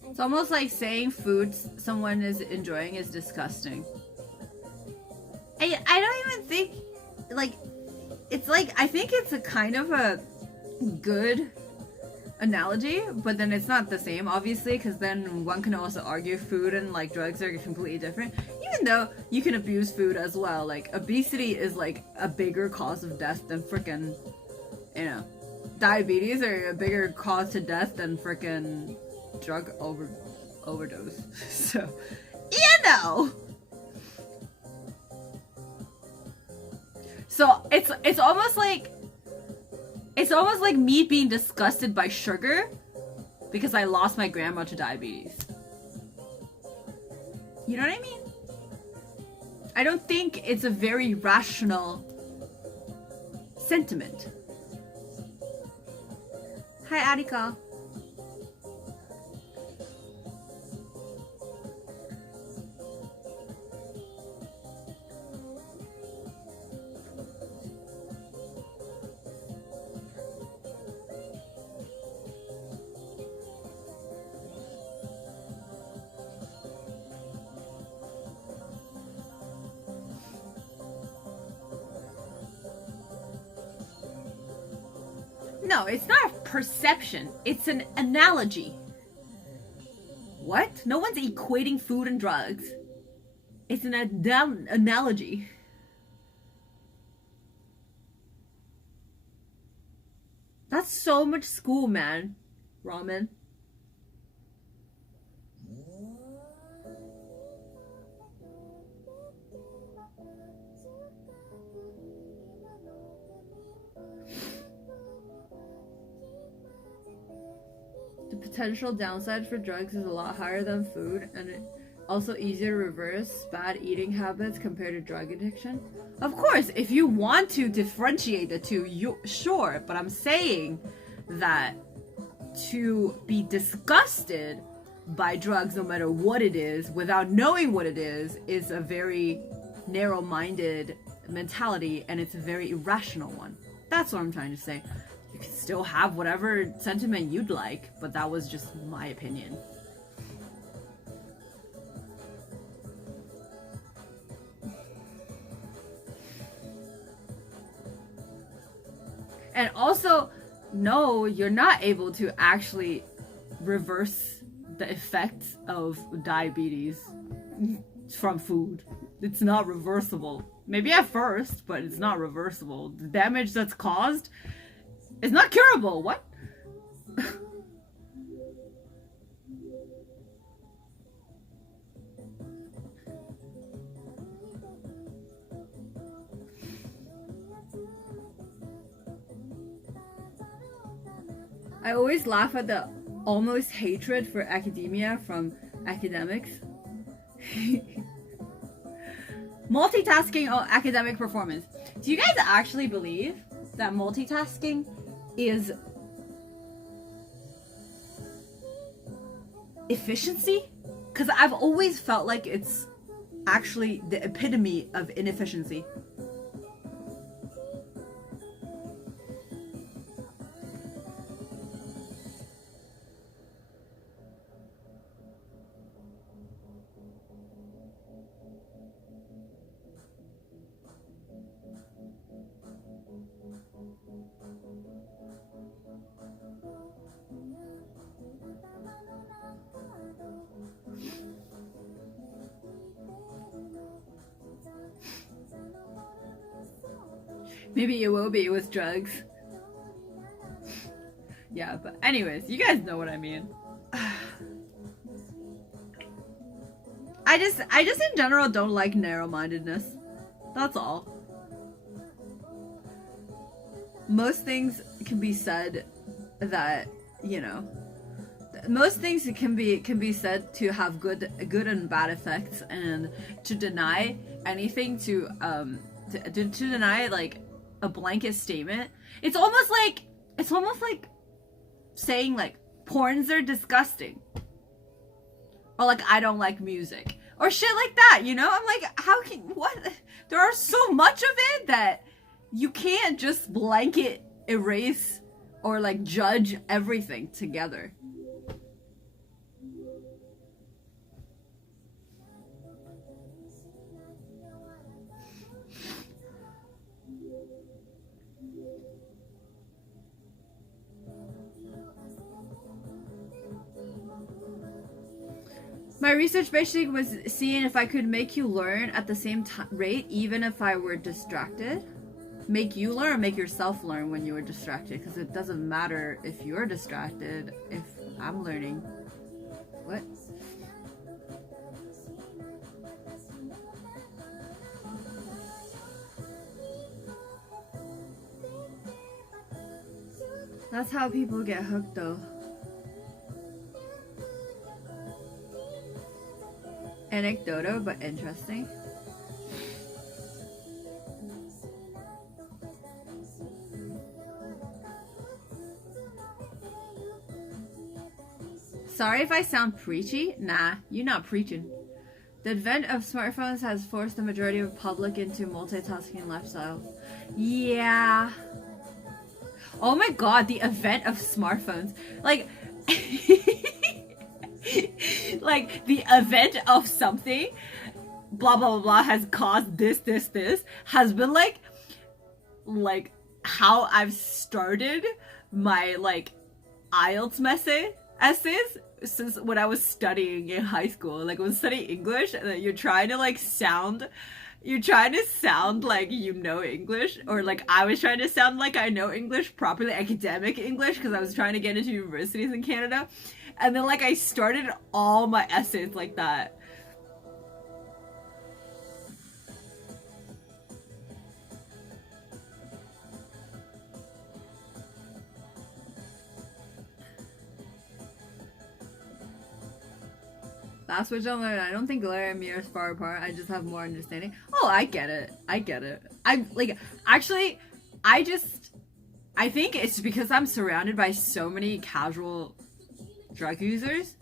It's almost like saying food someone is enjoying is disgusting. I don't even think, like, it's like, I think it's a kind of a good analogy, but then it's not the same, obviously, because then one can also argue food and like drugs are completely different, even though you can abuse food as well. Like obesity is like a bigger cause of death than freaking, you know, diabetes are a bigger cause to death than freaking drug overdose. So, you know. So it's almost like me being disgusted by sugar because I lost my grandma to diabetes. You know what I mean? I don't think it's a very rational sentiment. Hi, Arika. No, it's not a perception. It's an analogy. What? No one's equating food and drugs. It's an analogy. That's so much school, man. Ramen. The potential downside for drugs is a lot higher than food, and it also easier to reverse bad eating habits compared to drug addiction. Of course, if you want to differentiate the two, sure, but I'm saying that to be disgusted by drugs, no matter what it is, without knowing what it is a very narrow-minded mentality, and it's a very irrational one. That's what I'm trying to say. You can still have whatever sentiment you'd like, but that was just my opinion. And also, no, you're not able to actually reverse the effects of diabetes from food. It's not reversible. Maybe at first, but it's not reversible. The damage that's caused is not curable. What? I always laugh at the almost hatred for academia from academics. Multitasking or academic performance. Do you guys actually believe that multitasking is efficiency? Because I've always felt like it's actually the epitome of inefficiency. Maybe it will be with drugs. Yeah, but anyways, you guys know what I mean. I just in general don't like narrow-mindedness. That's all. Most things can be said that, you know, most things can be said to have good and bad effects, and to deny anything to deny like a blanket statement, it's almost like saying like porns are disgusting, or like I don't like music or shit like that, you know? I'm like, how can, what? There are so much of it that you can't just blanket erase or like judge everything together. My research basically was seeing if I could make you learn at the same rate, even if I were distracted. Make you learn or make yourself learn when you were distracted, because it doesn't matter if you're distracted if I'm learning. What? That's how people get hooked though. Anecdotal but interesting. Sorry if I sound preachy. Nah, you're not preaching. The advent of smartphones has forced the majority of the public into multitasking lifestyle. Yeah. Oh my god, the advent of smartphones. Like, like the event of something, blah blah blah blah, has caused this has been like how I've started my like IELTS essays since when I was studying in high school. Like, when studying English, and you're trying to sound like you know English, or like I was trying to sound like I know English properly, academic English, because I was trying to get into universities in Canada, and then like I started all my essays like that. That's what I'm learning. I don't think Galera and me are far apart. I just have more understanding. Oh, I get it. I like, actually, I think it's because I'm surrounded by so many casual drug users,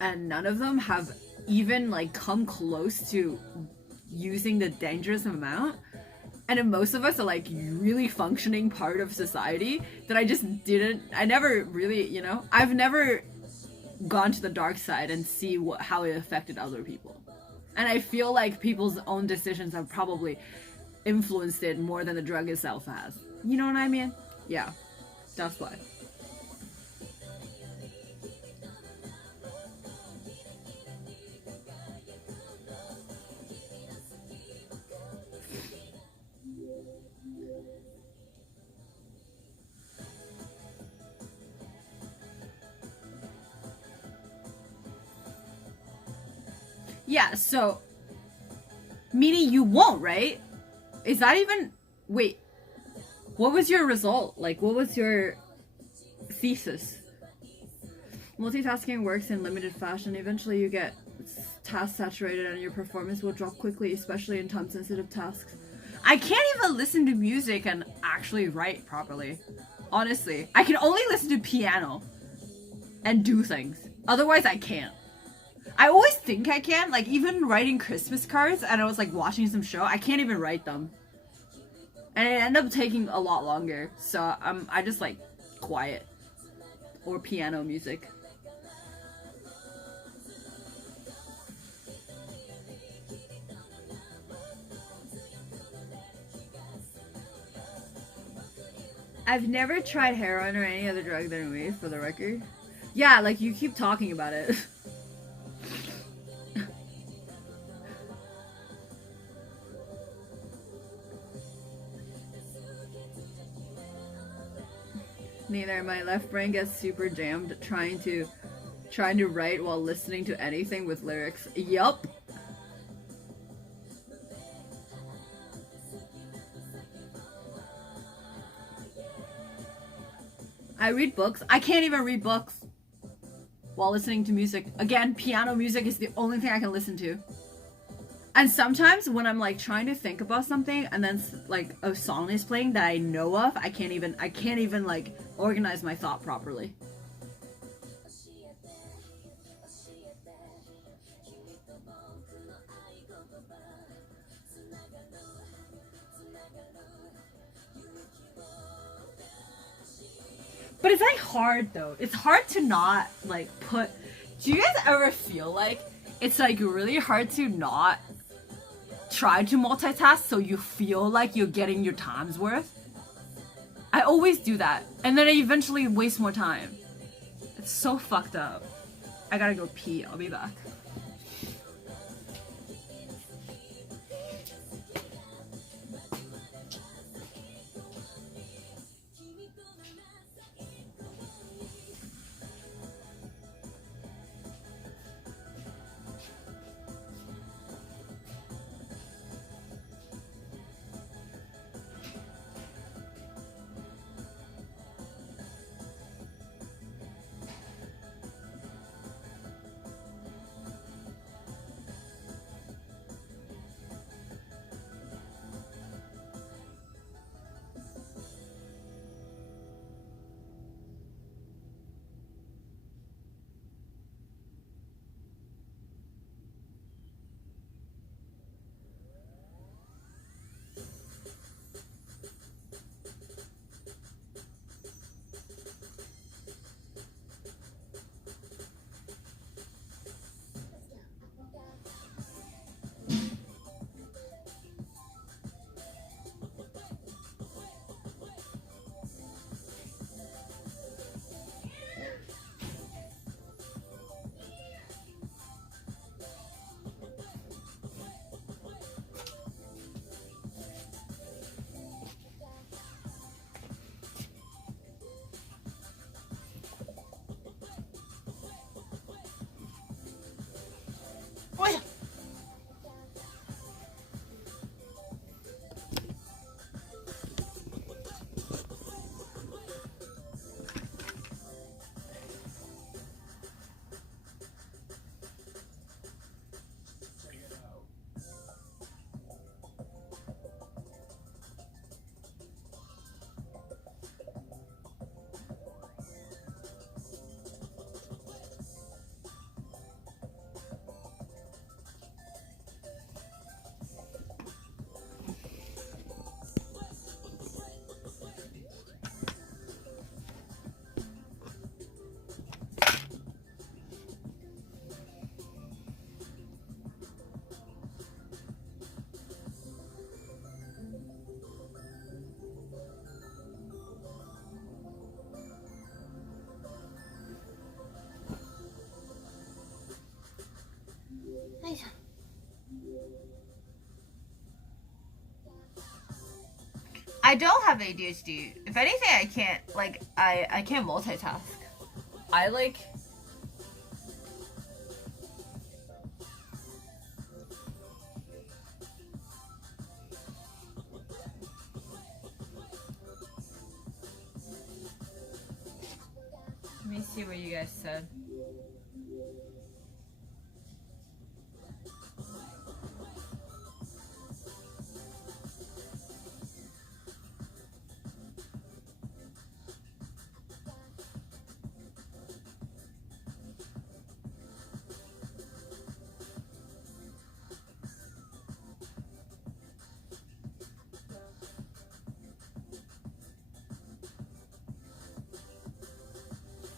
and none of them have even like come close to using the dangerous amount. And most of us are like really functioning part of society that I never really, I've never gone to the dark side and see how it affected other people. And I feel like people's own decisions have probably influenced it more than the drug itself has. You know what I mean? Yeah, that's why. Yeah, so meaning you won't, right? Is that even... Wait, what was your result? Like, what was your thesis? Multitasking works in limited fashion. Eventually you get task saturated and your performance will drop quickly, especially in time-sensitive tasks. I can't even listen to music and actually write properly. Honestly, I can only listen to piano and do things. Otherwise, I can't. I always think I can, like even writing Christmas cards, and I was like watching some show, I can't even write them. And it ended up taking a lot longer, so I just like quiet or piano music. I've never tried heroin or any other drug than weed, for the record. Yeah, like you keep talking about it. Neither. My left brain gets super jammed trying to write while listening to anything with lyrics. Yup. I read books. I can't even read books while listening to music. Again, piano music is the only thing I can listen to. And sometimes when I'm like trying to think about something and then like a song is playing that I know of, I can't even like organize my thought properly. But it's like hard though. It's hard to not like put... Do you guys ever feel like it's like really hard to not try to multitask so you feel like you're getting your time's worth? I always do that, and then I eventually waste more time. It's so fucked up. I gotta go pee. I'll be back. I don't have ADHD. If anything, I can't, like, I can't multitask. I, like... Let me see what you guys said.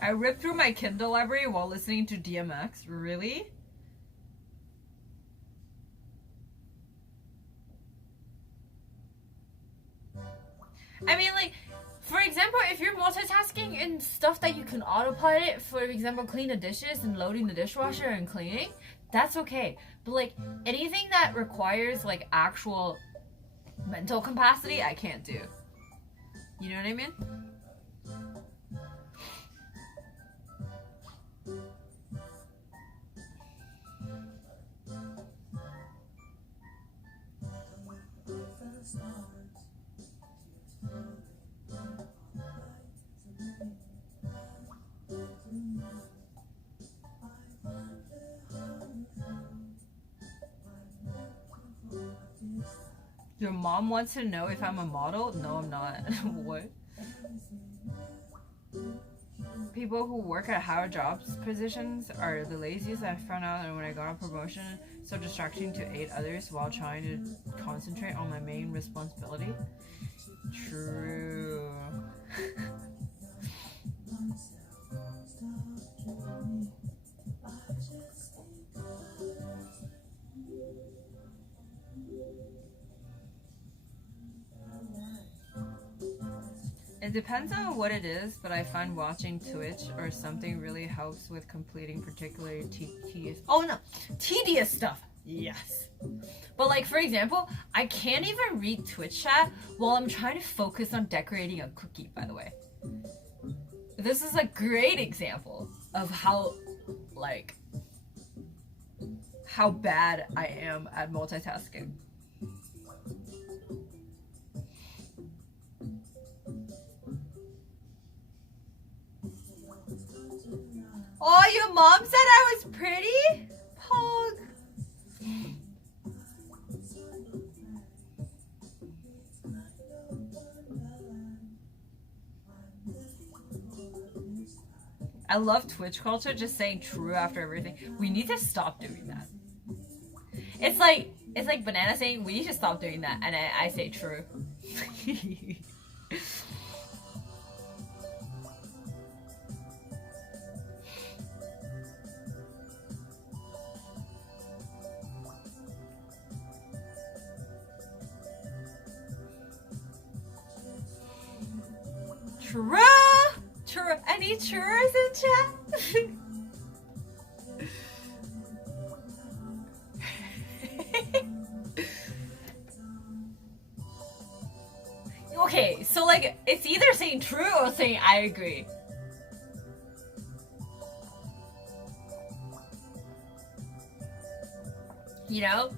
I ripped through my Kindle library while listening to DMX. Really? I mean, like, for example, if you're multitasking in stuff that you can autopilot, for example, clean the dishes and loading the dishwasher and cleaning, that's okay. But, like, anything that requires, like, actual mental capacity, I can't do. You know what I mean? Your mom wants to know if I'm a model? No, I'm not. What? People who work at higher jobs positions are the laziest. I found out when I got a promotion, so distracting to aid others while trying to concentrate on my main responsibility. True. It depends on what it is, but I find watching Twitch or something really helps with completing particularly tedious stuff. Yes. But like, for example, I can't even read Twitch chat while I'm trying to focus on decorating a cookie, by the way. This is a great example of how, like, how bad I am at multitasking. Oh, your mom said I was pretty? Pog. I love Twitch culture, just saying true after everything. We need to stop doing that. It's like Banana saying we need to stop doing that, and I say true. True! True. Any churros in chat? Okay, so like, it's either saying true or saying I agree. You know?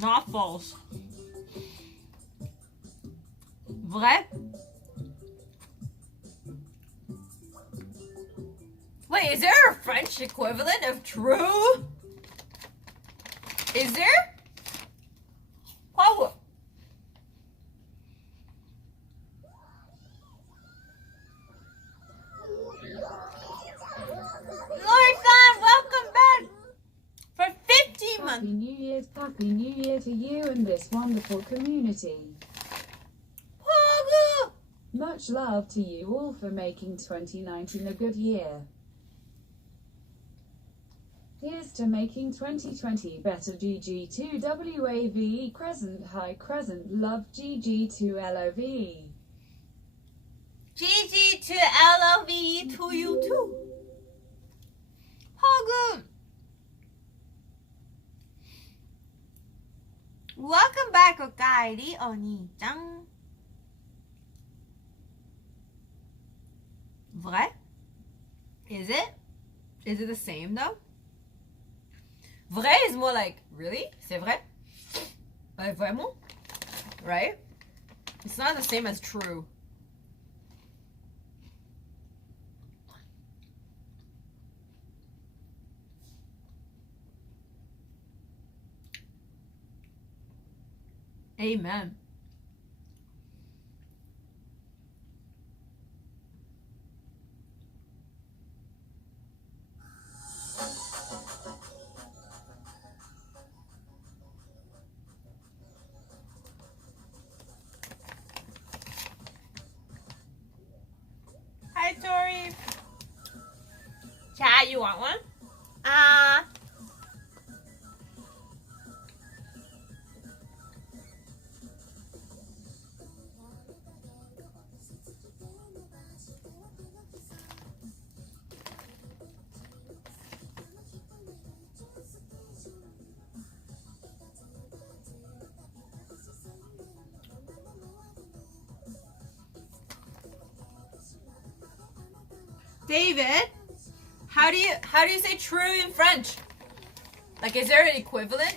Not false. Vrai? Wait, is there a French equivalent of true? Is there? Oh. Lord God, welcome back for 50 months. Happy New Year to you and this wonderful community. Much love to you all for making 2019 a good year. Here's to making 2020 better. GG2 WAVE Crescent High Crescent Love GG2 LOVE. GG to LOV to you too. Hogu. Welcome back, Okaeri Oni-chan. Vrai? Is it? Is it the same though? Vrai is more like, really? C'est vrai? Vraiment? Right? It's not the same as true. Amen. Hi, Tori. Chat, you want one? David, how do you say true in French? Like, is there an equivalent?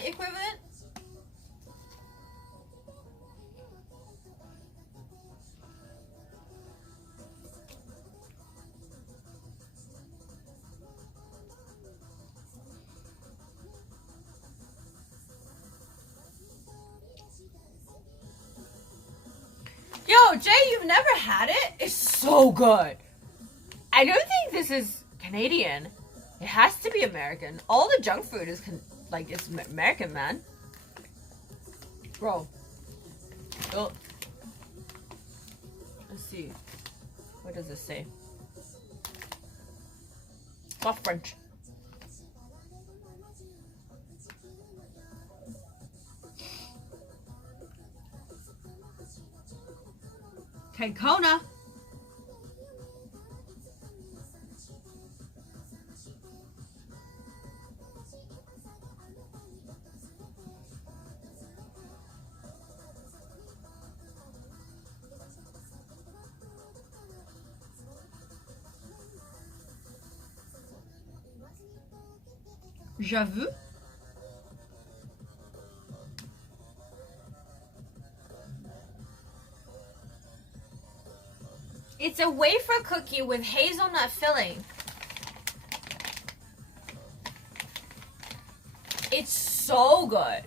Yo, Jay, you've never had it? It's so good. I don't think this is Canadian. It has to be American. All the junk food is it's American, man. Bro. Oh. Let's see. What does this say? It's not French. Kona. J'avoue. It's a wafer cookie with hazelnut filling. It's so good.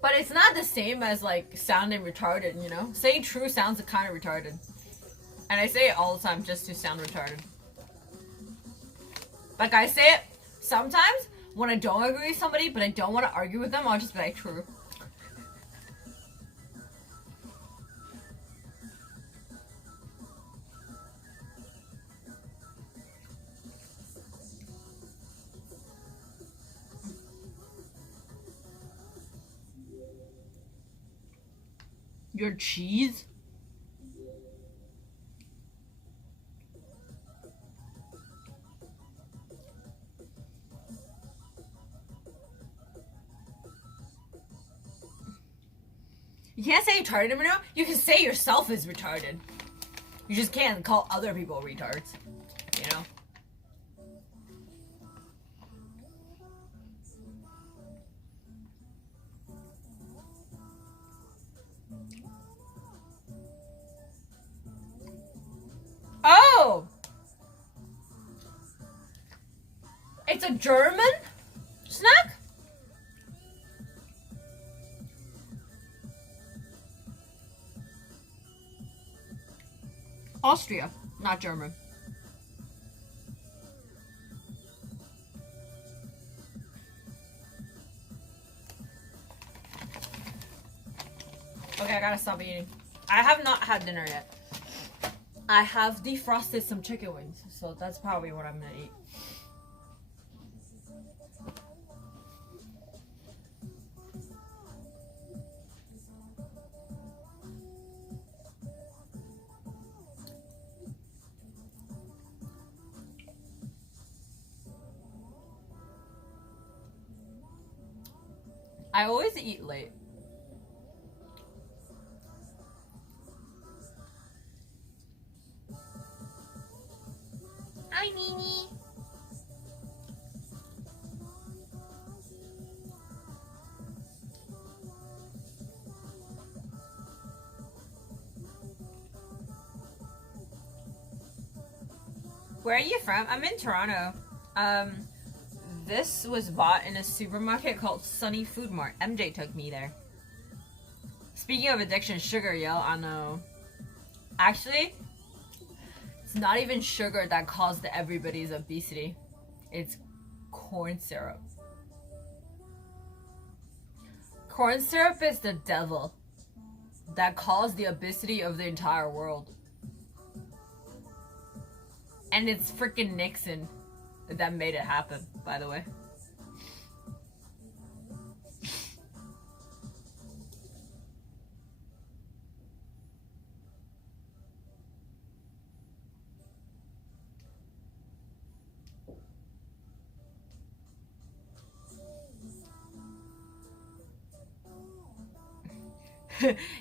But it's not the same as like sounding retarded, you know? Saying true sounds kind of retarded. And I say it all the time just to sound retarded. Like I say it sometimes when I don't agree with somebody, but I don't want to argue with them, I'll just be like, true. Your cheese? You can't say retarded anymore. You can say yourself is retarded. You just can't call other people retards. You know? Oh! It's a German snack? Austria, not German. Okay, I gotta stop eating. I have not had dinner yet. I have defrosted some chicken wings, so that's probably what I'm gonna eat. I always eat late. Hi, Nini. Where are you from? I'm in Toronto. This was bought in a supermarket called Sunny Food Mart. MJ took me there. Speaking of addiction, sugar, yo, I know. Actually, it's not even sugar that caused everybody's obesity. It's corn syrup. Corn syrup is the devil that caused the obesity of the entire world. And it's freaking Nixon that made it happen, by the way.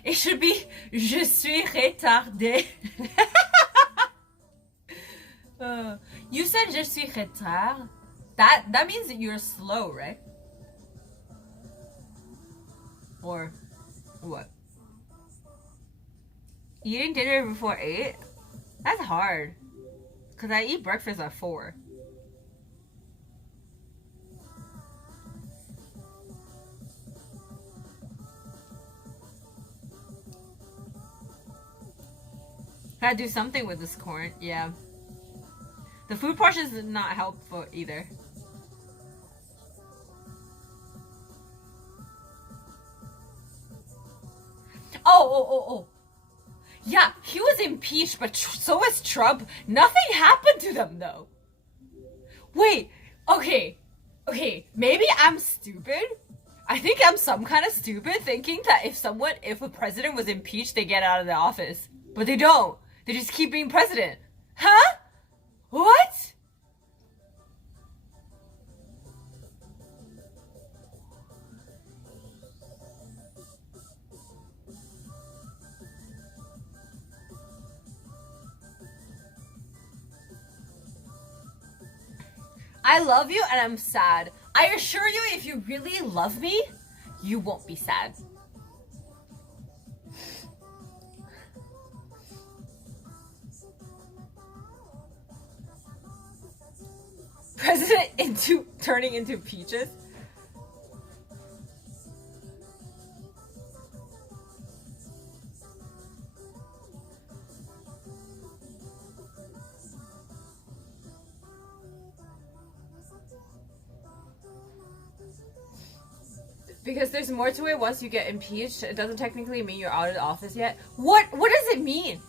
It should be je suis retardé. You said je suis retard. That means that you're slow, right? Or what? Eating dinner before 8? That's hard. Cause I eat breakfast at 4. Gotta do something with this corn, yeah. The food portions is not helpful either. Oh. Yeah, he was impeached, but so was Trump. Nothing happened to them, though. Wait, okay. Maybe I'm stupid. I think I'm some kind of stupid thinking that if a president was impeached, they get out of the office. But they don't. They just keep being president. Huh? What? I love you and I'm sad. I assure you, if you really love me, you won't be sad. President turning into peaches. Because there's more to it once you get impeached. It doesn't technically mean you're out of the office yet. What does it mean?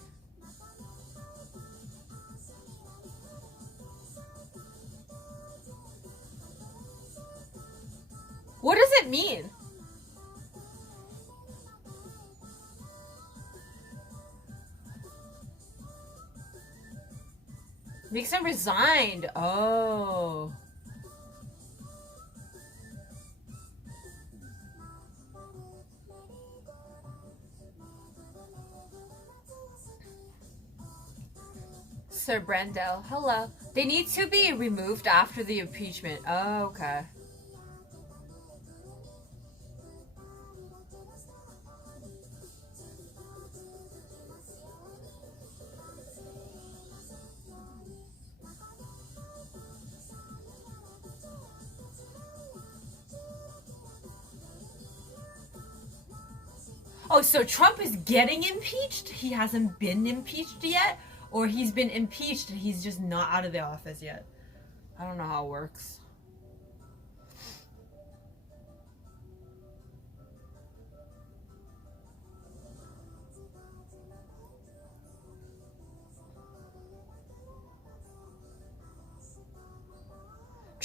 What does it mean? Nixon resigned. Oh. Sir Brendel, hello. They need to be removed after the impeachment. Oh, okay. Oh, so Trump is getting impeached? He hasn't been impeached yet? Or he's been impeached and he's just not out of the office yet? I don't know how it works.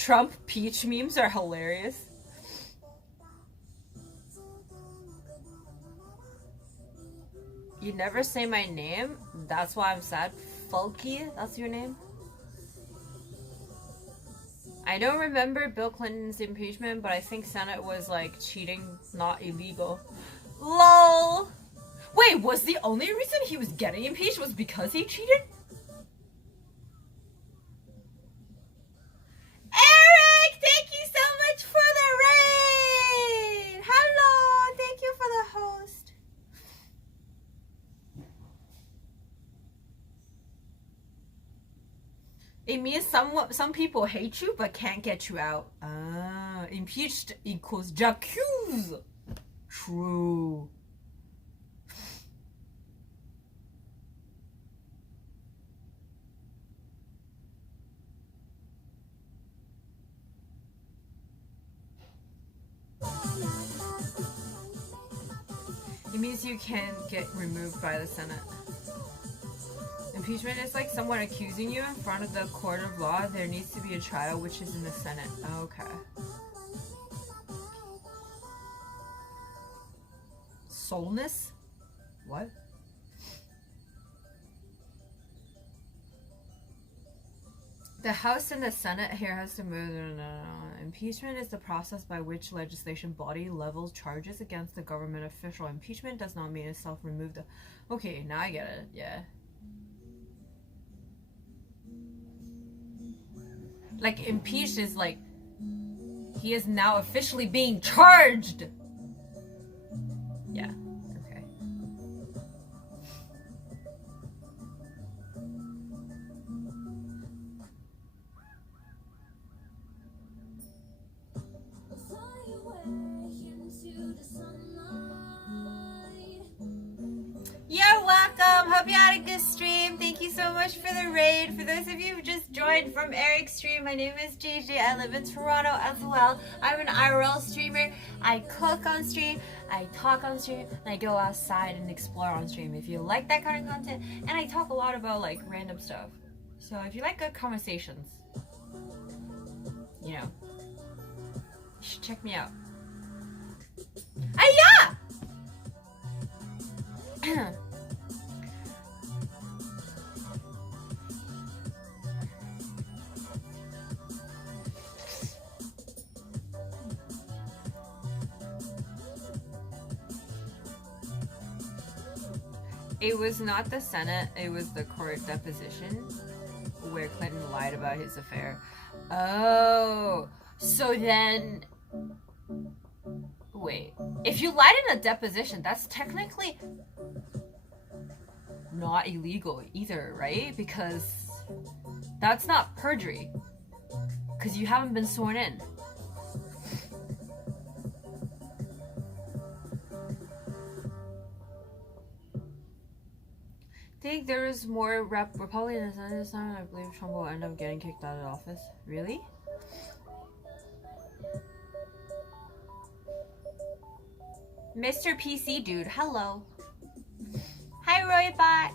Trump peach memes are hilarious. You never say my name? That's why I'm sad. Fulky, that's your name? I don't remember Bill Clinton's impeachment, but I think Senate was like cheating, not illegal. LOL! Wait, was the only reason he was getting impeached was because he cheated? Eric, thank you so much for the raid! Hello, thank you for the host. It means some people hate you but can't get you out. Ah, impeached equals j'accuse. True. It means you can get removed by the Senate. Impeachment is like someone accusing you in front of the court of law. There needs to be a trial, which is in the Senate. Okay. Soulness? What? The House and the Senate here has to move. No. Impeachment is the process by which legislation body levels charges against the government official. Impeachment does not mean itself remove the... Okay, now I get it. Yeah. Like, impeached is like... He is now officially being charged! Yeah. Okay. You're welcome. Hope you had a good stream. Thank you so much for the raid. For those of you who just joined from Eric's stream, my name is GG. I live in Toronto as well. I'm an IRL streamer. I cook on stream, I talk on stream, and I go outside and explore on stream. If you like that kind of content, and I talk a lot about like random stuff. So if you like good conversations, you know, you should check me out. Hiya! It was not the Senate, it was the court deposition where Clinton lied about his affair. Oh, so then... Wait, if you lied in a deposition, that's technically not illegal either, right? Because that's not perjury. Because you haven't been sworn in. I think there is more Republicans than this time. I believe Trump will end up getting kicked out of office. Really? Mr. PC dude, hello. Hi, Roybot.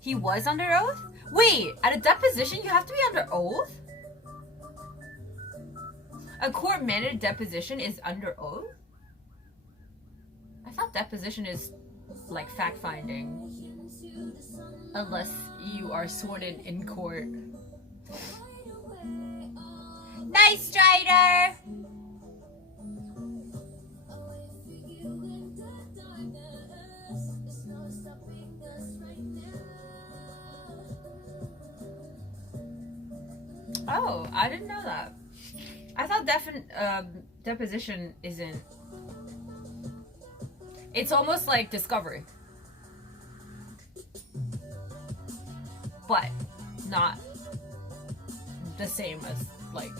He was under oath? Wait, at a deposition you have to be under oath? A court-mandated deposition is under oath? I thought deposition is like fact-finding. Unless you are sworn in court. Nice, Strider! Oh, I didn't know that. I thought deposition isn't... It's almost like discovery. But not the same as, like...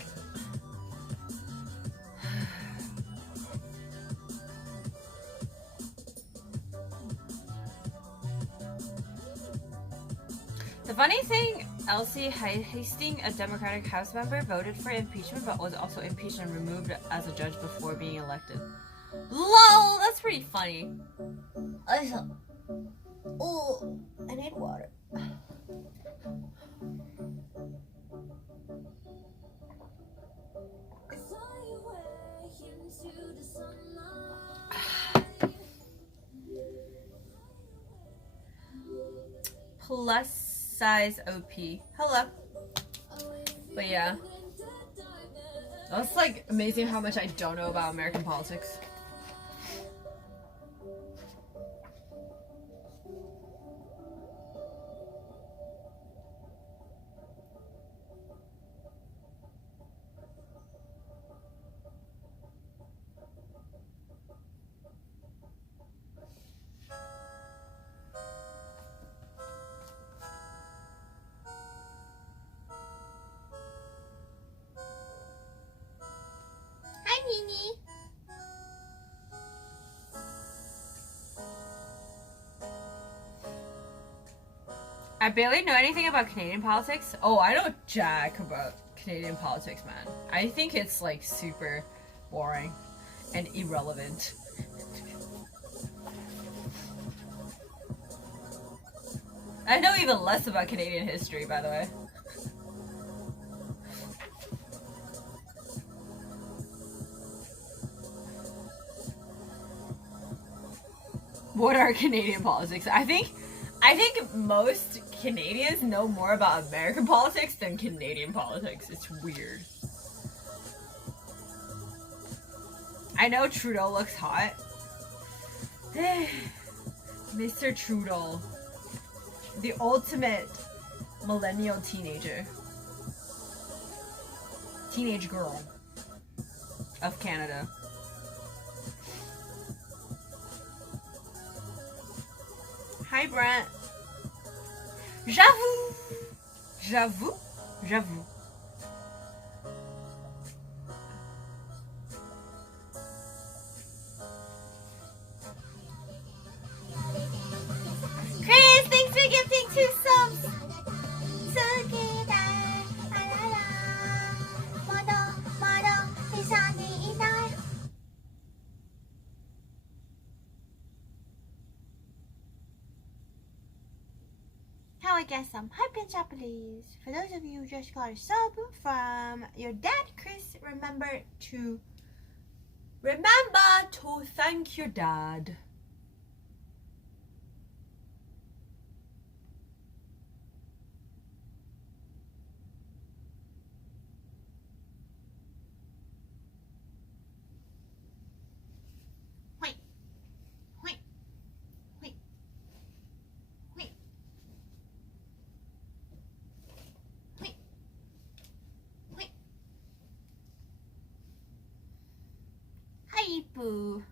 The funny thing, Elsie Hastings, a Democratic House member, voted for impeachment but was also impeached and removed as a judge before being elected. LOL! That's pretty funny. Oh, I need water. plus size OP. Hello. But yeah. That's like amazing how much I don't know about American politics. Hi, Mimi. I barely know anything about Canadian politics. Oh, I know jack about Canadian politics, man. I think it's like super boring and irrelevant. I know even less about Canadian history, by the way. What are Canadian politics? I think most Canadians know more about American politics than Canadian politics. It's weird. I know Trudeau looks hot. Mr. Trudeau. The ultimate millennial teenager. Teenage girl of Canada. Hi, Brent. J'avoue. J'avoue. J'avoue. Chris, thanks for gifting 2 subs. Can I get some hype in chat, please? For those of you who just got a sub from your dad, Chris, remember to thank your dad. Hi, Boo.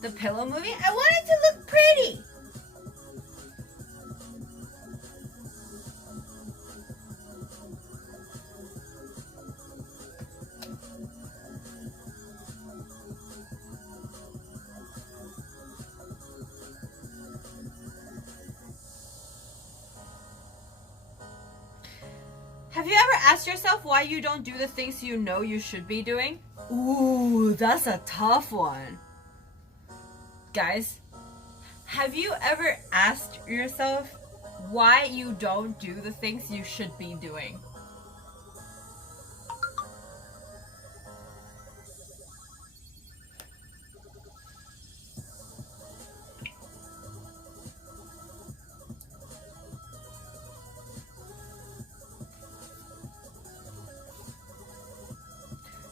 The Pillow movie? I want it to look pretty! Have you ever asked yourself why you don't do the things you know you should be doing? Ooh, that's a tough one. Guys, have you ever asked yourself why you don't do the things you should be doing?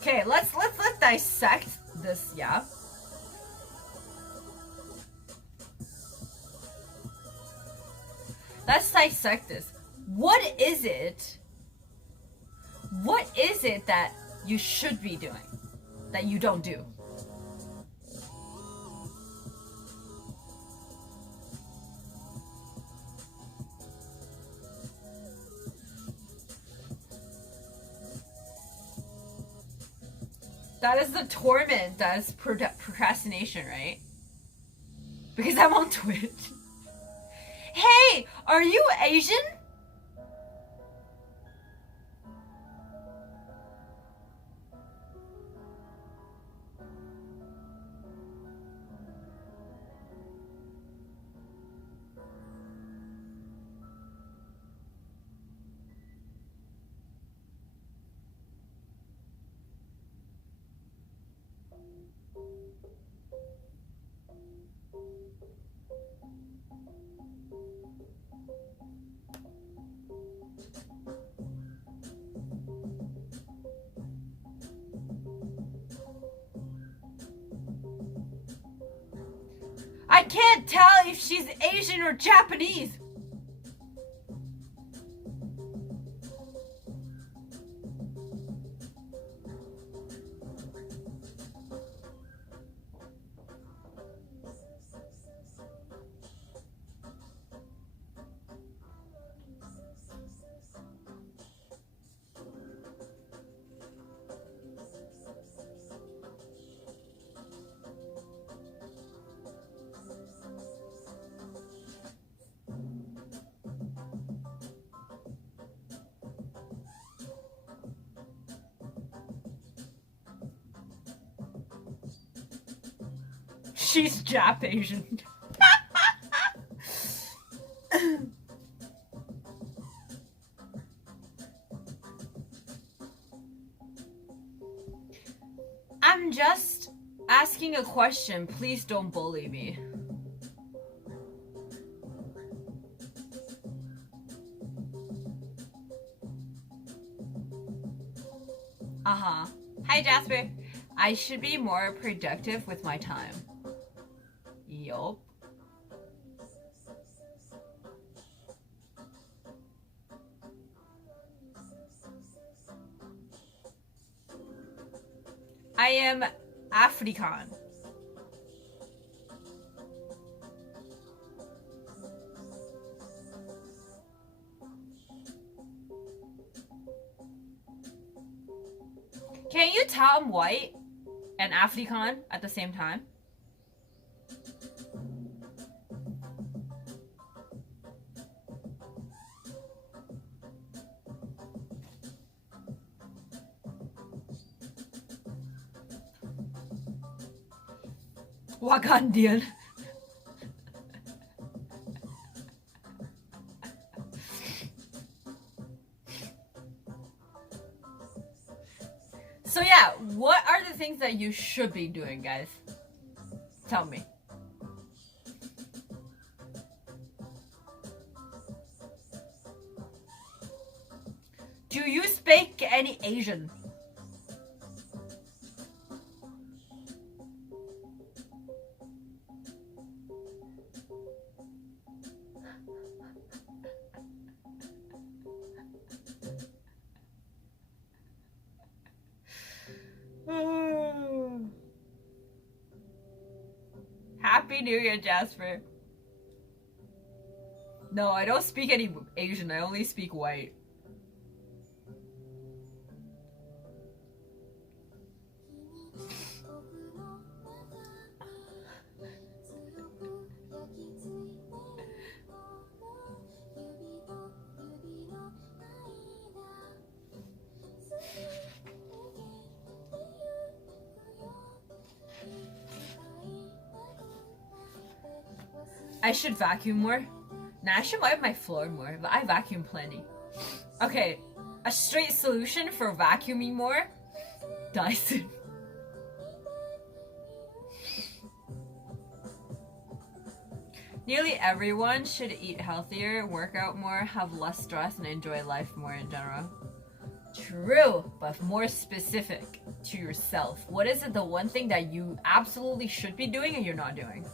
Okay, let's dissect this, yeah? Let's dissect this. What is it that you should be doing that you don't do? That is the torment. That is procrastination, right? Because I'm on Twitch. Hey, are you Asian? can't tell if she's Asian or Japanese. She's Jap Asian. I'm just asking a question. Please don't bully me. Uh-huh. Hi, Jasper. I should be more productive with my time. Yup. I am African. Can you tell I'm white and African at the same time? Wagandian. So yeah, what are the things that you should be doing, guys? Tell me. Do you speak any Asian? Happy New Year, Jasper. No, I don't speak any Asian. I only speak white. I should vacuum more. Nah, I should wipe my floor more, but I vacuum plenty. Okay, a straight solution for vacuuming more? Dyson. Nearly everyone should eat healthier, work out more, have less stress, and enjoy life more in general. True, but more specific to yourself. What is it, the one thing that you absolutely should be doing and you're not doing?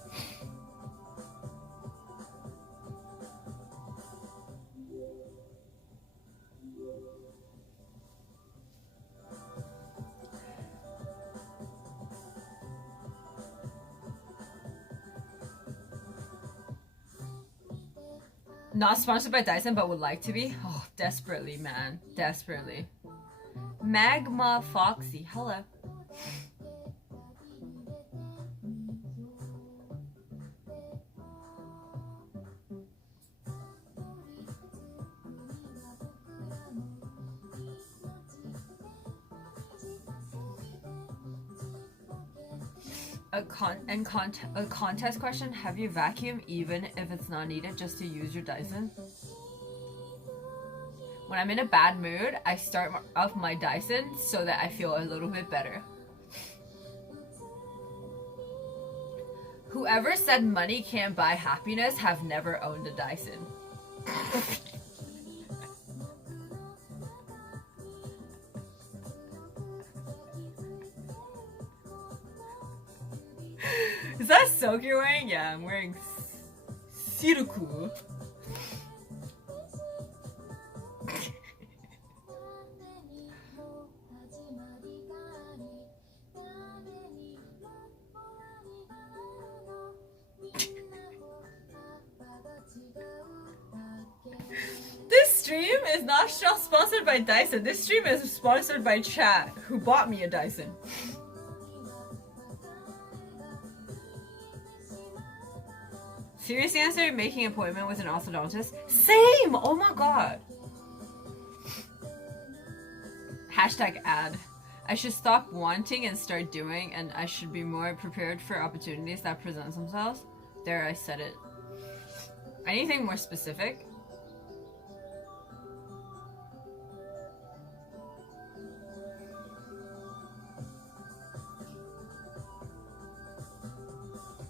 Not sponsored by Dyson, but would like to be. Oh, desperately, man. Desperately. Magma Foxy, hello. A contest question: have you vacuumed even if it's not needed just to use your Dyson? When I'm in a bad mood, I start off my Dyson so that I feel a little bit better. Whoever said money can't buy happiness have never owned a Dyson. Is that silk you're wearing? Yeah, I'm wearing silku. This stream is not sponsored by Dyson. This stream is sponsored by Chat, who bought me a Dyson. Serious answer, making an appointment with an orthodontist. Same! Oh my god. Hashtag ad. I should stop wanting and start doing, and I should be more prepared for opportunities that present themselves. There, I said it. Anything more specific?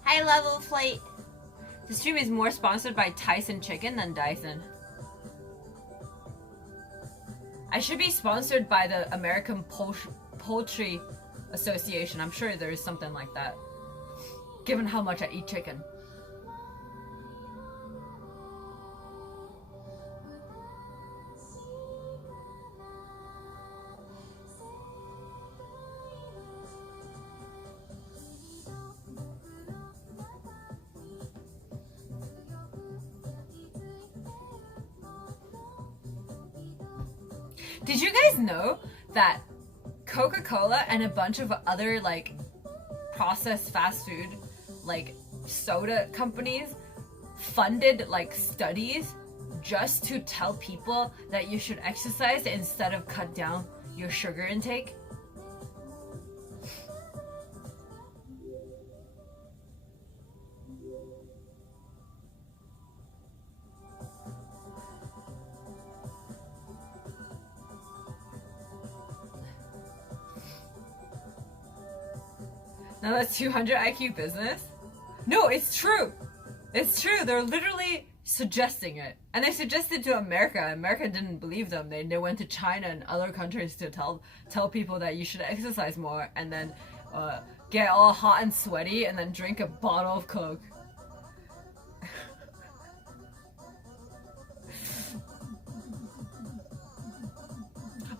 High level flight. The stream is more sponsored by Tyson Chicken than Dyson. I should be sponsored by the American Poultry Association. I'm sure there is something like that. Given how much I eat chicken. Did you guys know that Coca-Cola and a bunch of other like processed fast food like soda companies funded like studies just to tell people that you should exercise instead of cut down your sugar intake? Now that's 200 IQ business? No, it's true. It's true. They're literally suggesting it. And they suggested to America. America didn't believe them. They went to China and other countries to tell people that you should exercise more and then get all hot and sweaty and then drink a bottle of Coke.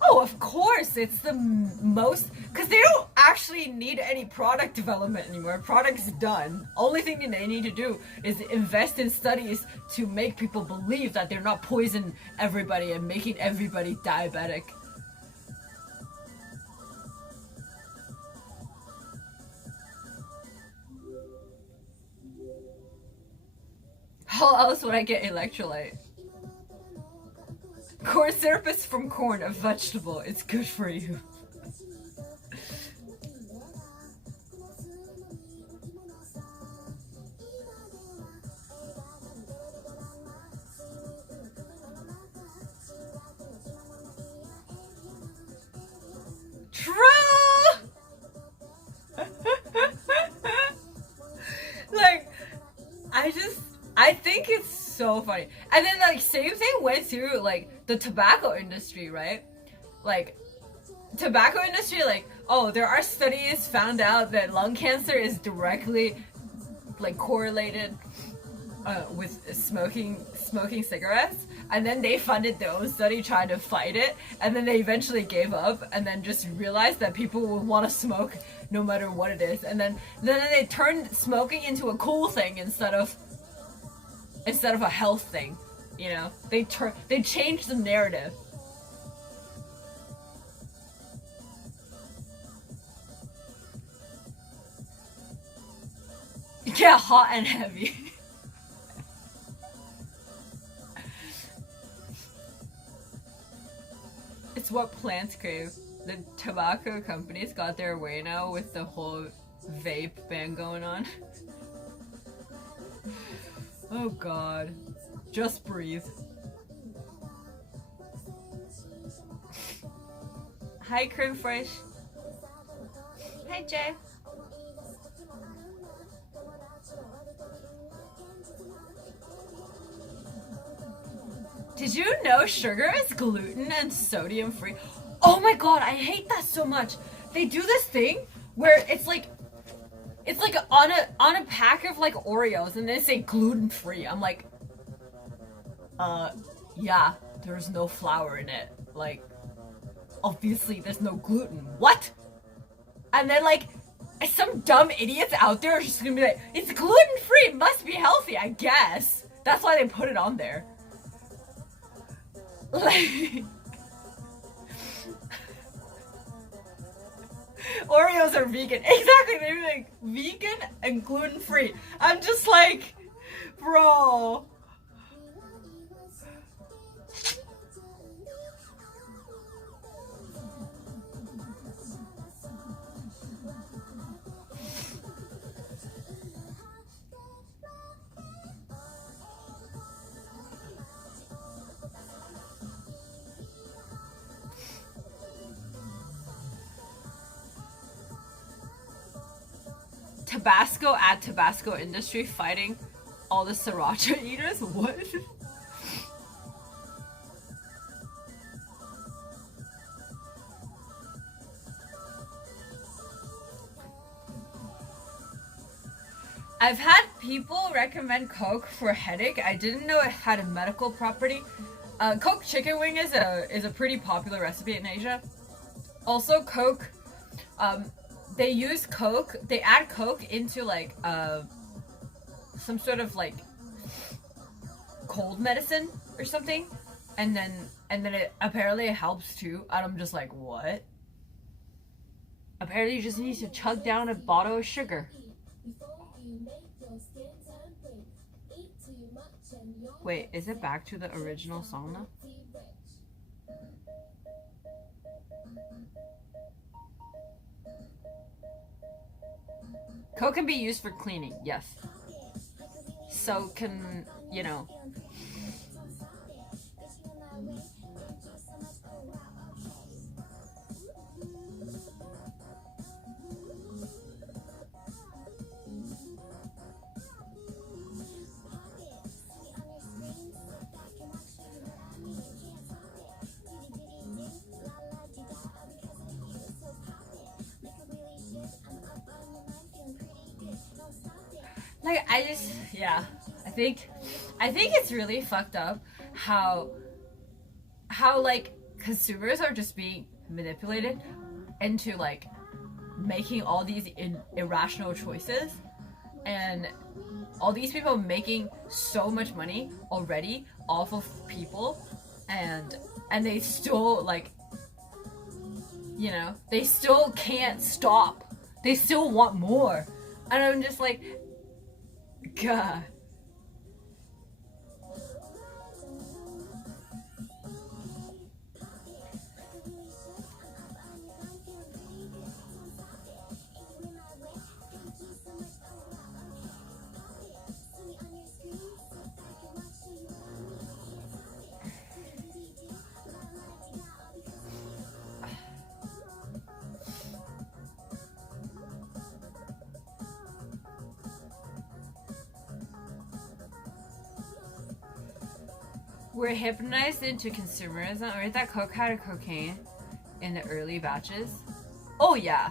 Oh, of course, it's the most, because they don't actually need any product development anymore. Product's done. Only thing they need to do is invest in studies to make people believe that they're not poisoning everybody and making everybody diabetic. How else would I get electrolyte? Corn syrup is from corn, a vegetable. It's good for you. True! Like, I think it's so funny. And then like same thing went through like the tobacco industry, right? Like tobacco industry, like, oh, there are studies found out that lung cancer is directly like correlated with smoking cigarettes, and then they funded their own study trying to fight it, and then they eventually gave up and then just realized that people will want to smoke no matter what it is, and then they turned smoking into a cool thing instead of a health thing, you know? They changed the narrative. Yeah, hot and heavy. It's what plants crave. The tobacco companies got their way now with the whole vape ban going on. Oh god. Just breathe. Hi, Crib Fresh. Hi, Jay. Did you know sugar is gluten and sodium free? Oh my god, I hate that so much. They do this thing where it's like It's like on a pack of like Oreos, and they say gluten free. I'm like, yeah, there's no flour in it. Like, obviously there's no gluten. What? And then like, some dumb idiots out there are just gonna be like, it's gluten free, must be healthy, I guess. That's why they put it on there. Like, Oreos are vegan. Exactly, they're like vegan and gluten free. I'm just like, bro. Tabasco at Tabasco industry fighting all the sriracha eaters? What? I've had people recommend Coke for headache. I didn't know it had a medical property. Coke chicken wing is a pretty popular recipe in Asia. Also, Coke, they use Coke. They add Coke into like some sort of like cold medicine or something, and then it apparently it helps too. And I'm just like, what? Apparently, you just need to chug down a bottle of sugar. Wait, is it back to the original song now? Coke can be used for cleaning, yes. So can, you know. Like, I think it's really fucked up how like consumers are just being manipulated into like making all these irrational choices, and all these people making so much money already off of people, and they still like, you know, they still can't stop. They still want more. And I'm just like, God. We're hypnotized into consumerism. Or that Coke had cocaine in the early batches. Oh yeah.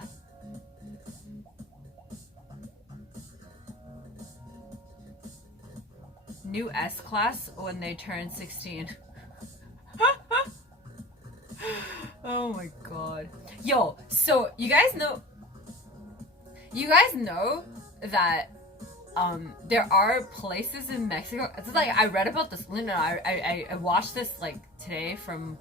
New S-Class when they turn 16. Oh my god. Yo, so you guys know that there are places in Mexico. It's like I read about this. I watched this like today from.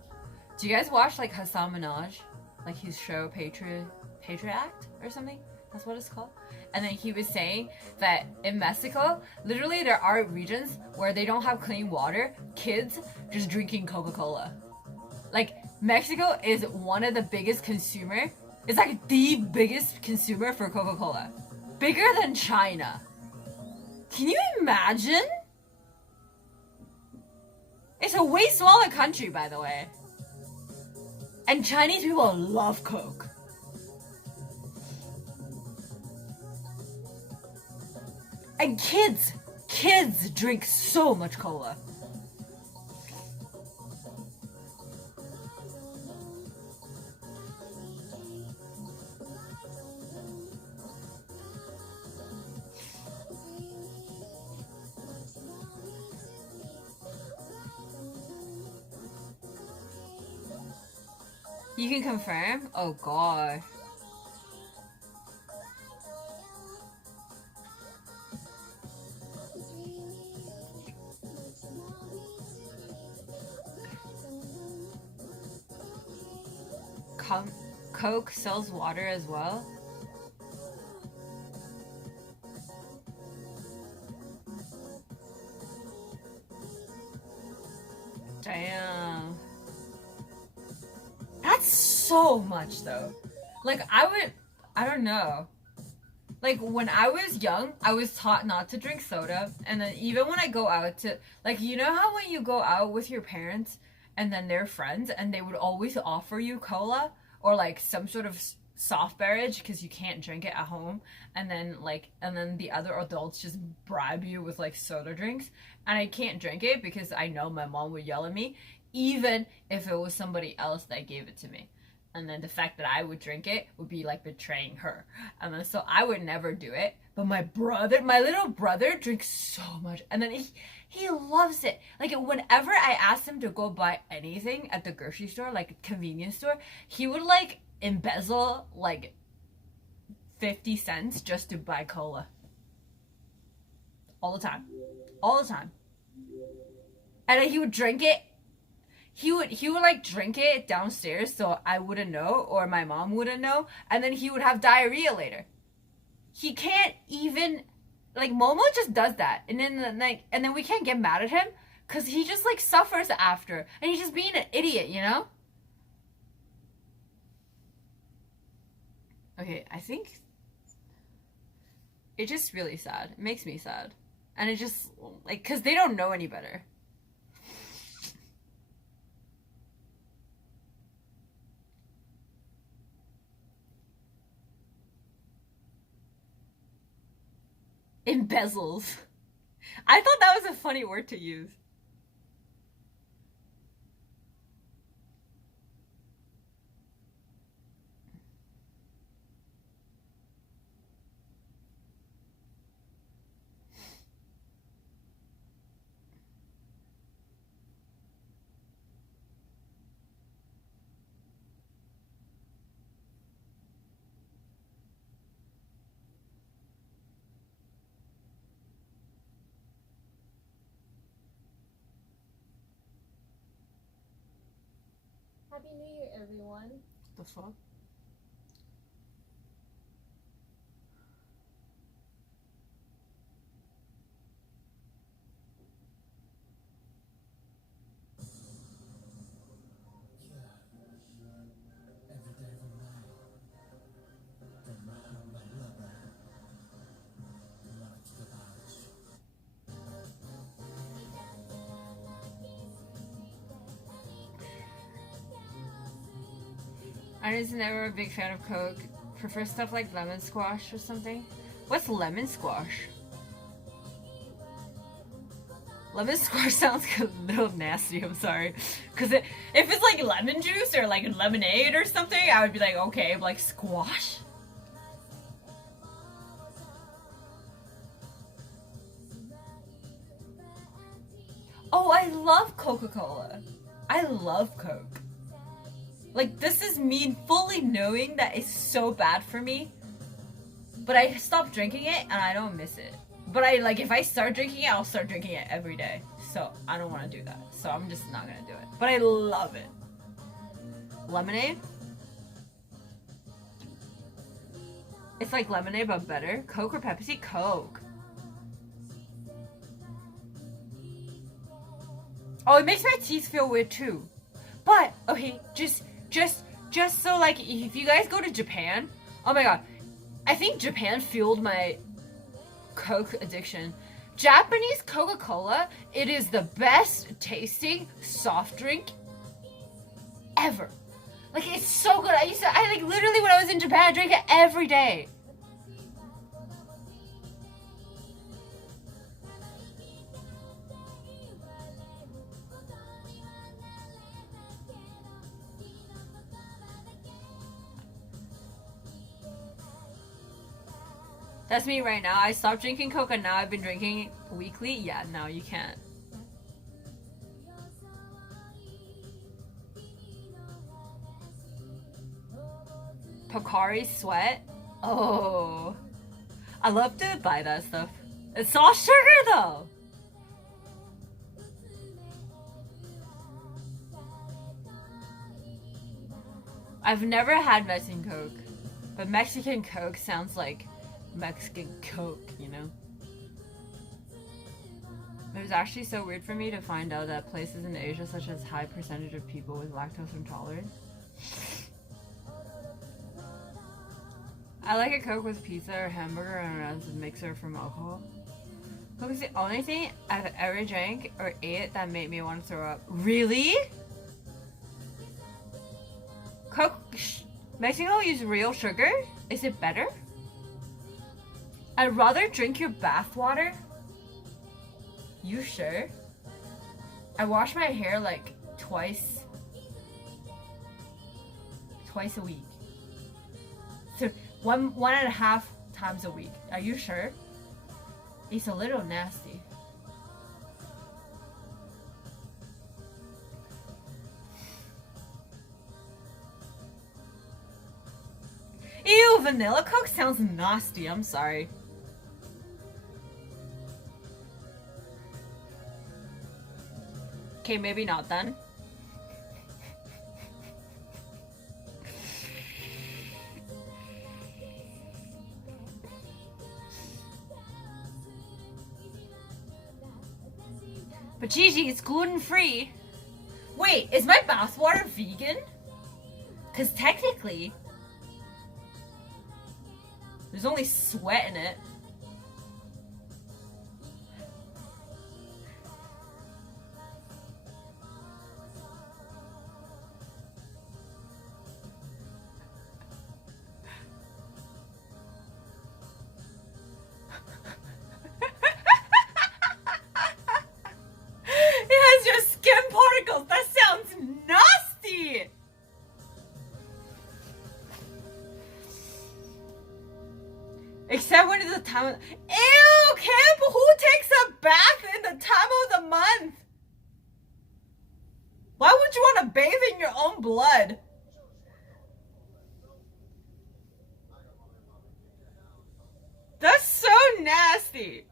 Do you guys watch like Hassan Minaj, like his show Patriot Act or something? That's what it's called. And then he was saying that in Mexico, literally there are regions where they don't have clean water. Kids just drinking Coca-Cola. Like Mexico is one of the biggest consumer. It's like the biggest consumer for Coca-Cola, bigger than China. Can you imagine? It's a way smaller country, by the way. And Chinese people love Coke. And kids drink so much cola. You can confirm? Oh god. Coke sells water as well? Damn. That's so much though. Like I don't know. Like when I was young, I was taught not to drink soda, and then even when I go out to, like, you know how when you go out with your parents and then their friends and they would always offer you cola or like some sort of soft beverage because you can't drink it at home, and then the other adults just bribe you with like soda drinks, and I can't drink it because I know my mom would yell at me even if it was somebody else that gave it to me. And then the fact that I would drink it would be like betraying her. And then so I would never do it. But my little brother drinks so much. And then he loves it. Like whenever I asked him to go buy anything at the grocery store, like a convenience store, he would like embezzle like 50 cents just to buy cola. All the time. All the time. And then he would drink it. He would like drink it downstairs so I wouldn't know or my mom wouldn't know, and then he would have diarrhea later. He can't even, like, Momo just does that, and then we can't get mad at him because he just like suffers after, and he's just being an idiot, you know? Okay, I think it's just really sad. It makes me sad, and it just like because they don't know any better. Embezzles. I thought that was a funny word to use. Happy New Year, everyone. The fuck? I was never a big fan of Coke. Prefer stuff like lemon squash or something. What's lemon squash? Lemon squash sounds a little nasty, I'm sorry. Because if it's like lemon juice or like lemonade or something, I would be like, okay, but like squash? Oh, I love Coca-Cola. I love Coke. Like, this is me fully knowing that it's so bad for me. But I stopped drinking it and I don't miss it. But if I start drinking it, I'll start drinking it every day. So I don't want to do that. So I'm just not gonna do it. But I love it. Lemonade? It's like lemonade but better. Coke or Pepsi? Coke. Oh, it makes my teeth feel weird too. But, okay, just so like, if you guys go to Japan, oh my god, I think Japan fueled my Coke addiction. Japanese Coca-Cola, it is the best tasting soft drink ever. Like, it's so good. I literally, when I was in Japan, I drank it every day. That's me right now. I stopped drinking Coke and now I've been drinking weekly. Yeah, no, you can't. Pocari Sweat. Oh, I love to buy that stuff. It's all sugar though. I've never had Mexican Coke, but Mexican Coke sounds like Mexican Coke, you know? It was actually so weird for me to find out that places in Asia such as high percentage of people with lactose intolerance. I like a Coke with pizza or hamburger and as a mixer from alcohol. Coke is the only thing I've ever drank or ate that made me want to throw up. Really? Coke, Mexico use real sugar? Is it better? I'd rather drink your bath water. You sure? I wash my hair like twice a week. So one and a half times a week. Are you sure? It's a little nasty. Ew, vanilla Coke sounds nasty. I'm sorry. Okay, maybe not then. But Gigi, it's gluten-free. Wait, is my bathwater vegan? Because technically, there's only sweat in it. It has your skin particles. That sounds nasty. Except when it's the time of... Ew, Kim! Who takes a bath in the time of the month? Why would you want to bathe in your own blood? That's so nasty.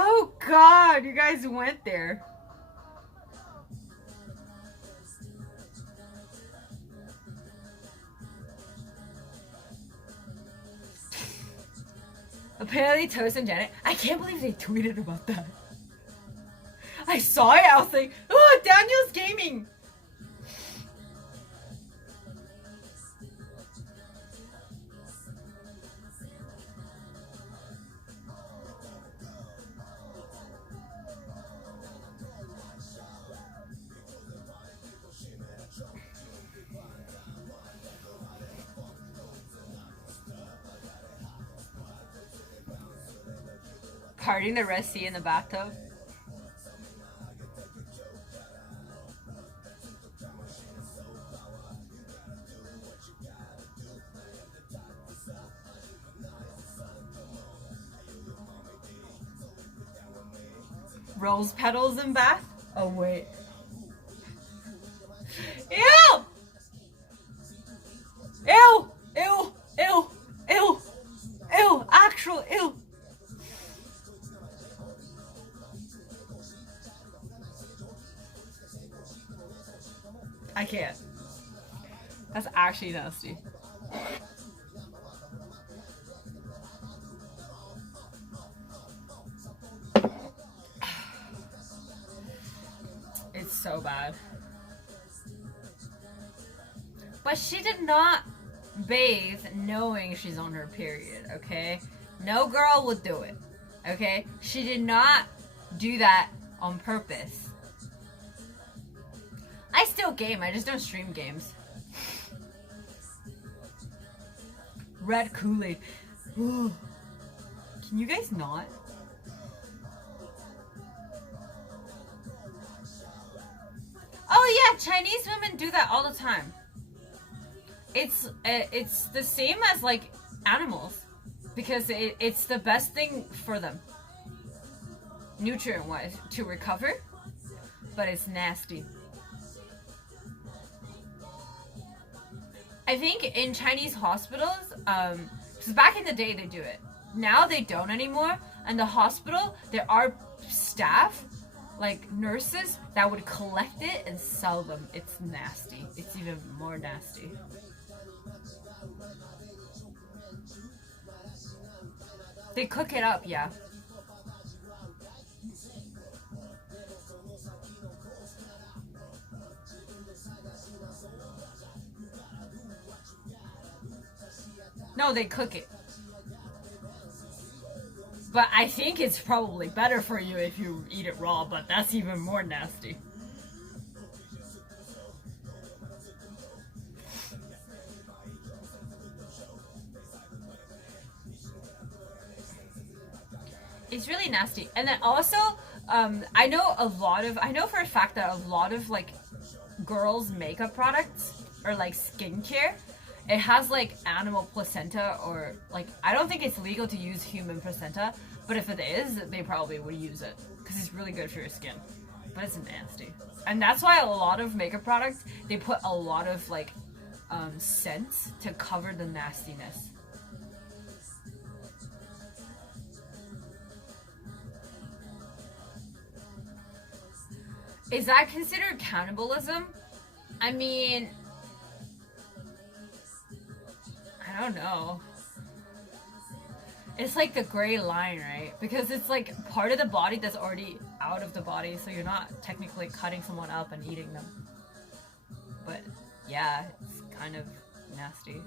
Oh God, you guys went there. Apparently Toast and Janet, I can't believe they tweeted about that. I saw it, I was like, oh, Daniel's gaming. Partying the Red Sea in the bathtub. Rose petals in bath? Oh wait. Ew! Ew! Ew! Ew! Ew! Ew! Actual ew! I can't. That's actually nasty. It's so bad. But she did not bathe knowing she's on her period, okay? No girl would do it, okay? She did not do that on purpose. I still game, I just don't stream games. Red Kool-Aid. Ooh. Can you guys not? Oh yeah, Chinese women do that all the time. It's the same as like animals because it's the best thing for them. nutrient-wise to recover, but it's nasty. I think in Chinese hospitals, because back in the day they do it. Now they don't anymore. And the hospital, there are staff, like nurses, that would collect it and sell them. It's nasty. It's even more nasty. They cook it up, yeah. No, they cook it. But I think it's probably better for you if you eat it raw, but that's even more nasty. It's really nasty. And then also, I know for a fact that a lot of like girls' makeup products or like skincare, it has like animal placenta, or like, I don't think it's legal to use human placenta, but if it is, they probably would use it because it's really good for your skin. But it's nasty. And that's why a lot of makeup products, they put a lot of like scents to cover the nastiness. Is that considered cannibalism? I mean, I don't know. It's like the gray line, right? Because it's like part of the body that's already out of the body, so you're not technically cutting someone up and eating them. But yeah, it's kind of nasty.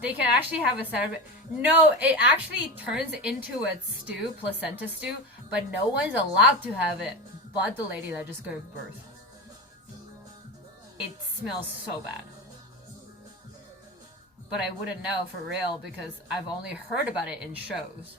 They can actually have a set of it. No, it actually turns into a stew, placenta stew, but no one's allowed to have it but the lady that just gave birth. It smells so bad. But I wouldn't know for real because I've only heard about it in shows.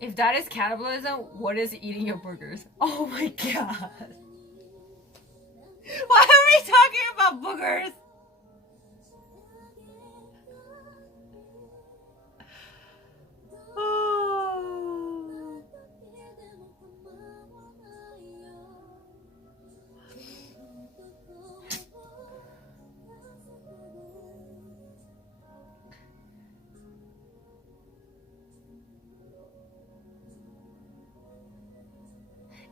If that is cannibalism, what is eating your burgers? Oh my god. Why are we talking about boogers? Oh.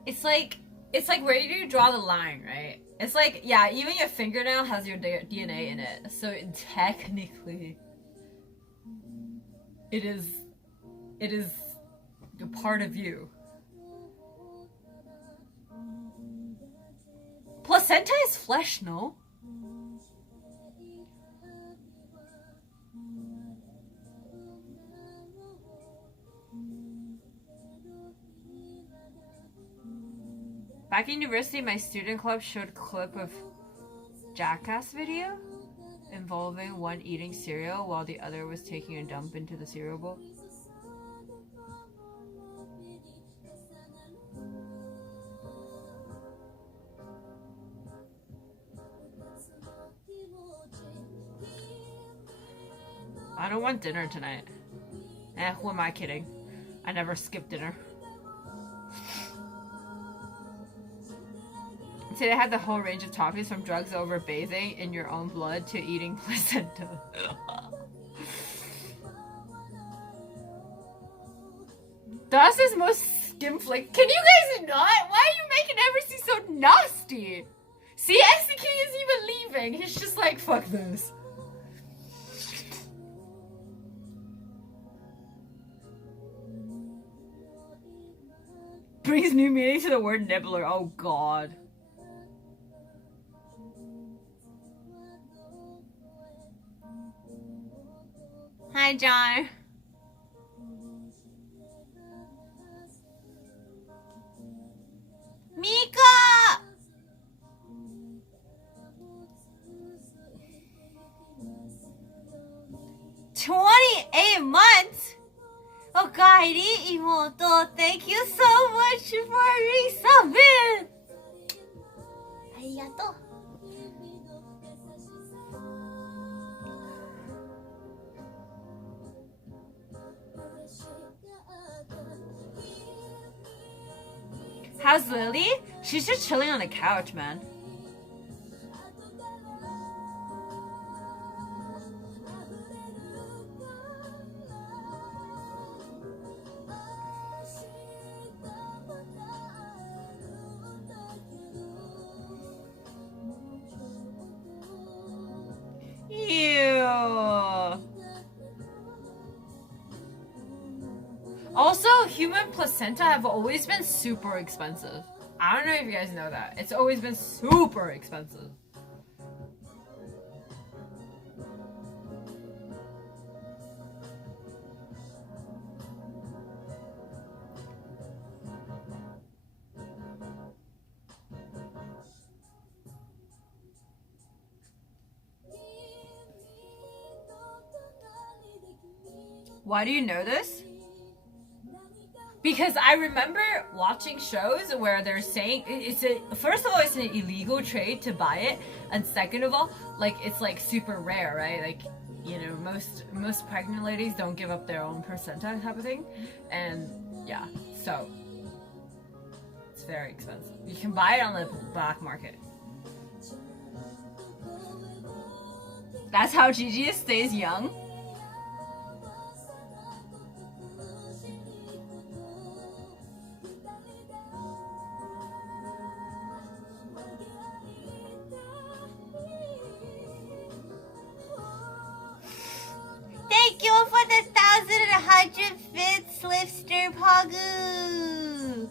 It's like where do you draw the line, right? It's like, yeah, even your fingernail has your DNA in it, so technically it is a part of you. Placenta is flesh, no? Back in university, my student club showed a clip of Jackass video involving one eating cereal while the other was taking a dump into the cereal bowl. I don't want dinner tonight. Who am I kidding? I never skip dinner. Today I had the whole range of topics from drugs over bathing in your own blood to eating placenta. Das is most skin flick. Can you guys not? Why are you making everything so nasty? See, SC King is even leaving. He's just like, fuck this. Brings new meaning to the word nibbler. Oh god. Hi, John. Mika! $28 months? Oh, Kairi. Imoto, thank you so much for resubbing! Arigato. How's Lily? She's just chilling on the couch, man. Ew. Also, human placenta have always been super expensive. I don't know if you guys know that. It's always been super expensive. Why do you know this? Because I remember watching shows where they're saying first of all, it's an illegal trade to buy it, and second of all, like it's like super rare, right? Like, you know, most pregnant ladies don't give up their own placenta type of thing, and yeah, so it's very expensive. You can buy it on the black market. That's how GGria stays young. Thank you for the 1,100 Slipster Pagu!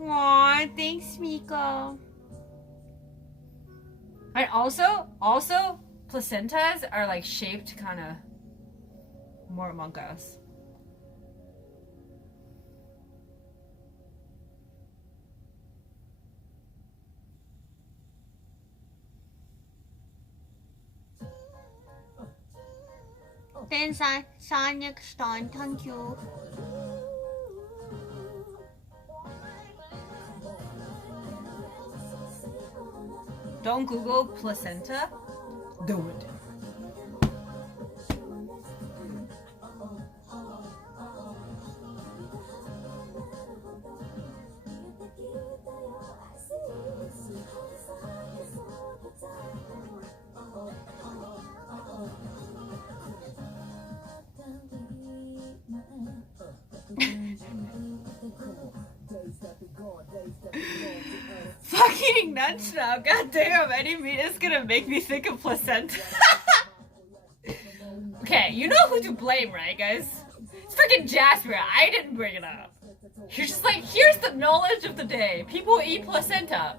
Aw, thanks, Miko. And also, placentas are like shaped kind of more among us. Thanks, Sonic Stone. Thank you. Don't Google placenta. Do it. Fuck eating nuts now. God damn, any meat is gonna make me think of placenta. Okay, you know who to blame, right, guys? It's freaking Jasper. I didn't bring it up. You're just like, here's the knowledge of the day. People eat placenta.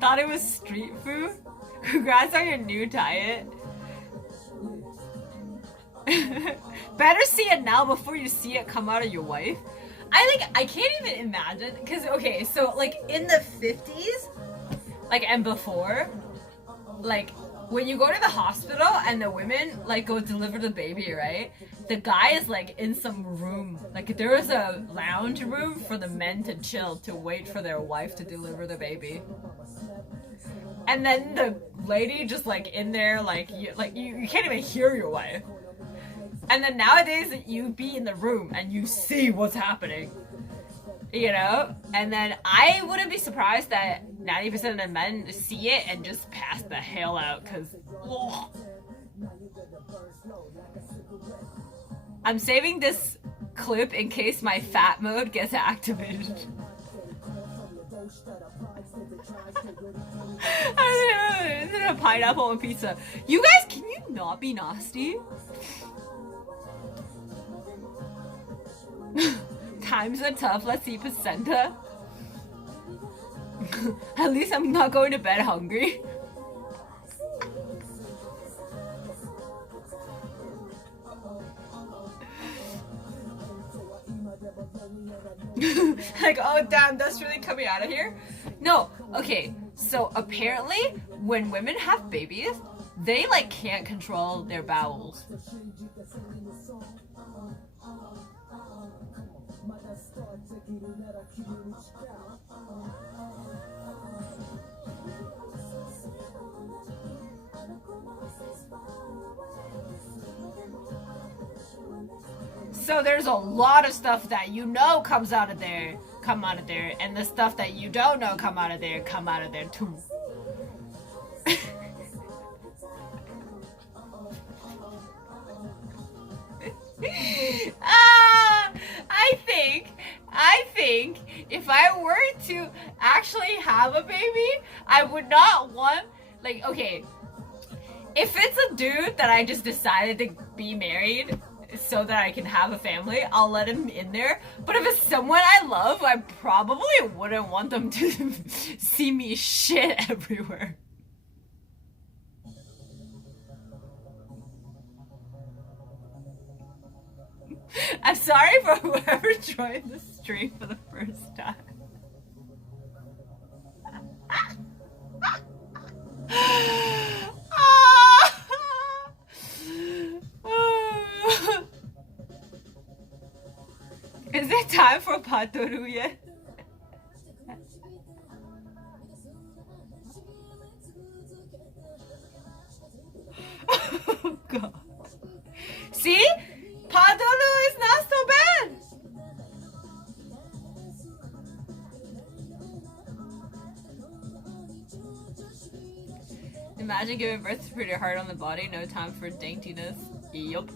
Thought it was street food? Congrats on your new diet. Better see it now before you see it come out of your wife. I can't even imagine, because okay, so like in the 50s, like, and before, like when you go to the hospital and the women like go deliver the baby, right? The guy is like in some room, like there was a lounge room for the men to chill, to wait for their wife to deliver the baby. And then the lady just like in there, like you can't even hear your wife. And then nowadays you be in the room and you see what's happening, you know? And then I wouldn't be surprised that 90% of the men see it and just pass the hell out, because I'm saving this clip in case my fat mode gets activated. Is it a pineapple on pizza? You guys, can you not be nasty? Times are tough, let's see placenta. At least I'm not going to bed hungry. Like, oh damn, that's really coming out of here? No, okay, so apparently when women have babies, they like can't control their bowels. So there's a lot of stuff that you know comes out of there, come out of there, and the stuff that you don't know come out of there too. I think if I were to actually have a baby, I would not want, like, okay, if it's a dude that I just decided to be married so that I can have a family, I'll let him in there. But if it's someone I love, I probably wouldn't want them to see me shit everywhere. I'm sorry for whoever joined the stream for the first time. Is it time for Patoru yet? Oh god. See? Patoru is not so bad! Imagine giving birth to pretty hard on the body, no time for daintiness. Yup.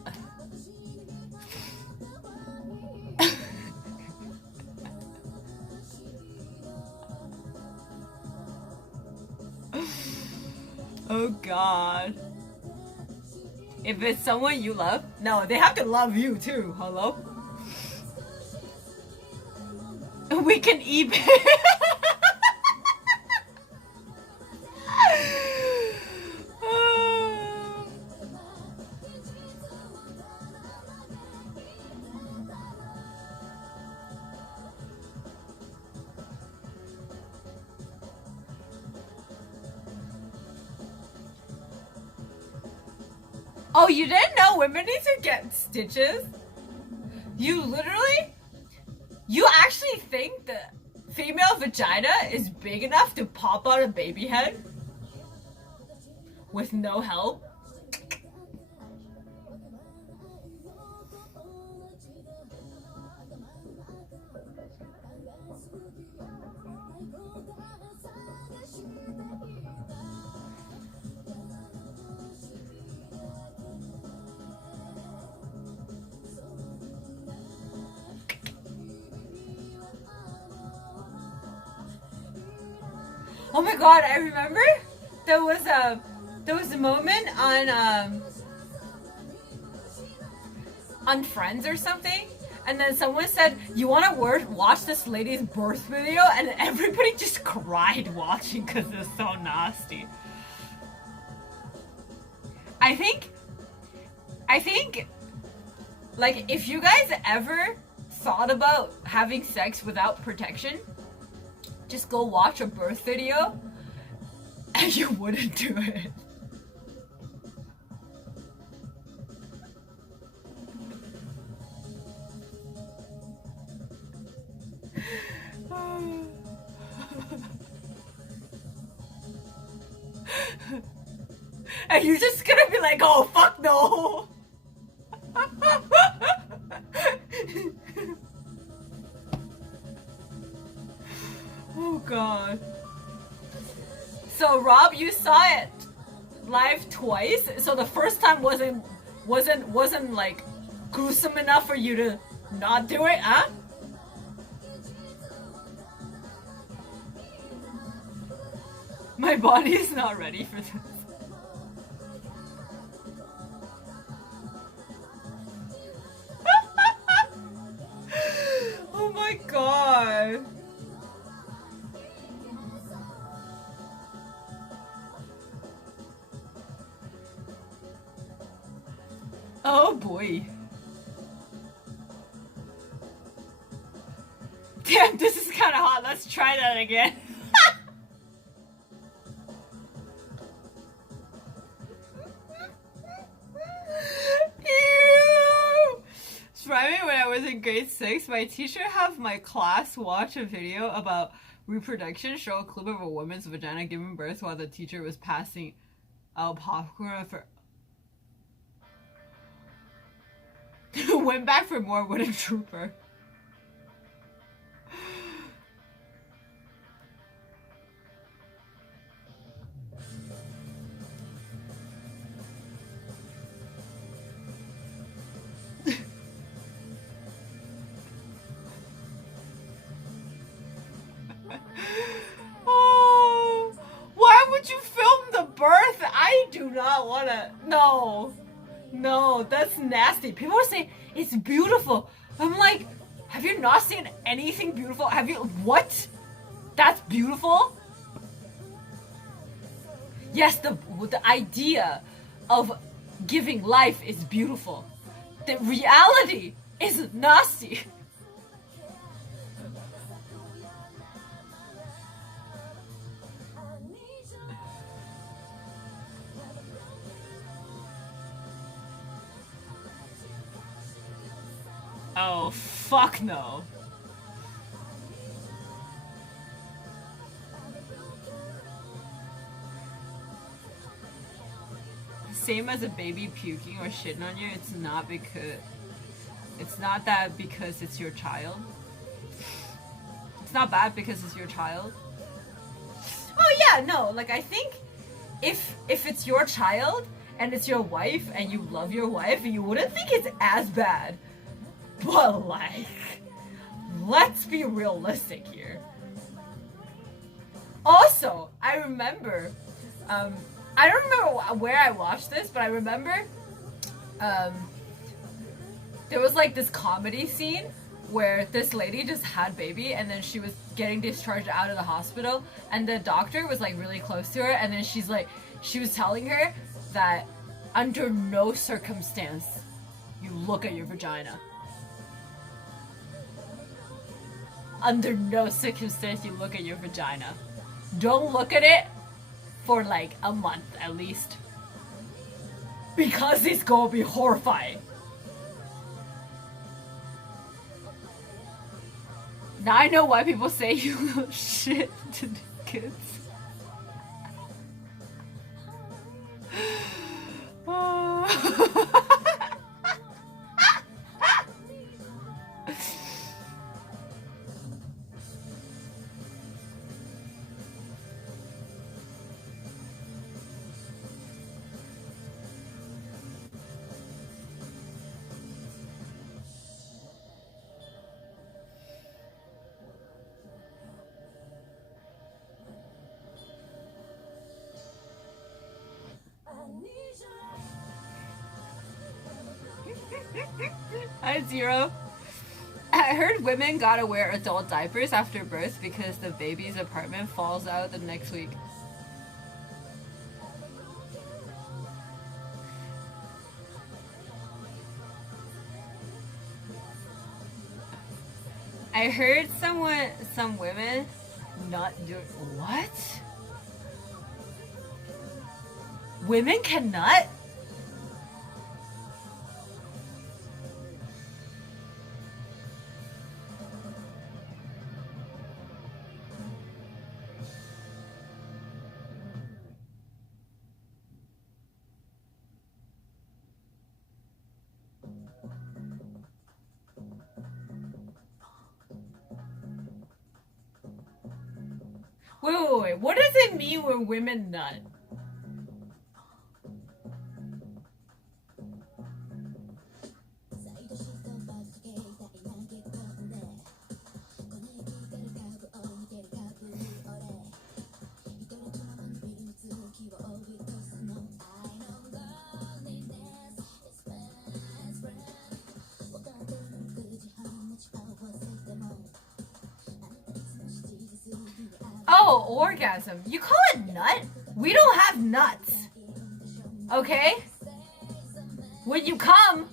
Oh god. If it's someone you love, no, they have to love you too. Hello? We can eBay. Oh, you didn't know women need to get stitches? You actually think the female vagina is big enough to pop out a baby head? With no help? Oh my god, I remember there was a moment on Friends or something, and then someone said, you want to watch this lady's birth video, and everybody just cried watching because it's so nasty. I think like if you guys ever thought about having sex without protection, just go watch a birth video and you wouldn't do it. And you're just gonna be like, oh fuck no. Oh god. So Rob, you saw it live twice. So the first time wasn't like gruesome enough for you to not do it, huh? My body is not ready for this. Oh boy. Damn, this is kind of hot. Let's try that again. Ew. Rhyming when I was in grade 6, my teacher had my class watch a video about reproduction, show a clip of a woman's vagina giving birth while the teacher was passing out popcorn for. Went back for more with a trooper. Oh, why would you film the birth? I do not want to. No, that's nasty. People are saying it's beautiful. I'm like, have you not seen anything beautiful? Have you? What? That's beautiful? Yes, the idea of giving life is beautiful. The reality is nasty. Oh, fuck no. Same as a baby puking or shitting on you, it's not that because it's your child. It's not bad because it's your child. Oh yeah, no, like I think if it's your child and it's your wife and you love your wife, you wouldn't think it's as bad. But like, let's be realistic here. Also, I remember, I don't remember where I watched this, but I remember, there was like this comedy scene where this lady just had baby and then she was getting discharged out of the hospital and the doctor was like really close to her and then she was telling her that under no circumstance you look at your vagina. Under no circumstance you look at your vagina. Don't look at it for like a month at least. Because it's gonna be horrifying. Now I know why people say you little shit to the kids. Hi, Zero. I heard women gotta wear adult diapers after birth because the baby's apartment falls out the next week. I heard some women not do what? Women cannot? Wait. What does it mean when women nut? Oh, orgasm. You call it nut? We don't have nuts. Okay? When you come,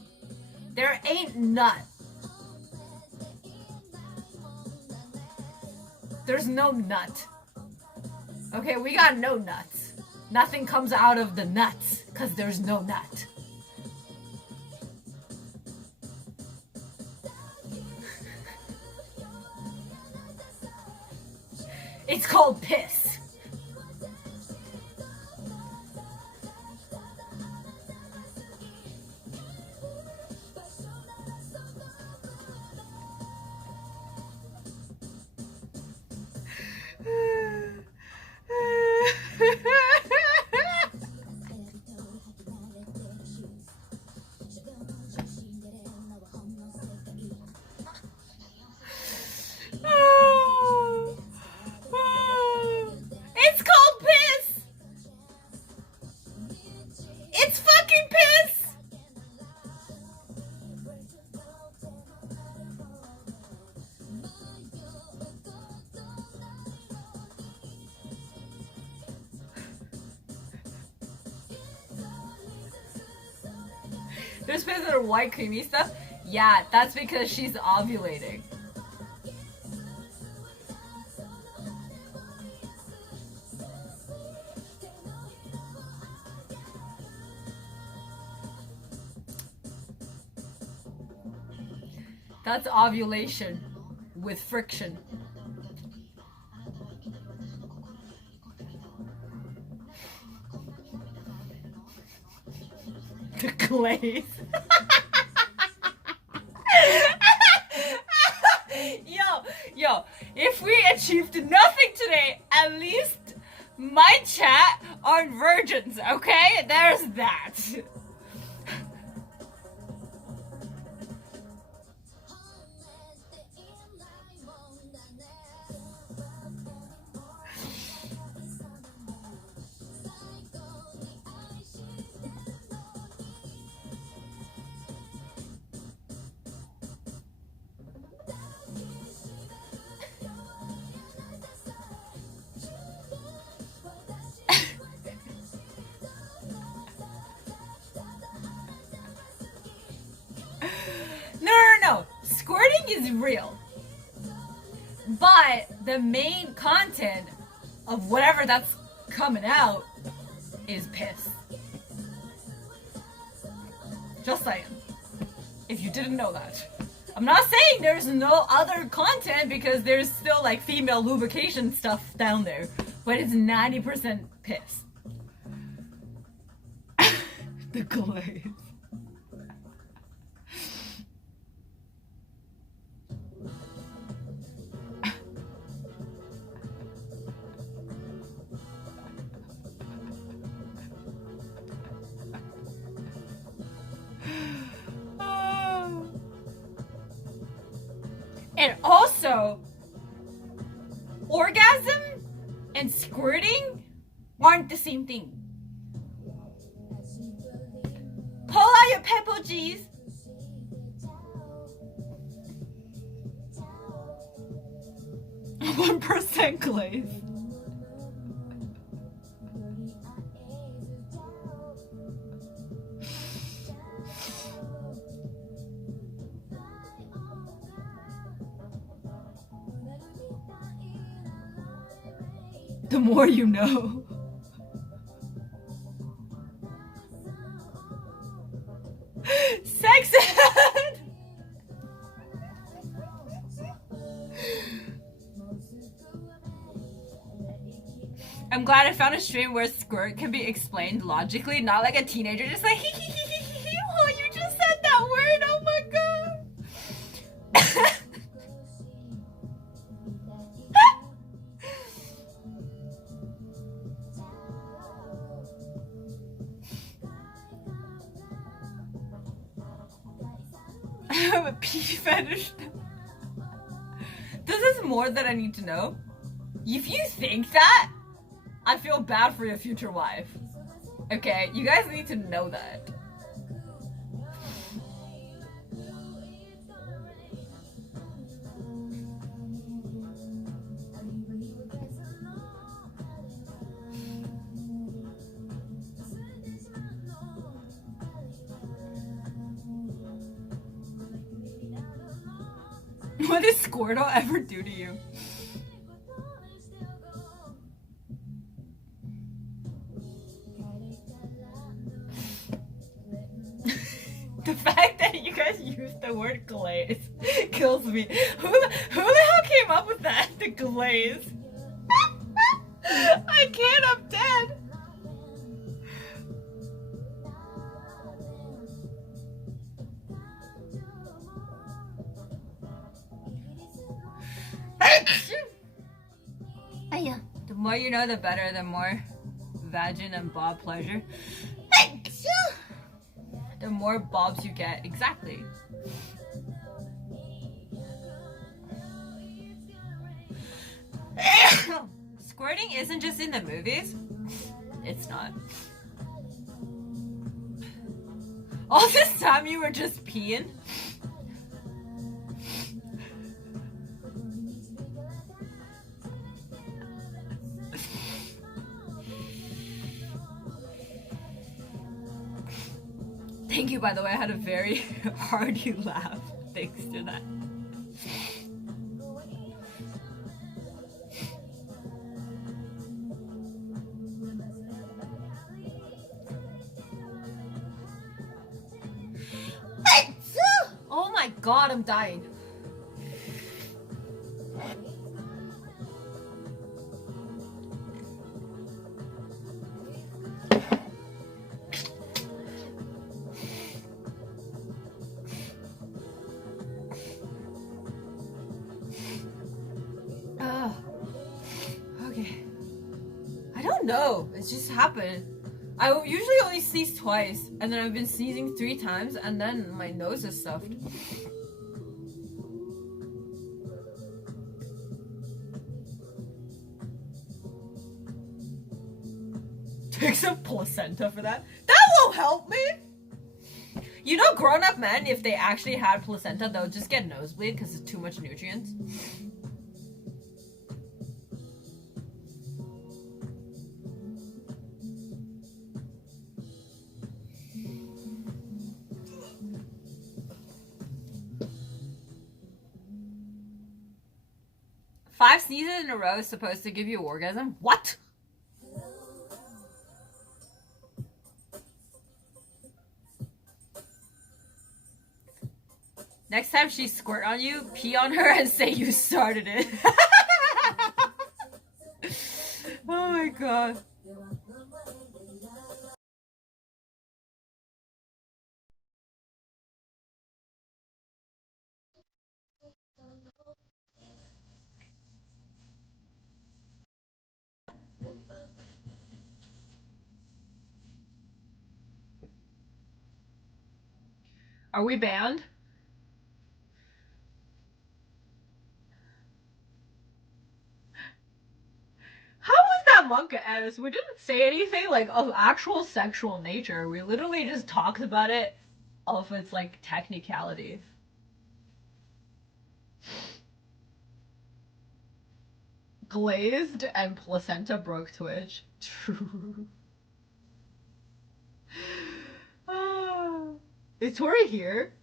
there ain't nut. There's no nut. Okay, we got no nuts. Nothing comes out of the nuts because there's no nut. It's called piss. It's called piss. It's fucking piss. There's piss that are white creamy stuff. Yeah, that's because she's ovulating. That's ovulation with friction. The glaze. Yo, if we achieved nothing today, at least my chat aren't virgins, okay? There's that. No. Squirting is real. But the main content of whatever that's coming out is piss. Just saying. If you didn't know that. I'm not saying there's no other content because there's still like female lubrication stuff down there. But it's 90% piss. The glaze. And also, orgasm and squirting aren't the same thing. Pull out your pepper G's. One 1% glaze. The more you know. Sex ed! I'm glad I found a stream where squirt can be explained logically, not like a teenager just like oh, you just said that word, oh my god. I have a pee fetish. This is more than I need to know. If you think that, I feel bad for your future wife. Okay, you guys need to know that. What did Squirtle ever do to you? The fact that you guys use the word glaze kills me. Who the hell came up with that? The glaze. I can't, I'm dead. The more you know, the better. The more vagin and bob pleasure, the more bobs you get. Exactly. Squirting isn't just in the movies. It's not. All this time you were just peeing? Thank you, by the way. I had a very hearty laugh thanks to that. Oh my god, I'm dying. Okay. I don't know. It just happened. I usually only sneeze twice, and then I've been sneezing 3 times, and then my nose is stuffed. Take some placenta for that. That won't help me! You know, grown-up men, if they actually had placenta, they'll just get nosebleed because it's too much nutrients. Five sneezes in a row is supposed to give you orgasm? What? Next time she squirt on you, pee on her and say you started it. Oh my god. Are we banned? How was that monk as? We didn't say anything like of actual sexual nature. We literally just talked about it of its like technicality. Glazed and placenta broke Twitch. True. Is Tori here?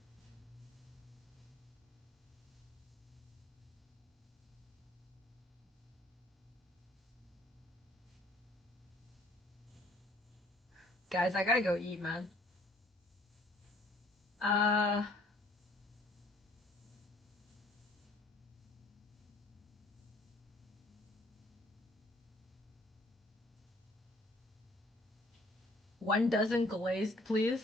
Guys, I gotta go eat, man. One dozen glazed, please.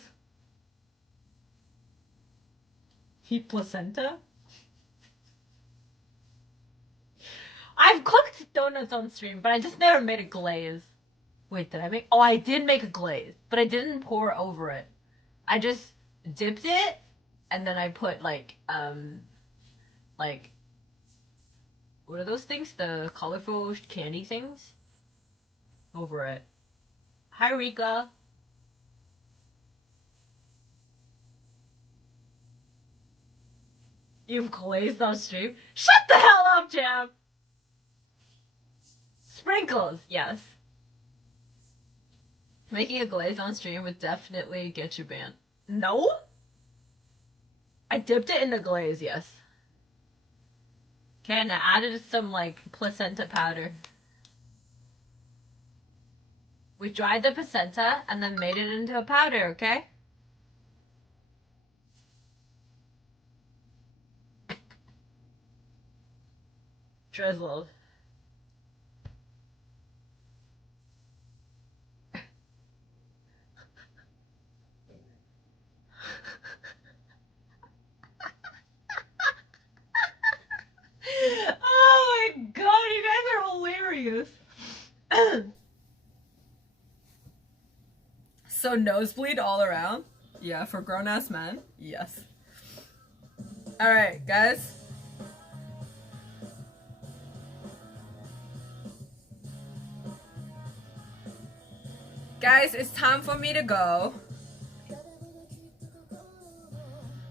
Heat placenta? I've cooked donuts on stream, but I just never made a glaze. Wait, did I make? Oh, I did make a glaze, but I didn't pour over it. I just dipped it, and then I put like what are those things? The colorful candy things over it. Hi, Rika. You've glazed on stream? Shut the hell up, Jam! Sprinkles, yes. Making a glaze on stream would definitely get you banned. No? I dipped it in the glaze, yes. Okay, and I added some like placenta powder. We dried the placenta and then made it into a powder, okay? Drizzled. Oh my god, you guys are hilarious. So nosebleed all around? Yeah, for grown-ass men? Yes. Alright, guys. Guys, it's time for me to go.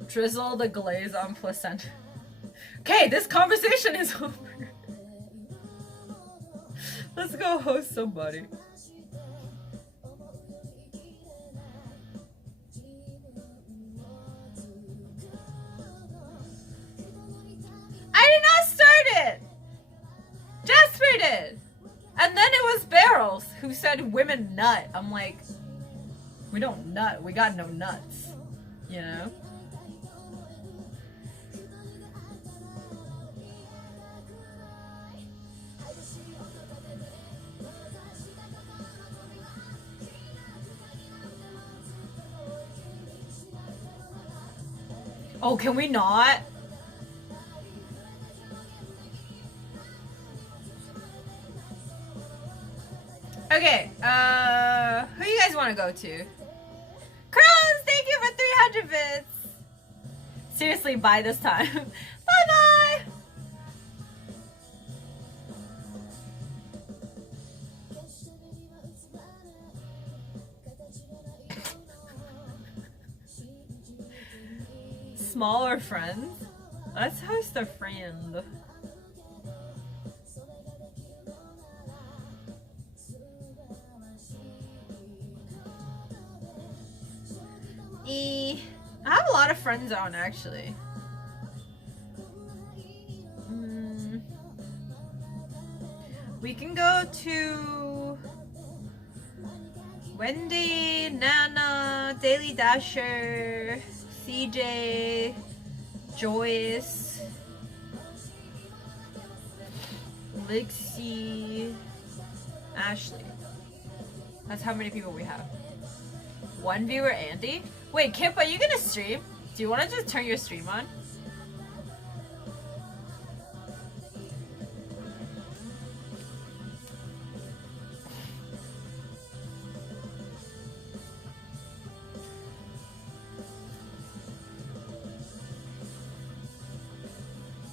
Drizzle the glaze on placenta. Okay, this conversation is over. Let's go host somebody. I did not start it! Jasper did! And then it was Barrels who said women nut. I'm like, we don't nut. We got no nuts. You know? Oh, can we not? Okay, who you guys want to go to? Crows, thank you for 300 bits. Seriously, bye this time. Bye-bye. Smaller friends? Let's host a friend. I have a lot of friends on actually. We can go to Wendy, Nana, Daily Dasher, CJ, Joyce, Lixie, Ashley. That's how many people we have. One viewer, Andy? Wait, Kip, are you gonna stream? Do you want to just turn your stream on?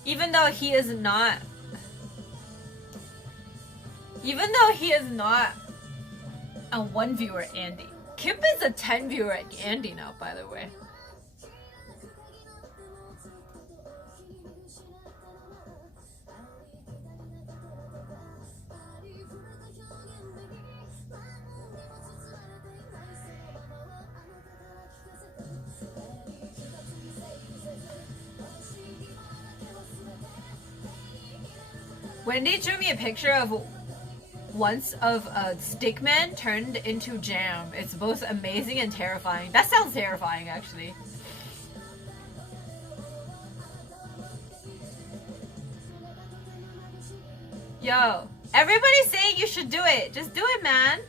Even though he is not a 1 viewer Andy. Kip is a 10 viewer Andy now, by the way. Wendy drew me a picture of once of a stickman turned into jam. It's both amazing and terrifying. That sounds terrifying, actually. Yo, everybody's saying you should do it. Just do it, man.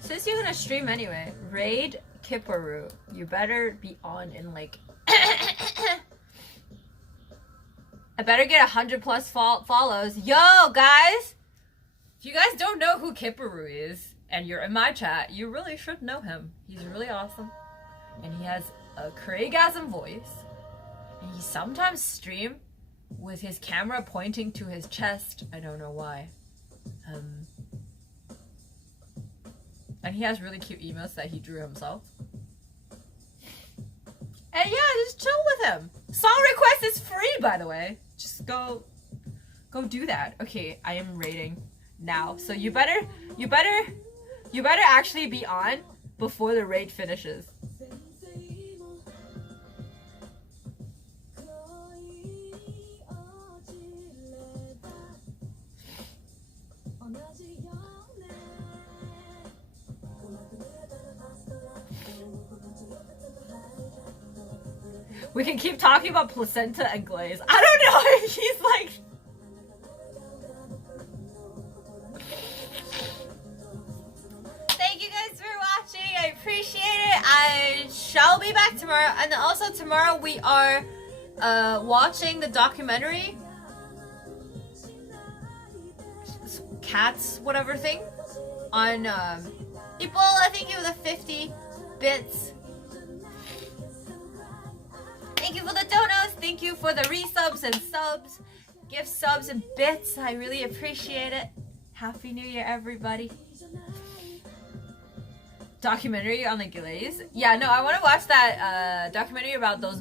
Since you're gonna stream anyway, raid Kipparu. You better be on in like I better get 100+ follows. Yo, guys! If you guys don't know who Kipparu is, and you're in my chat, you really should know him. He's really awesome. And he has a Craigasm voice. And he sometimes streams with his camera pointing to his chest. I don't know why. And he has really cute emotes that he drew himself. And yeah, just chill with him. Song request is free, by the way. Just go Go do that. Okay, I am rating now. So you better actually be on before the raid finishes. We can keep talking about placenta and glaze. I don't know if he's like... Thank you guys for watching. I appreciate it. I shall be back tomorrow. And also tomorrow we are watching the documentary. Cats, whatever thing. On people, I think it was a 50 bits. Thank you for the donos. Thank you for the resubs and subs. Gift subs and bits. I really appreciate it. Happy New Year, everybody. Documentary on the glaze. Yeah, no, I want to watch that documentary about those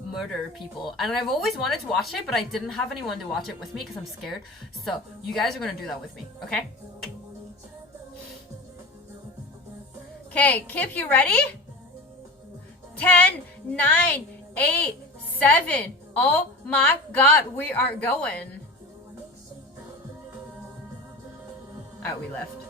murder people. And I've always wanted to watch it, but I didn't have anyone to watch it with me because I'm scared. So you guys are going to do that with me, okay? Okay, Kip, you ready? 10, 9, 8, 7. Oh my god, we are going. Alright, we left.